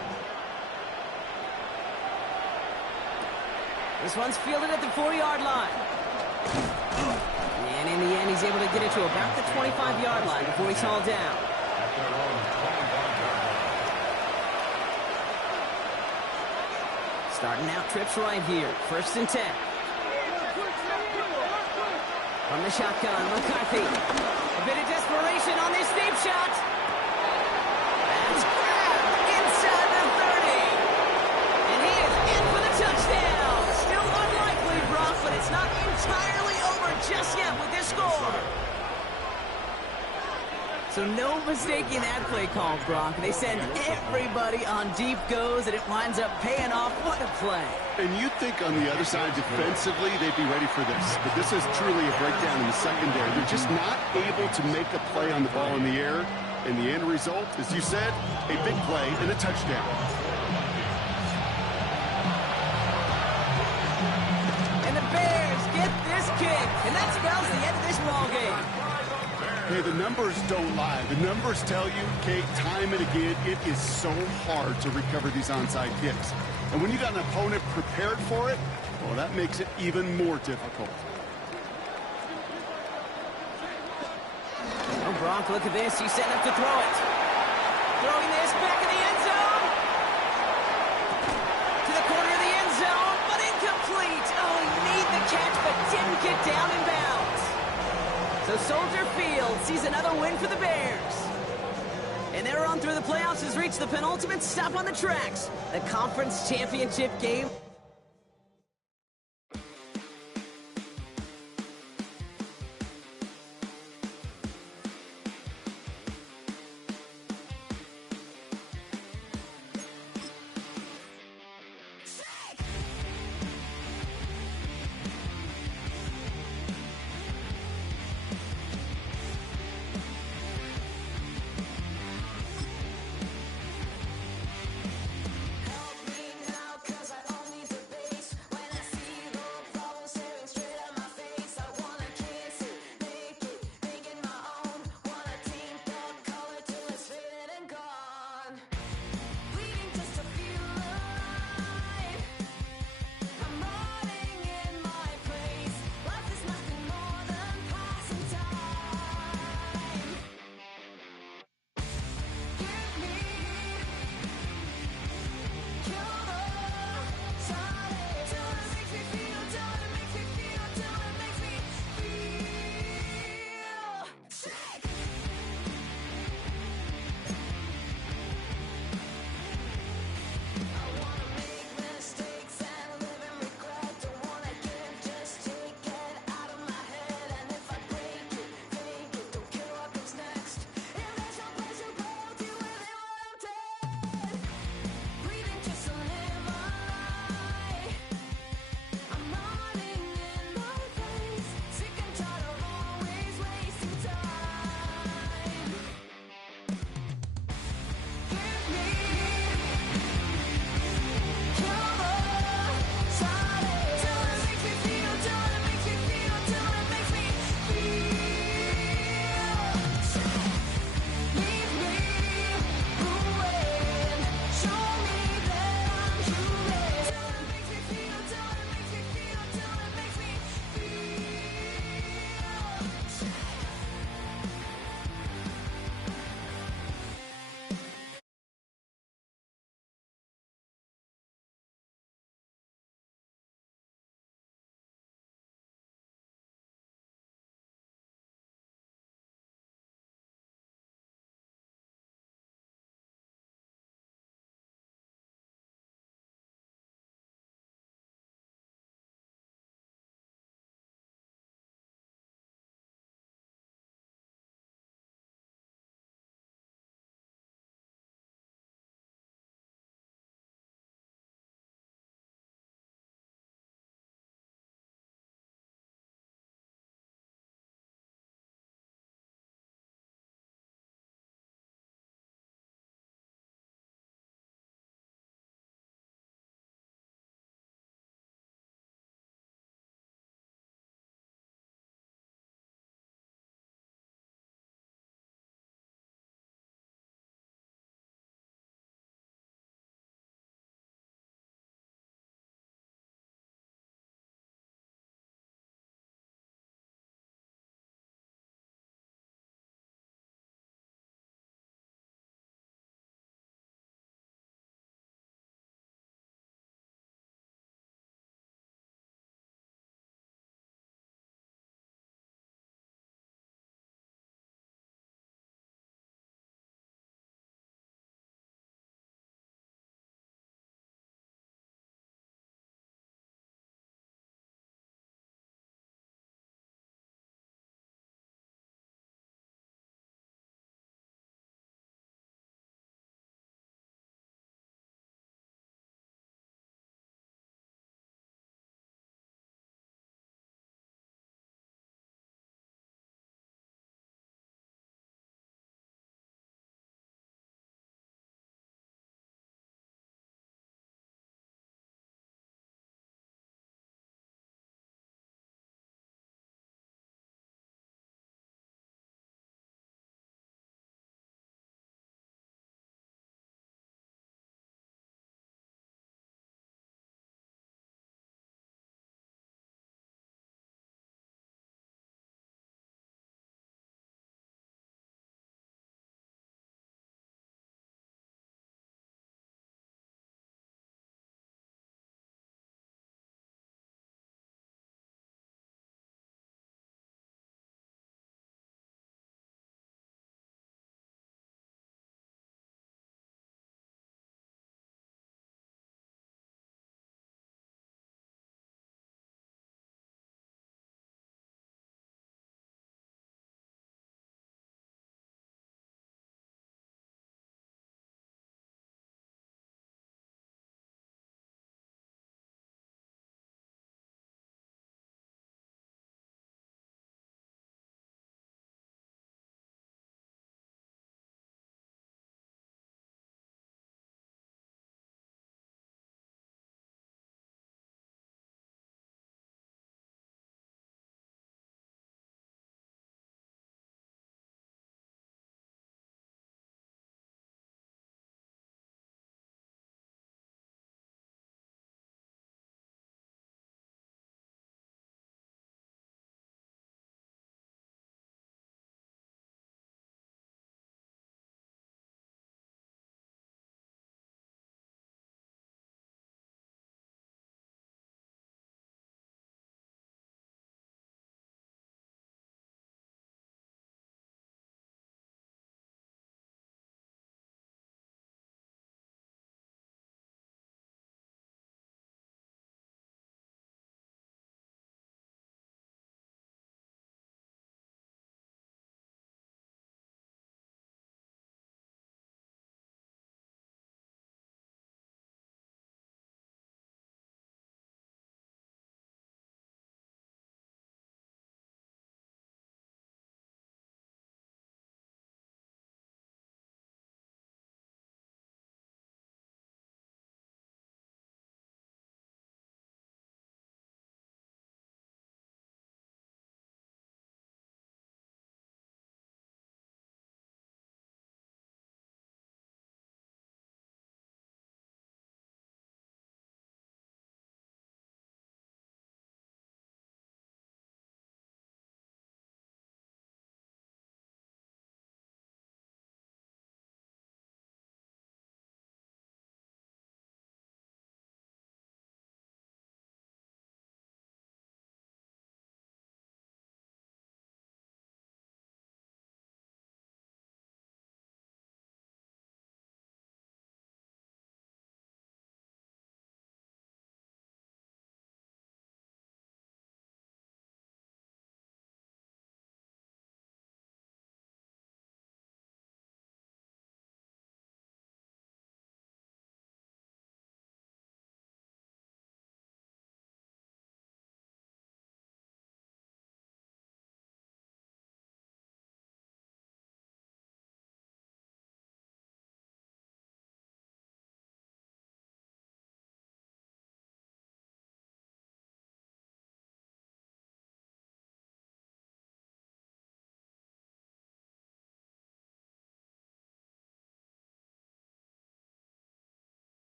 This one's fielded at the 4-yard line. And in the end, he's able to get it to about the 25-yard line before he's hauled down. Starting out trips right here. First and 10. From the shotgun, McCarthy. A bit of desperation on this deep shot. That's grabbed inside the 30. And he is in for the touchdown. Still unlikely, Brock, but it's not entirely over just yet with this score. So no mistaking that play call, Brock. They send everybody on deep goes, and it winds up paying off. What a play. And you'd think on the other side, defensively, they'd be ready for this. But this is truly a breakdown in the secondary. They're just not able to make a play on the ball in the air. And the end result, as you said, a big play and a touchdown. And the Bears get this kick, and that spells the end of this ball game. Hey, the numbers don't lie. The numbers tell you, Kate, time and again, it is so hard to recover these onside kicks. And when you got an opponent prepared for it, well, that makes it even more difficult. Oh, Brock, look at this. He's setting up to throw it. Throwing this back in the end zone. To the corner of the end zone, but incomplete. Oh, he made the catch, but didn't get down in bounds. So Soldier Field sees another win for the Bears. And their run through the playoffs has reached the penultimate stop on the tracks. The conference championship game.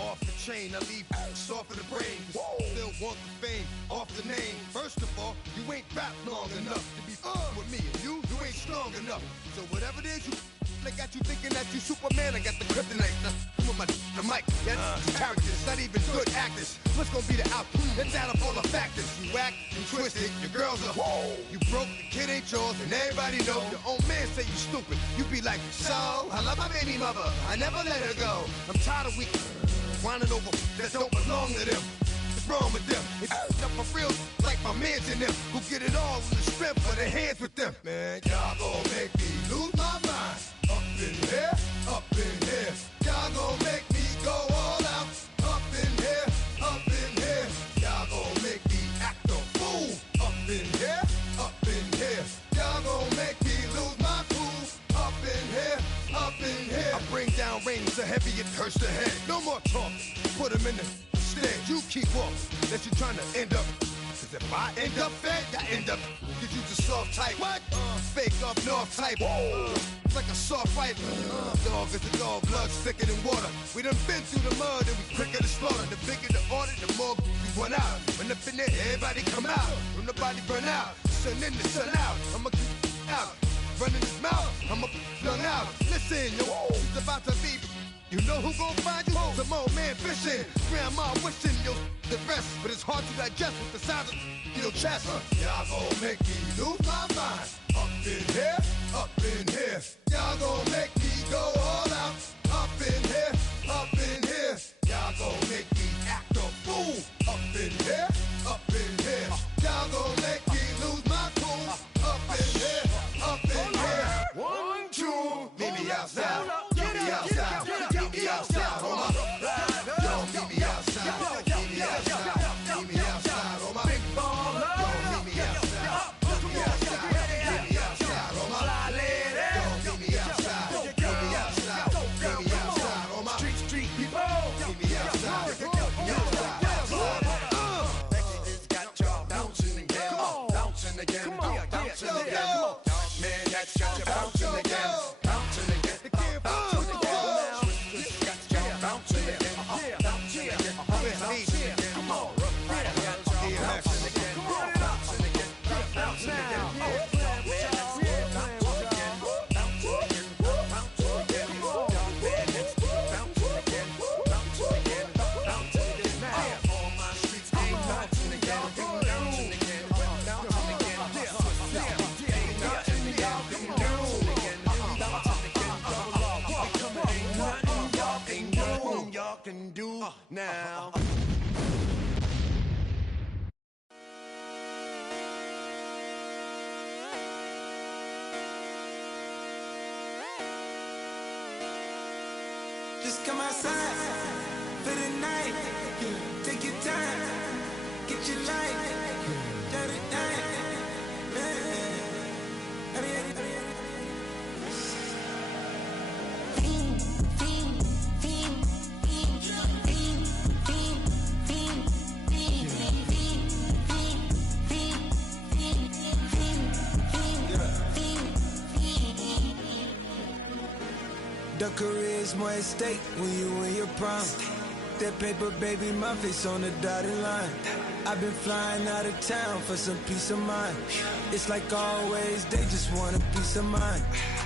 off the chain. I leave soft in the brain. Still want the fame off the name. First of all, you ain't rap long enough to be with me. And you ain't strong enough. So whatever it is you I got you thinking that you Superman. I got the kryptonite. With the mic. That's characters. Not even good actors. What's gonna be the outcome? Let's add up all the factors. You whack, you twisted, your girls are you broke, the kid ain't yours, and everybody know. Your own man say you stupid. You be like, so I love my baby mother. I never let her go. I'm tired of weak whining over that don't belong to them. What's wrong with them? It's up for real, like my mans in them, who get it all in the strength of their hands with them. Man, y'all gon' make me lose my mind. Up in here, up in here. Y'all gon' make me go all out. Up in here, up in here. Y'all gon' make me act a fool. Up in here, up in here. Y'all gon' make me lose my cool. Up in here, up in here. I bring down rain so heavy it hurts the head. No more talk, put him in the stand. You keep walking, that you trying to end up. Cause if I end up fed, I end up. Cause you the soft type. What? Fake up north type. It's like a soft fight. Dog is a dog, blood thicker than water. We done been through the mud and we quicker to slaughter. The bigger the order, the more we run out. When up in there, everybody come out. When the body burn out, sun in the sun out. I'ma keep out. Running his mouth, I'ma flung out. Listen, yo, it's about to be. You know who gon' find you? Some old man fishing. Grandma wishing you the best, but it's hard to digest with the sound of your chest. Y'all gon' make me lose my mind. Up in here, up in here. Y'all gon' make me go all out. Up in here, up in here. Y'all gon' make me act a fool. Up in here, up in here. Y'all gon' make me lose my cool. Up in here, up in here. 1, 2, meet me outside. Meet me outside. Meet me outside. On my yo, meet me outside. Meet me outside. Meet me outside. On my big baller. Yo, meet me outside. Meet me outside. Meet me outside. On my fly lady. Yo, meet me outside. Meet me outside. Meet me outside. On my street people. Meet me outside. Meet me outside. It's got y'all bouncing again. Bouncing again. Bouncing again. Man, that's got you bouncing again. Bouncing again. Bouncing again. Can do now. Just come outside for the night. Take your time, get your life. Dirty night. The career's more at stake when you in your prime. That paper, baby, my face on the dotted line. I've been flying out of town for some peace of mind. It's like always, they just want a peace of mind.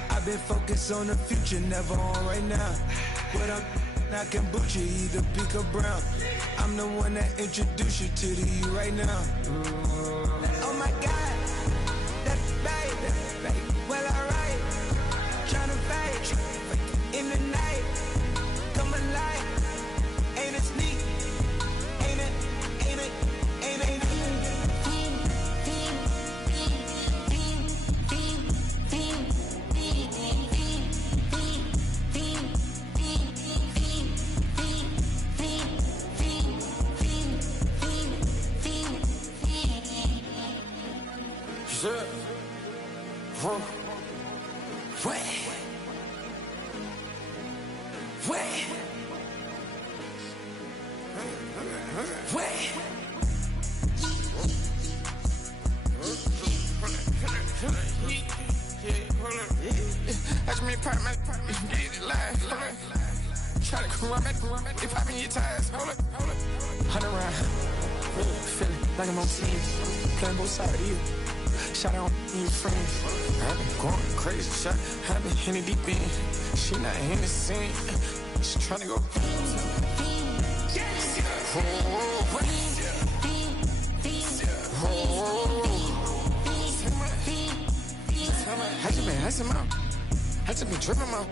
I've been focused on the future, never on right now. But I can boot you either pink or brown. I'm the one that introduced you to the you right now. Oh my God, that's baby. Well, alright, tryna fight in the night. Come alive, ain't it sneak? Ain't it? try to come run back. They popping your tires. Hold up. 100 round. Really feeling like I'm on team. Playing both sides of you. Shout out to your friends. I've been going crazy. Shot. I've been in the deep end. She not in the scene. She tryna go. I just been dripping out.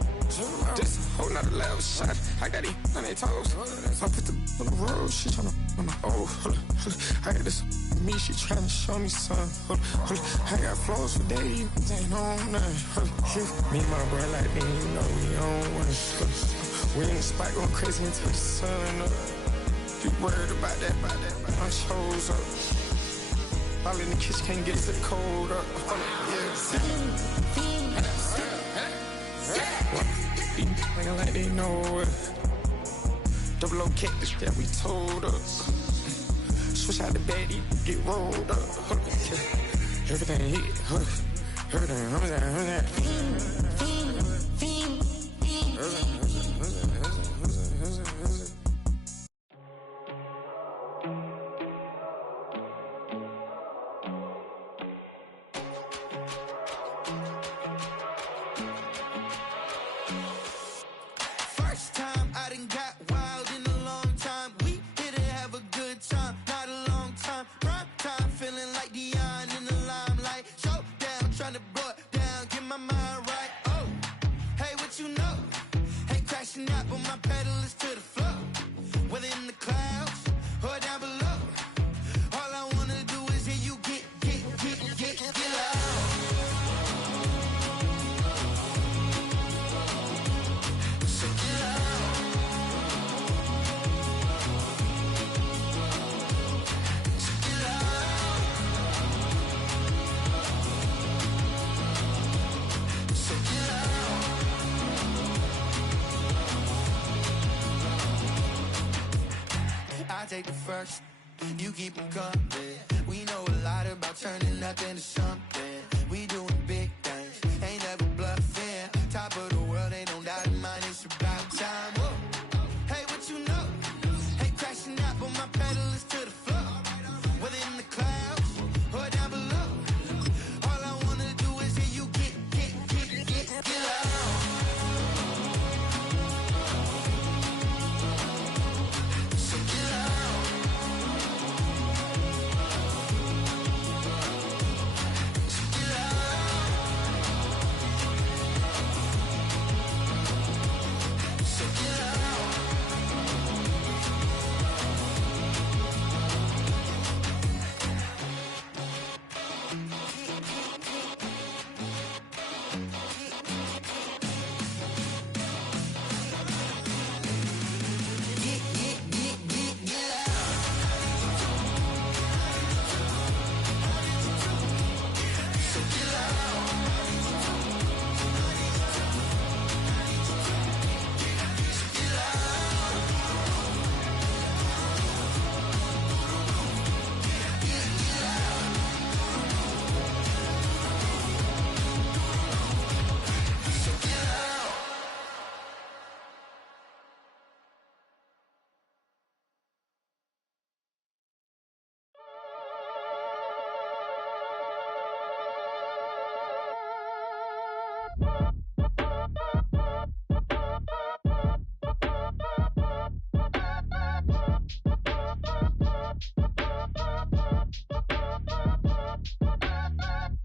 This a whole nother level shot. I got it on their toes. I put the on the road. She tryna. Oh, hold up. I got this me. She tryna show me something. Hold up. I got flows for days. Ain't on nothing. Me and my bro like me. You know we on one. We in the spot going crazy until the sun up. You worried about that? My shows up. All in the kitchen can't get it cold up. Nigga like they know it. Double O cactus that we told us. Switch out the baddie, get rolled up. Everything hit, everything. Take the first, you keep them coming. We know a lot about turning nothing to something. We doing big things, ain't never bluffing. Top of the world, ain't no doubt in mind, it's about time. Whoa. Hey, what you know? Hey, crashing out, but my pedal is to the floor. Whether in the clouds or down below, all I wanna do is hear you get loud.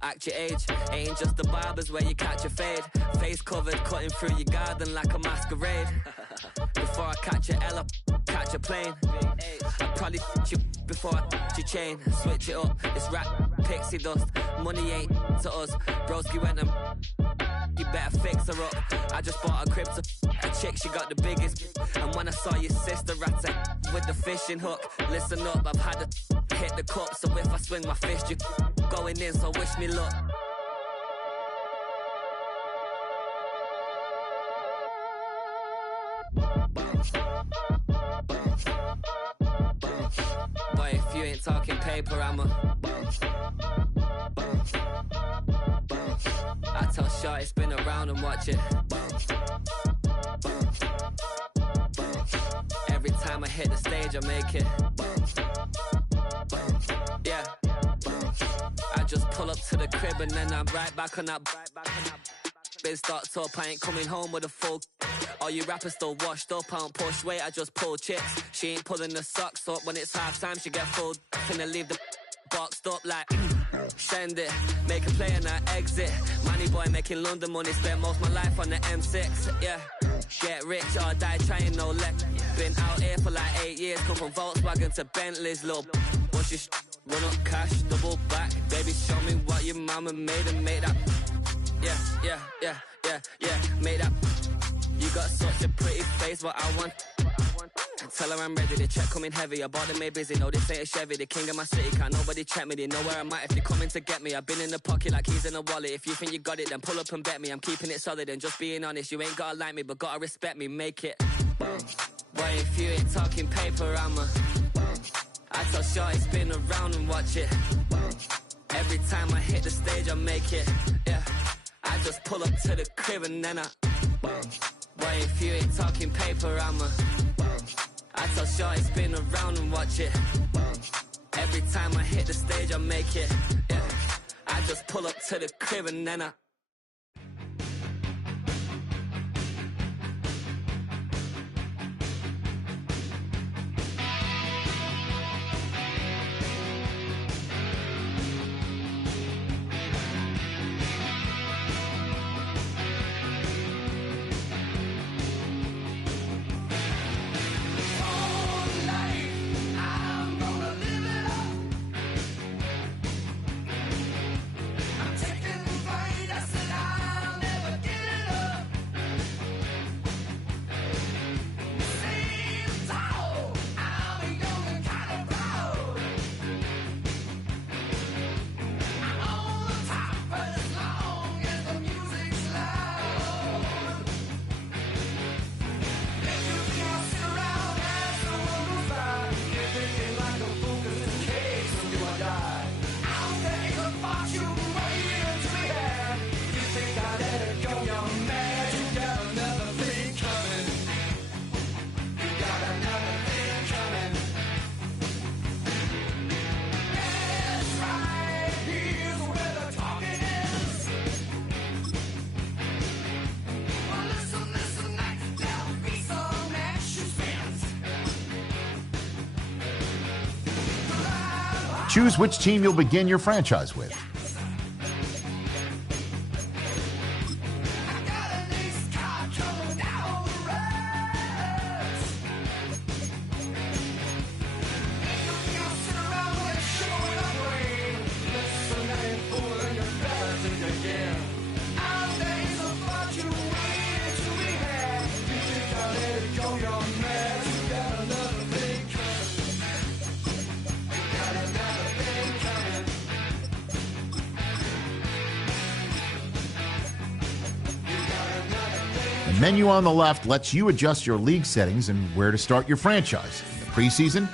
Act your age, ain't just the barbers where you catch a fade. Face covered, cutting through your garden like a masquerade. Before I catch a L up, catch a plane. I'd probably you before I your chain. Switch it up, it's rap, pixie dust. Money ain't to us, broski went and you better fix her up. I just bought a crib to a chick, she got the biggest. And when I saw your sister rat with the fishing hook, listen up, I've had to hit the cup. So if I swing my fist, you going in, so wish me luck. Boy, if you ain't talking paper, I'm a I tell Shorty spin around and watch it. hit the stage, I make it. Yeah. I just pull up to the crib and then I'm right back on that. Biz starts up, I ain't coming home with a full. All you rappers still washed up, I don't push weight, I just pull chicks. She ain't pulling the socks up when it's halftime, she get full. Finna leave the boxed up like send it, make a play and I exit. Money boy making London money, spend most of my life on the M6. Yeah, get rich or die trying, no let. Been out here for like 8 years, come from Volkswagen to Bentley's, little. What's your run up cash, double back, baby show me what your mama made and make that. Yeah, made that. You got such a pretty face, what I want. Tell her I'm ready, the check coming heavy. I bought them made busy, no this ain't a Chevy. The king of my city, can't nobody check me. They know where I'm at if they coming to get me. I've been in the pocket like keys in a wallet. If you think you got it, then pull up and bet me. I'm keeping it solid and just being honest. You ain't gotta like me, but gotta respect me, make it. Boy, if you ain't talking paper, I tell Shorty spin around and watch it. Every time I hit the stage, I make it. Yeah, I just pull up to the crib and then boy, if you ain't talking paper, I tell Shorty spin around and watch it. Every time I hit the stage, I make it. Yeah, I just pull up to the crib and then Choose which team you'll begin your franchise with. The menu on the left lets you adjust your league settings and where to start your franchise. In the preseason,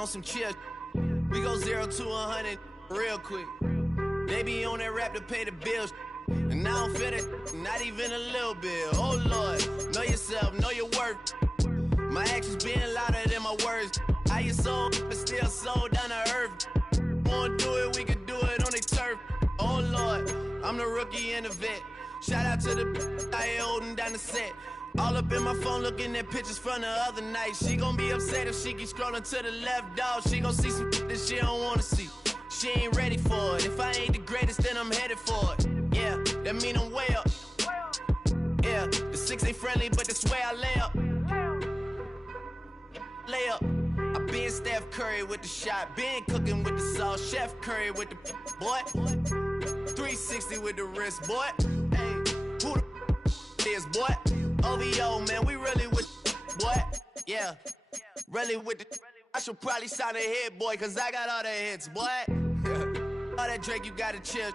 on some chill. We go 0 to 100 real quick. They be on that rap to pay the bills. And I don't feel it, not even a little bit. Oh Lord, know yourself, know your worth. My actions being louder than my words. How you sold, but still sold down to earth. Wanna do it, we can do it on the turf. Oh Lord, I'm the rookie and the vet. Shout out to the I ain't holding down the set. All up in my phone looking at pictures from the other night. She gon' be upset if she keep scrolling to the left, dog. She gon' see some that she don't wanna see. She ain't ready for it. If I ain't the greatest, then I'm headed for it. Yeah, that mean I'm way up. Yeah, the 6 ain't friendly, but that's where I lay up. Lay up. I been Steph Curry with the shot. Been cooking with the sauce. Chef Curry with the boy. 360 with the wrist, boy. Hey, who the is, boy? OVO, man, we really with boy. Yeah, really with the. I should probably sign a hit, boy, cause I got all the hits, boy. All that Drake, you gotta chill.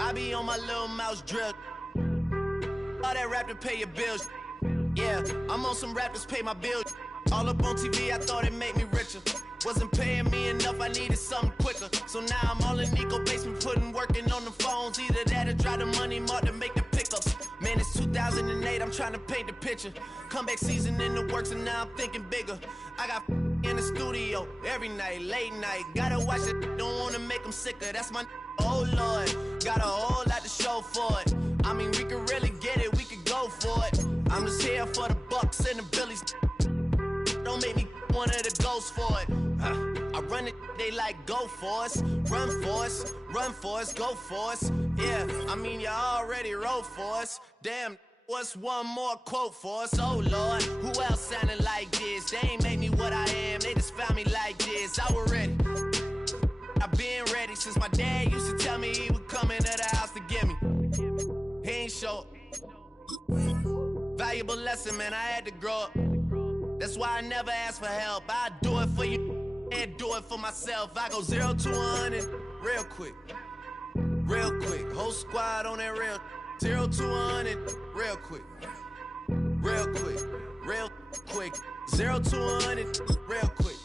I be on my little mouse drip. All that rap to pay your bills. Yeah, I'm on some rappers pay my bills. All up on TV, I thought it made me richer. Wasn't paying me enough, I needed something quicker. So now I'm all in Nico basement, working on the phones. Either that or try the money mark to make the pickups. Man, it's 2008, I'm trying to paint the picture. Comeback season in the works, and now I'm thinking bigger. I got in the studio every night, late night. Gotta watch it, don't wanna make them sicker. That's my oh Lord, got a whole lot to show for it. I mean, we could really get it, we could go for it. I'm just here for the Bucks and the Billies. Don't make me one of the ghosts for it. I run it, they like go for us, run for us, go for us. Yeah, I mean you already wrote for us. Damn, what's one more quote for us? Oh Lord, who else sounded like this? They ain't made me what I am, they just found me like this. I was ready. I've been ready since my dad used to tell me he would come into the house to get me. He ain't show up. Valuable lesson, man, I had to grow up. That's why I never ask for help. I do it for you and do it for myself. I go 0 to 100 real quick. Real quick. Whole squad on that real. 0 to 100 real quick. Real quick. Real quick. 0 to 100 real quick.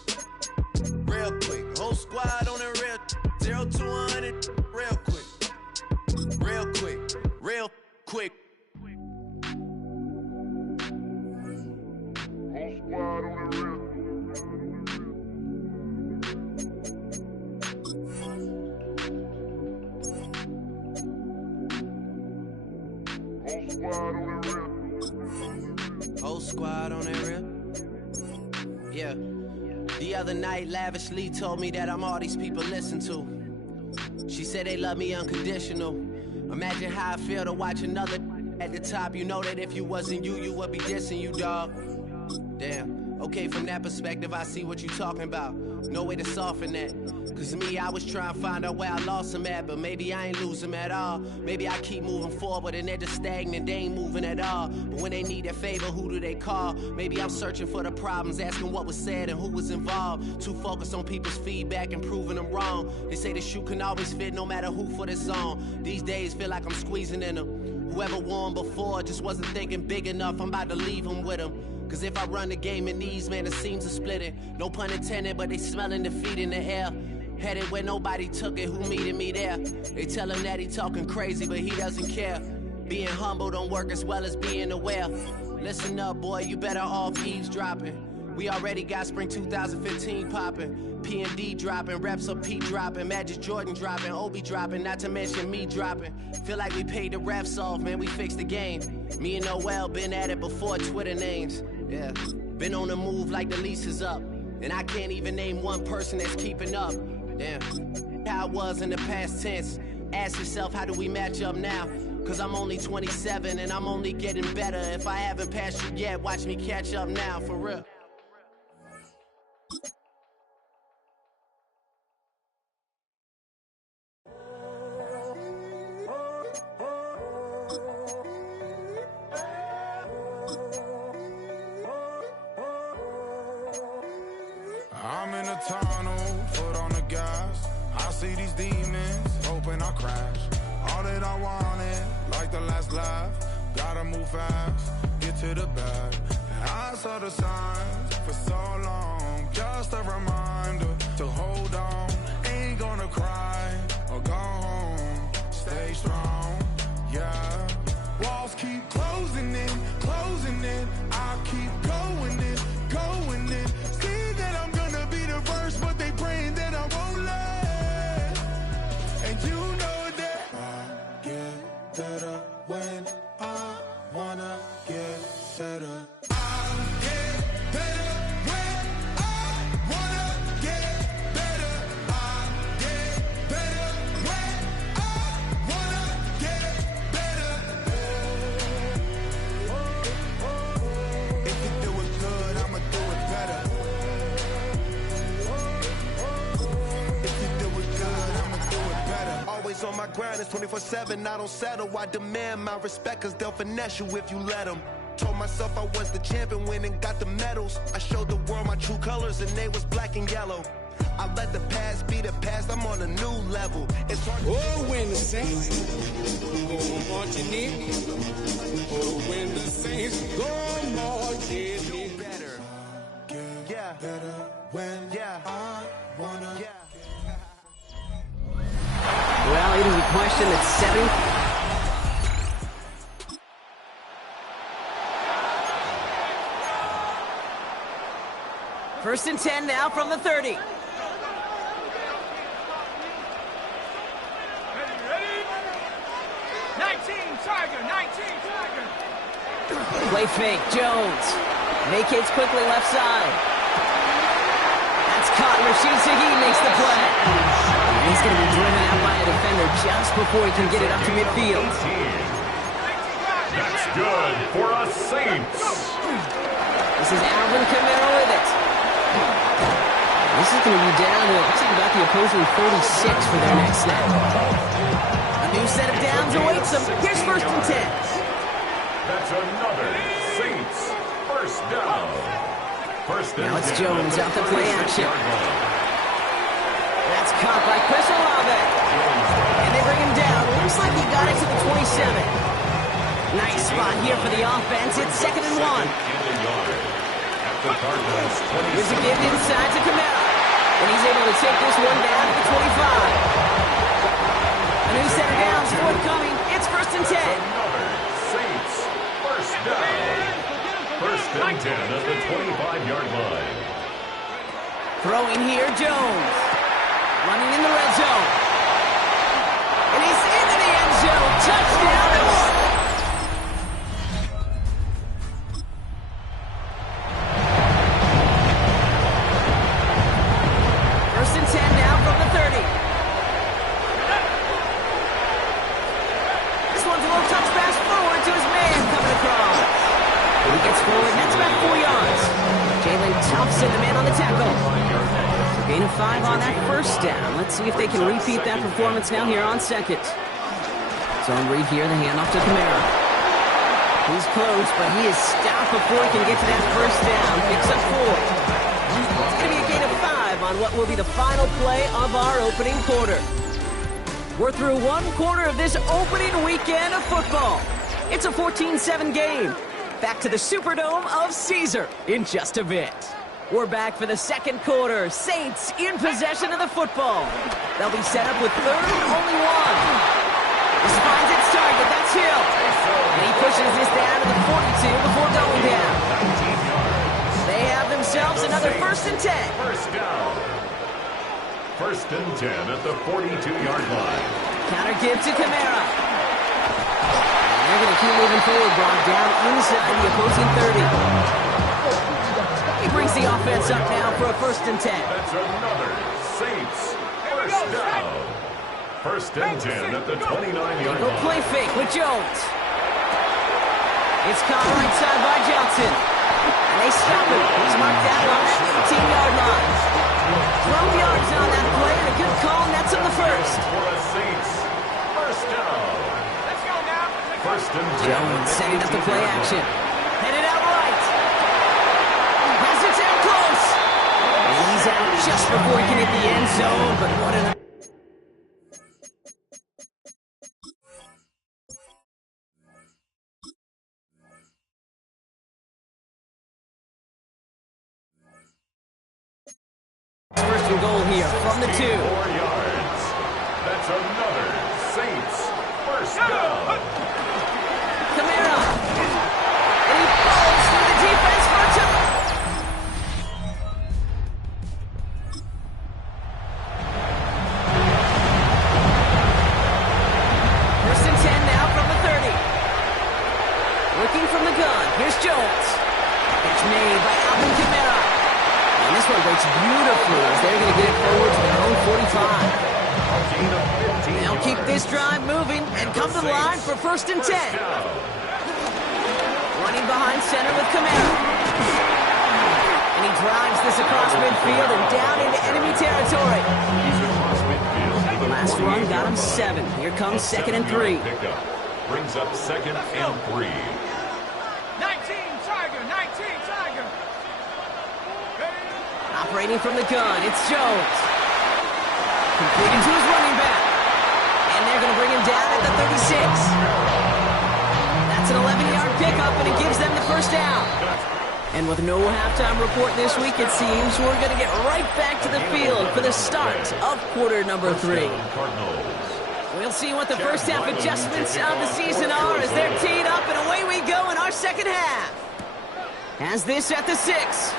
Real quick. Whole squad on that real. 0 to 100 real quick. Real quick. Real quick. Whole squad on that real. Yeah. The other night, Lavishly told me that I'm all these people listen to. She said they love me unconditional. Imagine how I feel to watch another at the top. You know that if you wasn't you, you would be dissing you, dog. Damn. Okay, from that perspective, I see what you talking about. No way to soften that. Cause me, I was trying to find out where I lost them at, but maybe I ain't lose them at all. Maybe I keep moving forward and they're just stagnant, they ain't moving at all. But when they need a favor, who do they call? Maybe I'm searching for the problems, asking what was said and who was involved. Too focused on people's feedback and proving them wrong. They say the shoe can always fit no matter who for this song. These days feel like I'm squeezing in them. Whoever won before just wasn't thinking big enough, I'm about to leave them with them. Cause if I run the game in these, man, the seams are splitting. No pun intended, but they smelling defeat in the air. Headed where nobody took it, who meeting me there? They tell him that he talking crazy, but he doesn't care. Being humble don't work as well as being aware. Listen up, boy, you better off eavesdropping. We already got spring 2015 popping. P&D dropping, reps of P dropping, Magic Jordan dropping, Obi dropping, not to mention me dropping. Feel like we paid the refs off, man, we fixed the game. Me and Noel been at it before Twitter names. Yeah, been on the move like the lease is up. And I can't even name one person that's keeping up. Damn, how it was in the past tense. Ask yourself, how do we match up now? Cause I'm only 27 and I'm only getting better. If I haven't passed you yet, watch me catch up now, for real. I'm in a tunnel, foot on the gas. I see these demons, hoping I crash. All that I wanted, like the last laugh. Gotta move fast, get to the bag. And I saw the signs for so long, Just a reminder to hold on. Ain't gonna cry or go home. Stay strong, yeah. Walls keep closing in, closing in. I keep going in, going in. See that I'm gonna be the first, but they praying that I won't let. And you know that I get better when I wanna get better. I get better when I wanna get better. I get better when I wanna get better. If you do it good, I'ma do it better. If you do it good, I'ma do it better. Always on my grind, it's 24/7, I don't settle. I demand my respect, cause they'll finesse you if you let them. Told myself I was the champion, went and got the medals. I showed the world my true colors, and they was black and yellow. I let the past be the past, I'm on a new level. It's hard to when the Saints go marching in. Oh, when the Saints go marching in. better. Yeah. Better when I wanna. Well, it is a question that's 7. First and 10 now from the 30. Ready? 19 Tiger, 19 Tiger. Play fake, Jones. Vacates quickly left side. That's caught. Rashid Shaheed makes the play. And he's going to be driven out by a defender just before he can get it up to midfield. That's good for a Saints. This is Alvin Kamara with it. This is going to be down to, looks like about the opposing 46 for their next snap. A new set of downs awaits them. Here's first and 10. That's another Saints first down. First and Now it's 10 Jones at out the play 46 action. yard line. That's caught by Chris Olave. And they bring him down. Looks like he got it to the 27. Nice spot here for the offense. It's 2nd and 1. Here's a give inside to Kamara. And he's able to take this one down to the 25. A new set of downs forthcoming. It's first and 10. Another Saints first down. First and 10 at the 25-yard line. Throwing here, Jones. Running in the red zone. And he's into the end zone. Touchdown and 1. First and 10 now from the 30. This one's a little touch pass forward to his man coming across. He gets forward, that's about 4 yards. Jalen Thompson, the man on the tackle. So gain of 5 on that first down. Let's see if they can repeat that performance now here on second. Zone read here, the handoff to Kamara. He's close, but he is stopped before he can get to that first down. Picks up 4. It's going to be a gain of 5 on what will be the final play of our opening quarter. We're through one quarter of this opening weekend of football. It's a 14-7 game. Back to the Superdome of Caesar in just a bit. We're back for the second quarter. Saints in possession of the football. They'll be set up with third and only 1. This finds its target. That's Hill. And he pushes this down to the 42 before going down. They have themselves another first and 10. First down. First and 10 at the 42-yard line. Counter give to Kamara. They're going to keep moving forward, brought down inside the opposing 30. He brings the offense up now for a first and 10. That's another Saints first down. First and 10 at the 29-yard Go line. play fake with Jones. It's caught right side by Johnson. And they stop him. He's marked down on that 18-yard line. 12 yards on that play, and a good call, and that's on the first. For a Saints first down. First and 10. Jones setting up the play action. Headed out right. Has it down close. And he's out just before he can hit the end zone, but what an on the 2. 4 yards. That's another Saints first down. Kamara. And he falls through the defense for a touchdown. First and 10 now from the 30. Working from the gun. Here's Jones. Catch made by Alvin Kamara. And this one breaks beautifully as they're going to get it forward to their own 45. They'll keep this drive moving and come to the line for first and 10. Running behind center with Kamara. And he drives this across midfield and down into enemy territory. Last run got him 7. Here comes second and 3. Brings up second and 3. 19 Tiger, 19 Tiger. Operating from the gun, it's Jones. Completing to his running back. And they're going to bring him down at the 36. That's an 11-yard pickup, and it gives them the first down. And with no halftime report this week, it seems we're going to get right back to the field for the start of quarter number 3. We'll see what the first half adjustments of the season are as they're teed up, and away we go in our second half. Has this at the 6.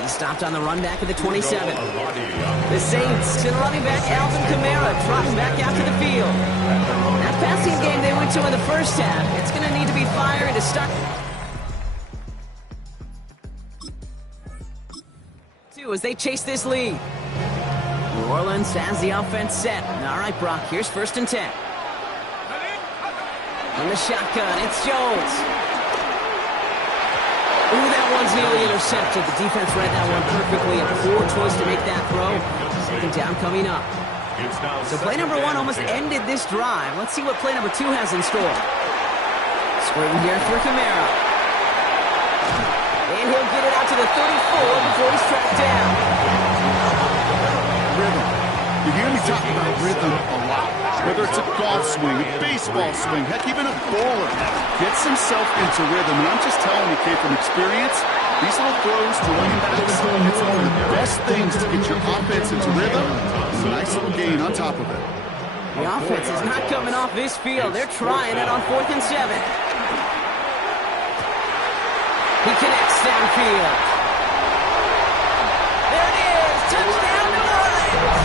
He stopped on the run back at the 27. The Saints and running back Alvin Kamara trotting back out to the field. That passing game they went to in the first half, it's going to need to be fiery to start. As they chase this lead. New Orleans has the offense set. All right, Brock, here's first and 10. From the shotgun, it's Jones. Ooh, that one's nearly intercepted. The defense read that one perfectly. A poor choice to make that throw. Second down coming up. So play number 1 almost ended this drive. Let's see what play number 2 has in store. Screen here for Kamara. And he'll get it out to the 34 before he's tracked down. Rhythm. You hear me talk about rhythm a lot. Whether it's a golf swing, a baseball swing, heck, even a bowler gets himself into rhythm. And I'm just telling you, kid, from experience, these little throws to running backs, it's one of the best things to get your offense into rhythm. And a nice little gain on top of it. The offense is not coming off this field. They're trying it on 4th and 7. He connects downfield. There it is! Touchdown, New Orleans!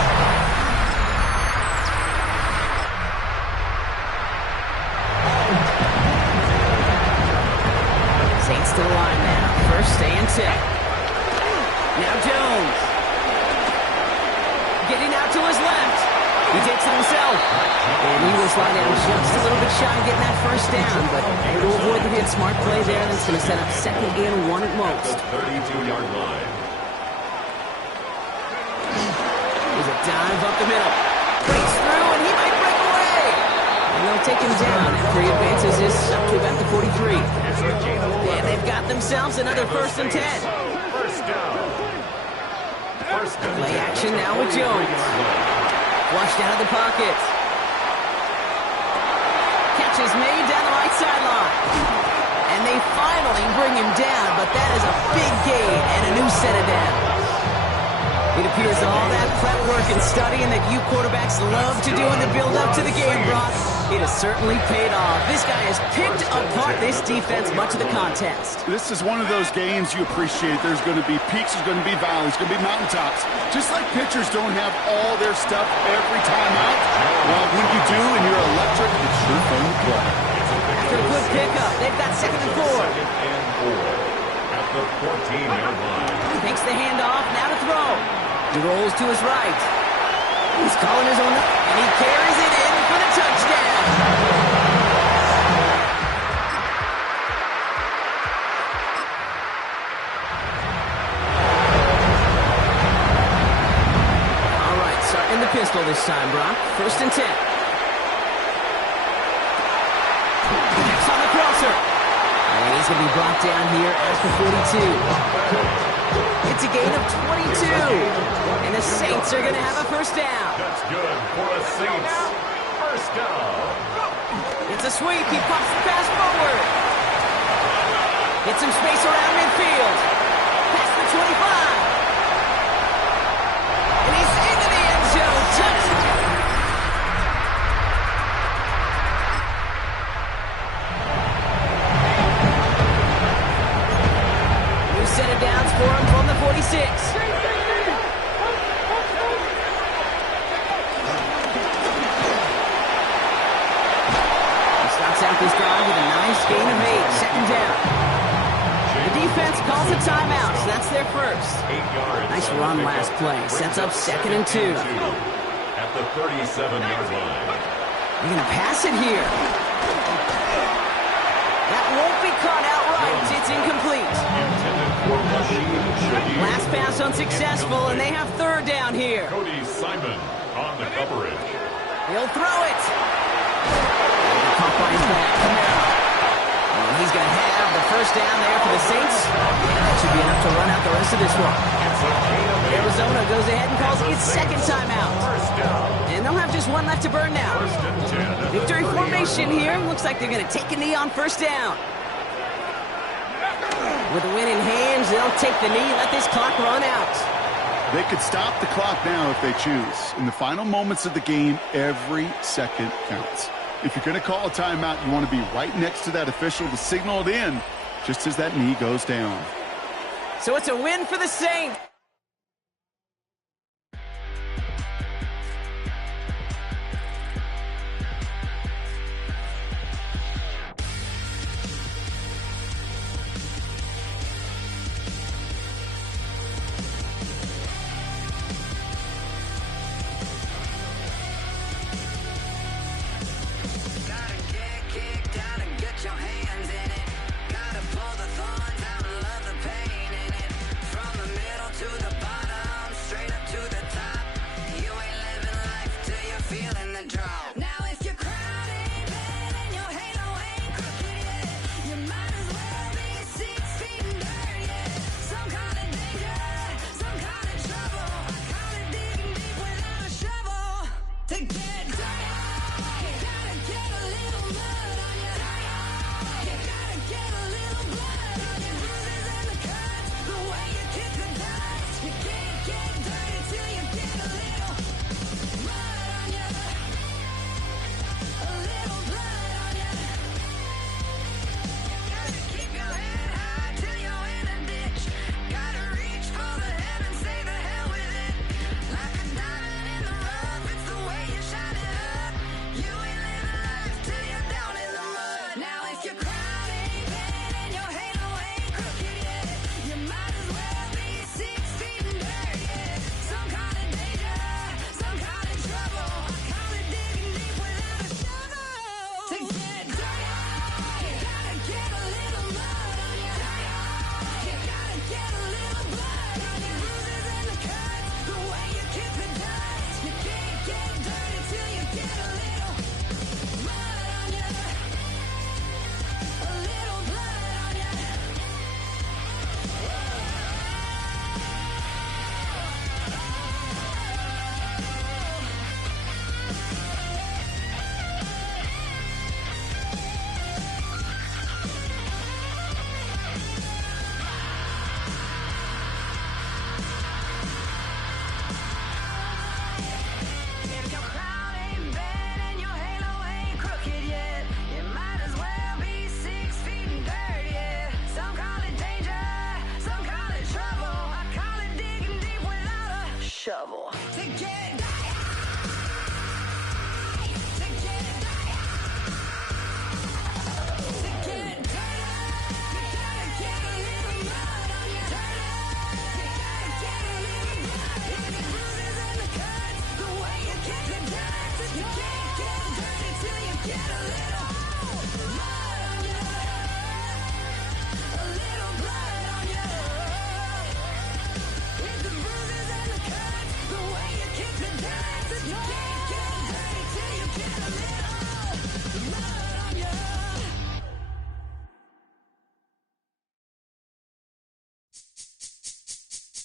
Saints to the line now. First and 10. Now Jones. Getting out to his left. He takes it himself. And he will slide down just a little bit shy of getting that first down, but able to avoid the hit. Smart play there. That's going to set up second and 1 at most. 32-yard line. There's a dive up the middle. Breaks through, and he might break away. And they'll take him down after he advances this up to about the 43. And they've got themselves another first and 10. First down. Play action now with Jones. Flushed out of the pocket. Catch is made down the right sideline. And they finally bring him down, but that is a big gain and a new set of downs. It appears all that prep work and studying that you quarterbacks love to do in the build-up to the game, Brock, it has certainly paid off. This guy has picked apart this defense much of the contest. This is one of those games you appreciate. There's going to be peaks, there's going to be valleys, there's going to be mountaintops. Just like pitchers don't have all their stuff every time out, well, when you do and you're electric, it's sure fun to play. After a good pickup, they've got second and 4. At the 14-yard line. Takes the handoff, now to throw. He rolls to his right. He's calling his own, and he carries it in for the touchdown. All right, starting the pistol this time, Brock. First and 10. Next on the crosser. And he's going to be brought down here at the 42. It's a gain of 22. And the Saints are going to have a first down. That's good for the Saints. First down. It's a sweep. He pops the pass forward. Gets some space around midfield. Past the 25. defense calls a timeout, so that's their first. 8 yards. Nice run last play. Sets up 2nd and 2. At the 37-yard line. They're going to pass it here. That won't be caught outright. It's incomplete. Last pass unsuccessful, and they have 3rd down here. Cody Simon on the coverage. He'll throw it. Caught by his back. And he's going to have the 1st down there for the Saints. And that should be enough to run out the rest of this one. Arizona goes ahead and calls its 2nd timeout. And they'll have just 1 left to burn now. Victory formation here. Looks like they're going to take a knee on 1st down. With a win in hands, they'll take the knee, let this clock run out. They could stop the clock now if they choose. In the final moments of the game, every second counts. If you're going to call a timeout, you want to be right next to that official to signal it in just as that knee goes down. So it's a win for the Saints.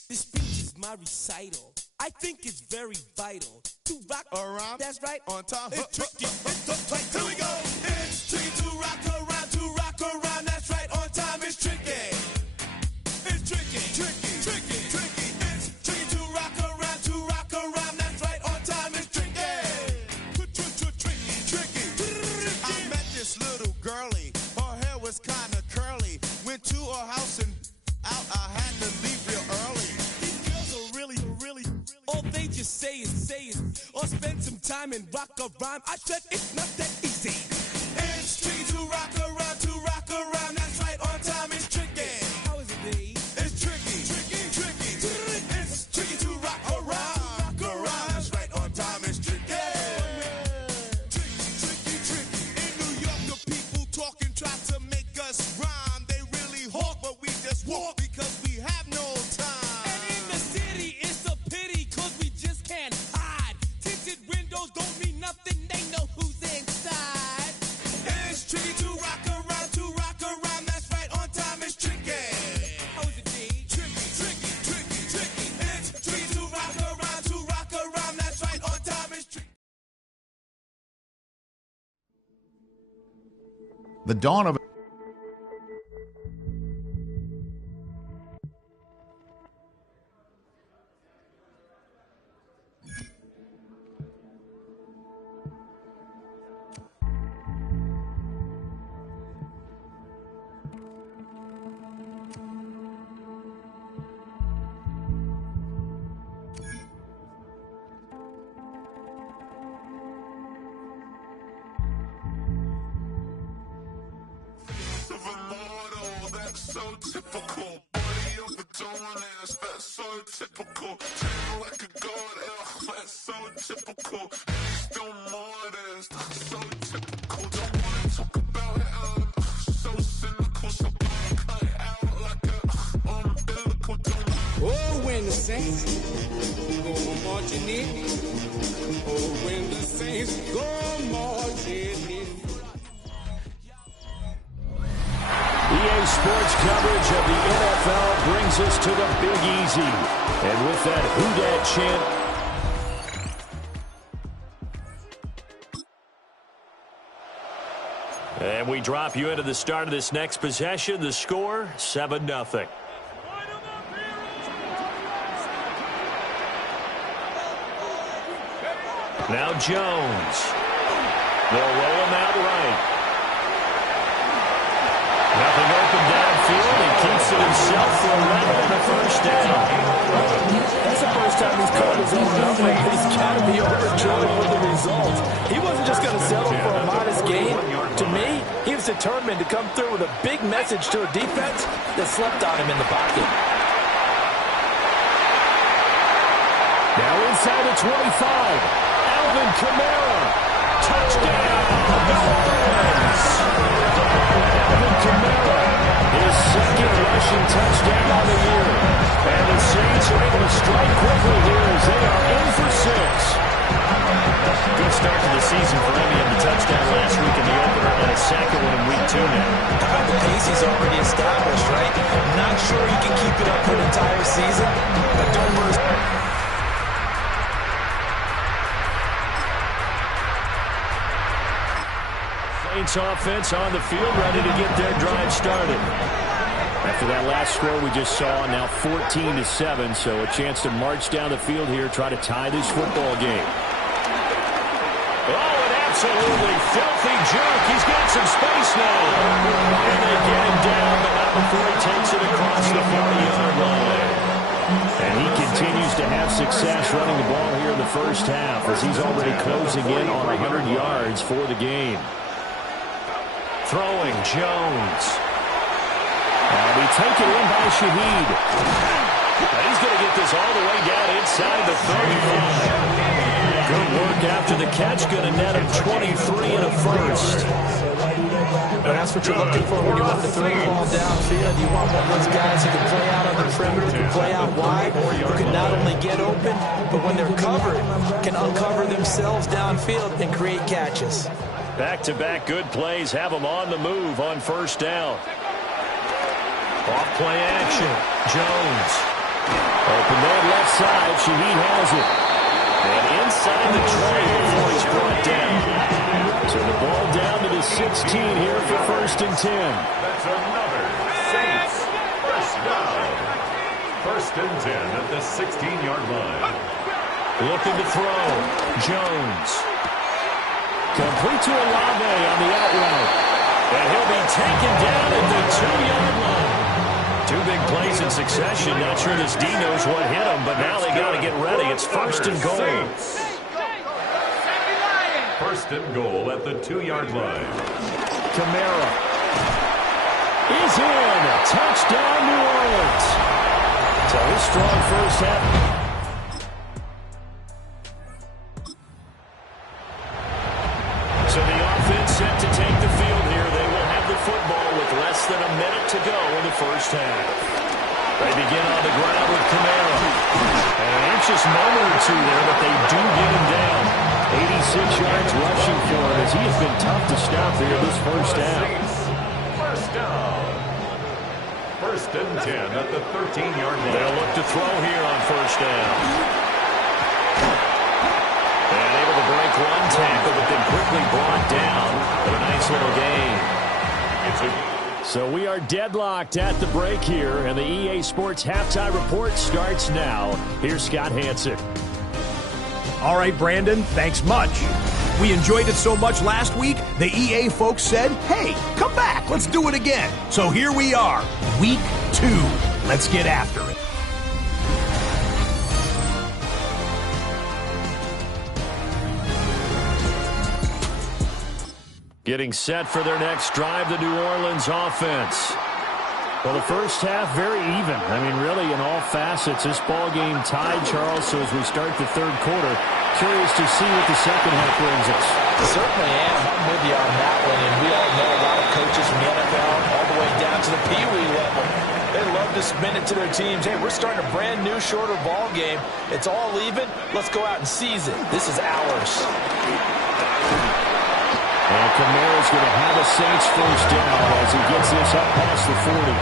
This speech is my recital. I think it's very vital to rock around. That's right, on time. It's tricky. Here we go. It's tricky to rock around. That's right, on time. It's tricky. It's tricky. It's tricky to rock around. That's right, on time. It's tricky. I met this little girlie. Her hair was kind of curly. Went to her house and out. I had to leave real early. These girls are really. All they just say is, or spend some time and rock a rhyme. I said it's not that easy. It's tricky to rock around. That's right, on time. It's tricky. How is it? The dawn of so typical. Body overdoing it, that's so typical. Turn like a god, that's so typical. Still more this, that's so typical. Don't wanna talk about it, so cynical. So cut it out like a umbilical. Oh, when the Saints go marching in. Oh, when the Saints go marching in. EA Sports coverage of the NFL brings us to the Big Easy. And with that Who Dat chant. And we drop you into the start of this next possession. The score, 7-0. Now Jones. They'll roll him out right. Nothing open downfield. He keeps it himself for a run and a first down. That's the first time he's caught his own number. He's got to be overjoyed with the result. He wasn't just going to settle for a modest gain. To me, he was determined to come through with a big message to a defense that slept on him in the pocket. Now inside the 25. Alvin Kamara. Touchdown. Alvin Kamara, his second rushing touchdown of the year. And the Saints are able to strike quickly here as they are in for 6. Good start to the season for him. He had the touchdown last week in the opener and a second one in week 2 now. The pace he's already established, right? Not sure he can keep it up for an entire season, but don't lose. Saints offense on the field, ready to get their drive started. After that last score we just saw, now 14-7, so a chance to march down the field here, try to tie this football game. Oh, an absolutely filthy jerk. He's got some space now. And they get him down, but not before he takes it across the 40-yard line. And he continues to have success running the ball here in the first half as he's already closing in on 100 yards for the game. Throwing Jones. And he taken in by Shaheed. And he's going to get this all the way down inside the 35. Good work after the catch. Going to net him 23 and a first. And that's what you're looking for when you want to throw the ball downfield. You want one of those guys who can play out on the perimeter, can play out wide, who can not only get open, but when they're covered, can uncover themselves downfield and create catches. Back-to-back good plays have them on the move on first down. Off play action. Jones. Open there left side. Shaheed has it. And inside the 20 before he's brought down. So the ball down to the 16 here for 1st and 10. That's another Saints first down. 1st and 10 at the 16-yard line. Looking to throw. Jones. Complete to Olave on the out route. And he'll be taken down at the 2-yard line. 2 big plays in succession. Not sure this D knows what hit him, but now they got to get ready. It's 1st and goal. 1st and goal at the 2-yard line. Kamara is in. Touchdown, New Orleans. So his strong first half. So the offense set to take the field here. They will have the football with less than a minute to go in the first half. They begin on the ground with Kamara. An anxious moment or two there, but they do get him down. 86 yards rushing for him as he has been tough to stop here this first half. First down. 1st and 10 at the 13-yard line. They'll look to throw here on first down. And able to break one tackle, but then quickly brought down for a nice little gain. So we are deadlocked at the break here, and the EA Sports Halftime Report starts now. Here's Scott Hansen. All right, Brandon, thanks much. We enjoyed it so much last week, the EA folks said, hey, come back, let's do it again. So here we are, week 2. Let's get after it. Getting set for their next drive, the New Orleans offense. Well, the first half, very even. I mean, really, in all facets, this ball game tied, Charles. So as we start the third quarter, curious to see what the second half brings us. Certainly am. I'm with you on that one. And we all know a lot of coaches from the NFL all the way down to the Pee Wee level. They love to submit it to their teams. Hey, we're starting a brand new, shorter ball game. It's all even. Let's go out and seize it. This is ours. And Kamara's going to have a Saints first down as he gets this up past the 40. A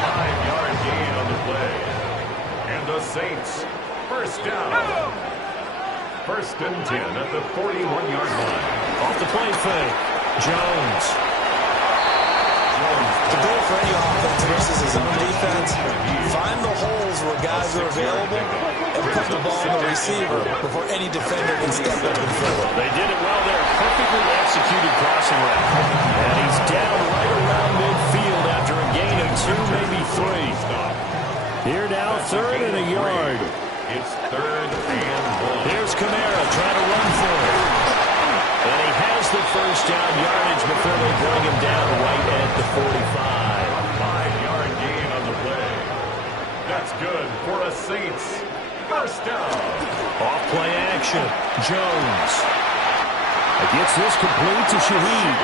5-yard gain on the play. And the Saints, first down. First and 10 at the 41-yard line. Off the play fake, Jones. The goal for any offense versus his own defense, find the holes where guys are available and put the ball in the receiver before any defender can step up and fill it. They did it well there. Perfectly executed crossing route. And he's down right around midfield after a gain of 2, maybe 3. Here now, third and a yard. It's third and 1. Here's Kamara trying to run for it. And he has the first down yardage before they bring him down right at the 45. A 5-yard gain on the play. That's good for a Saints first down. Off play action. Jones. Gets this complete to Shaheed.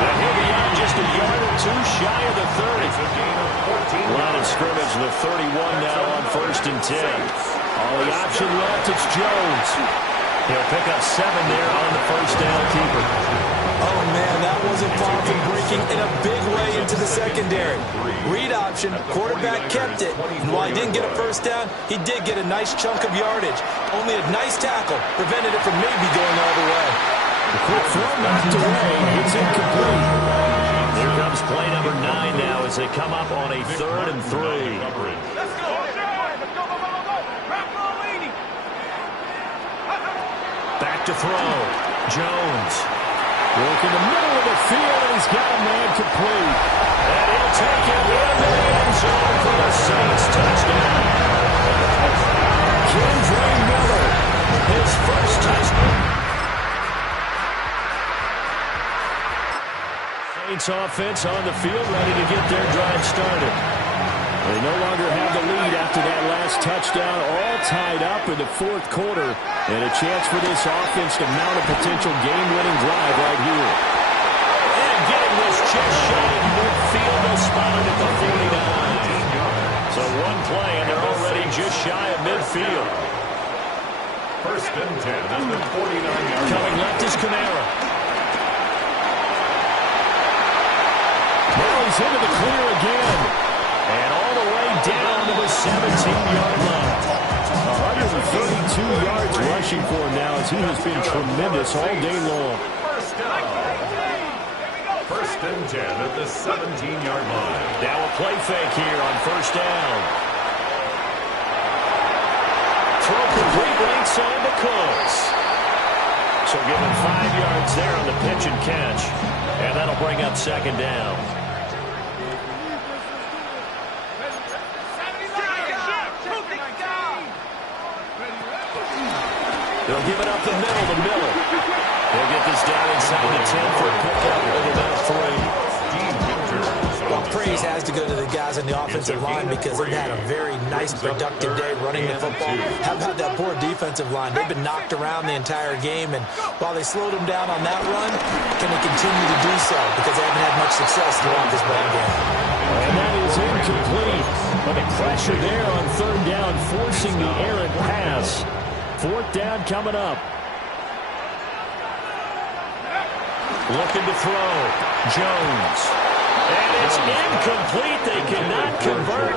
Now he'll be out just a yard or 2 shy of the 30. It's a gain of 14. Line of scrimmage, the 31 now on first and 10. All the option left, it's Jones. He'll pick up 7 there on the first down keeper. Oh, man, that wasn't far from breaking in a big way into the secondary. Read option, quarterback kept it. And while he didn't get a first down, he did get a nice chunk of yardage. Only a nice tackle prevented it from maybe going all the way. The quick throw knocked away. It's incomplete. Here comes play number 9 now as they come up on a 3rd and 3. Let's go. Back to throw. Jones. Work in the middle of the field, and he's got a man complete. And he'll take it in the end zone for the Saints touchdown. Kendra Miller, his first touchdown. Saints offense on the field, ready to get their drive started. They no longer have the lead after that last touchdown, all tied up in the 4th quarter, and a chance for this offense to mount a potential game-winning drive right here. And getting this just shy of midfield, they'll spot it at the 49. So one play, and they're already just shy of midfield. First and 10 at the 49-yard line. Coming left is Kamara. Now he's into the clear again. And all the way down to the 17-yard line. 132 yards rushing for him now as he has been tremendous all day long. First down. First and 10 at the 17-yard line. Now a play fake here on first down. Throw complete right side to Cooks. So give him 5 yards there on the pitch and catch. And that'll bring up second down. They'll give it up the middle to Miller. They'll get this down inside the 10 for a pickup of about 3. Well, praise has to go to the guys on the offensive line because they've had a very nice, productive day running the football. How about that poor defensive line? They've been knocked around the entire game, and while they slowed them down on that run, can they continue to do so? Because they haven't had much success throughout this ball game. And that is incomplete. But the pressure there on third down, forcing the errant pass. 4th down coming up. Looking to throw. Jones. And it's incomplete. They cannot convert.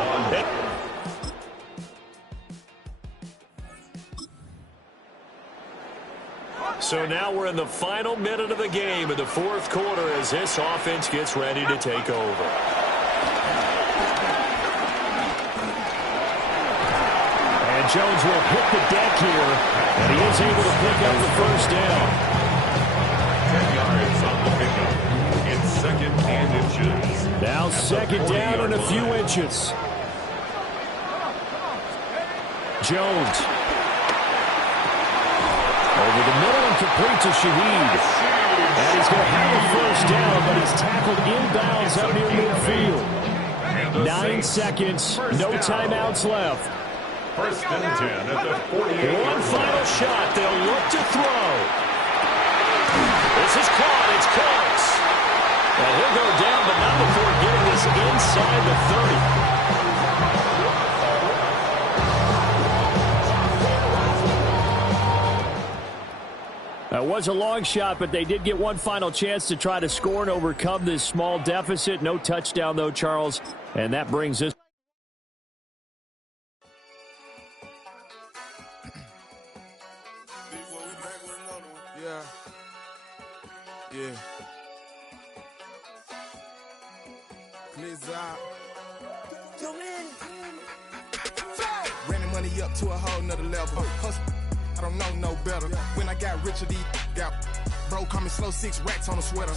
So now we're in the final minute of the game in the fourth quarter as this offense gets ready to take over. And Jones will hit the deck here, and he is able to pick up the first down. 10 yards on the pickup. It's 2nd and inches. Now 2nd down and a few inches. Jones. Over the middle and complete to Shaheed. And he's going to have a first down, but he's tackled inbounds up near midfield. 9 seconds, no timeouts left. 1st and 10 at the 48. One final shot. They'll look to throw. This is caught. It's close. And he'll go down, but not before getting this inside the 30. That was a long shot, but they did get one final chance to try to score and overcome this small deficit. No touchdown, though, Charles. And that brings us. Yeah. Yeah. Ran the money up to a whole nother level. Hustle. I don't know no better. When I got rich, these got bro call me slow 6 racks on a sweater.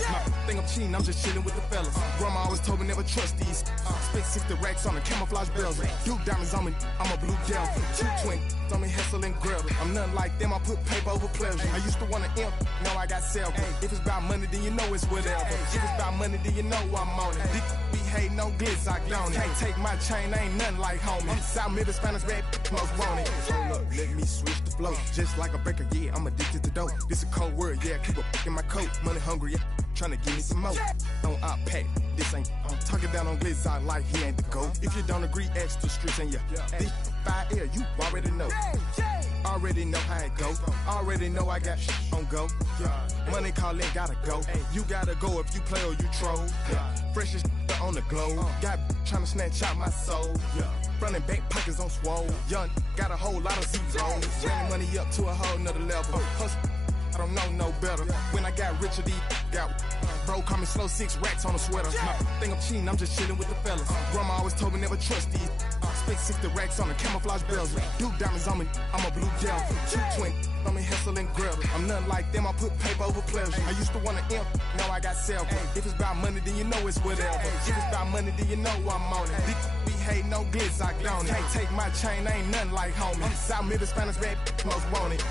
Think I'm cheating, I'm just chilling with the fellas. Grandma always told me never trust these. Spent 60 racks on the camouflage bells. Duke diamonds on me, I'm a blue gel. 2 twin on me, hustle and grab. I'm nothing like them, I put paper over pleasure. I used to want to imp, now I got self. If it's about money, then you know it's whatever. If it's about money, then you know I'm on it. Be hate no glitz, I don't. Can't take my chain, ain't nothing like homie. South Middle Spanish red, most want it. Hold up, let me switch the flow. Just like a breaker, yeah, I'm addicted to dope. This a cold word, yeah, keep a in my coat. Money hungry, yeah, tryna give me some more. Don't I pack, this ain't. I'm talking down on glitz, I like he ain't the GOAT. If you don't agree, ask the streets and yeah. This 5 air, you already know. Already know how it go. Already know I got shit on go. Money calling, gotta go. You gotta go if you play or you troll. Freshest on the globe. Got tryna snatch out my soul. Running back pockets on swole. Young, got a whole lot of zeros. Running money up to a whole nother level. Hustle, I don't know no better. When I got richer, these got bro call me slow 6 racks on a sweater. Think I'm cheating, I'm just chilling with the fellas. Grandma always told me never trust these. Spent 60 racks on the camouflage bells. Duke diamonds on me, I'm a blue gel. 2 twin on me, hustle and grab. I'm nothing like them, I put paper over pleasure. I used to want to imp, now I got self. If it's about money, then you know it's whatever. If it's about money, then you know I'm on it. Be hate no glitz, I don't. Can't take my chain, ain't nothing like homie. South Middle Spanish red, most want it.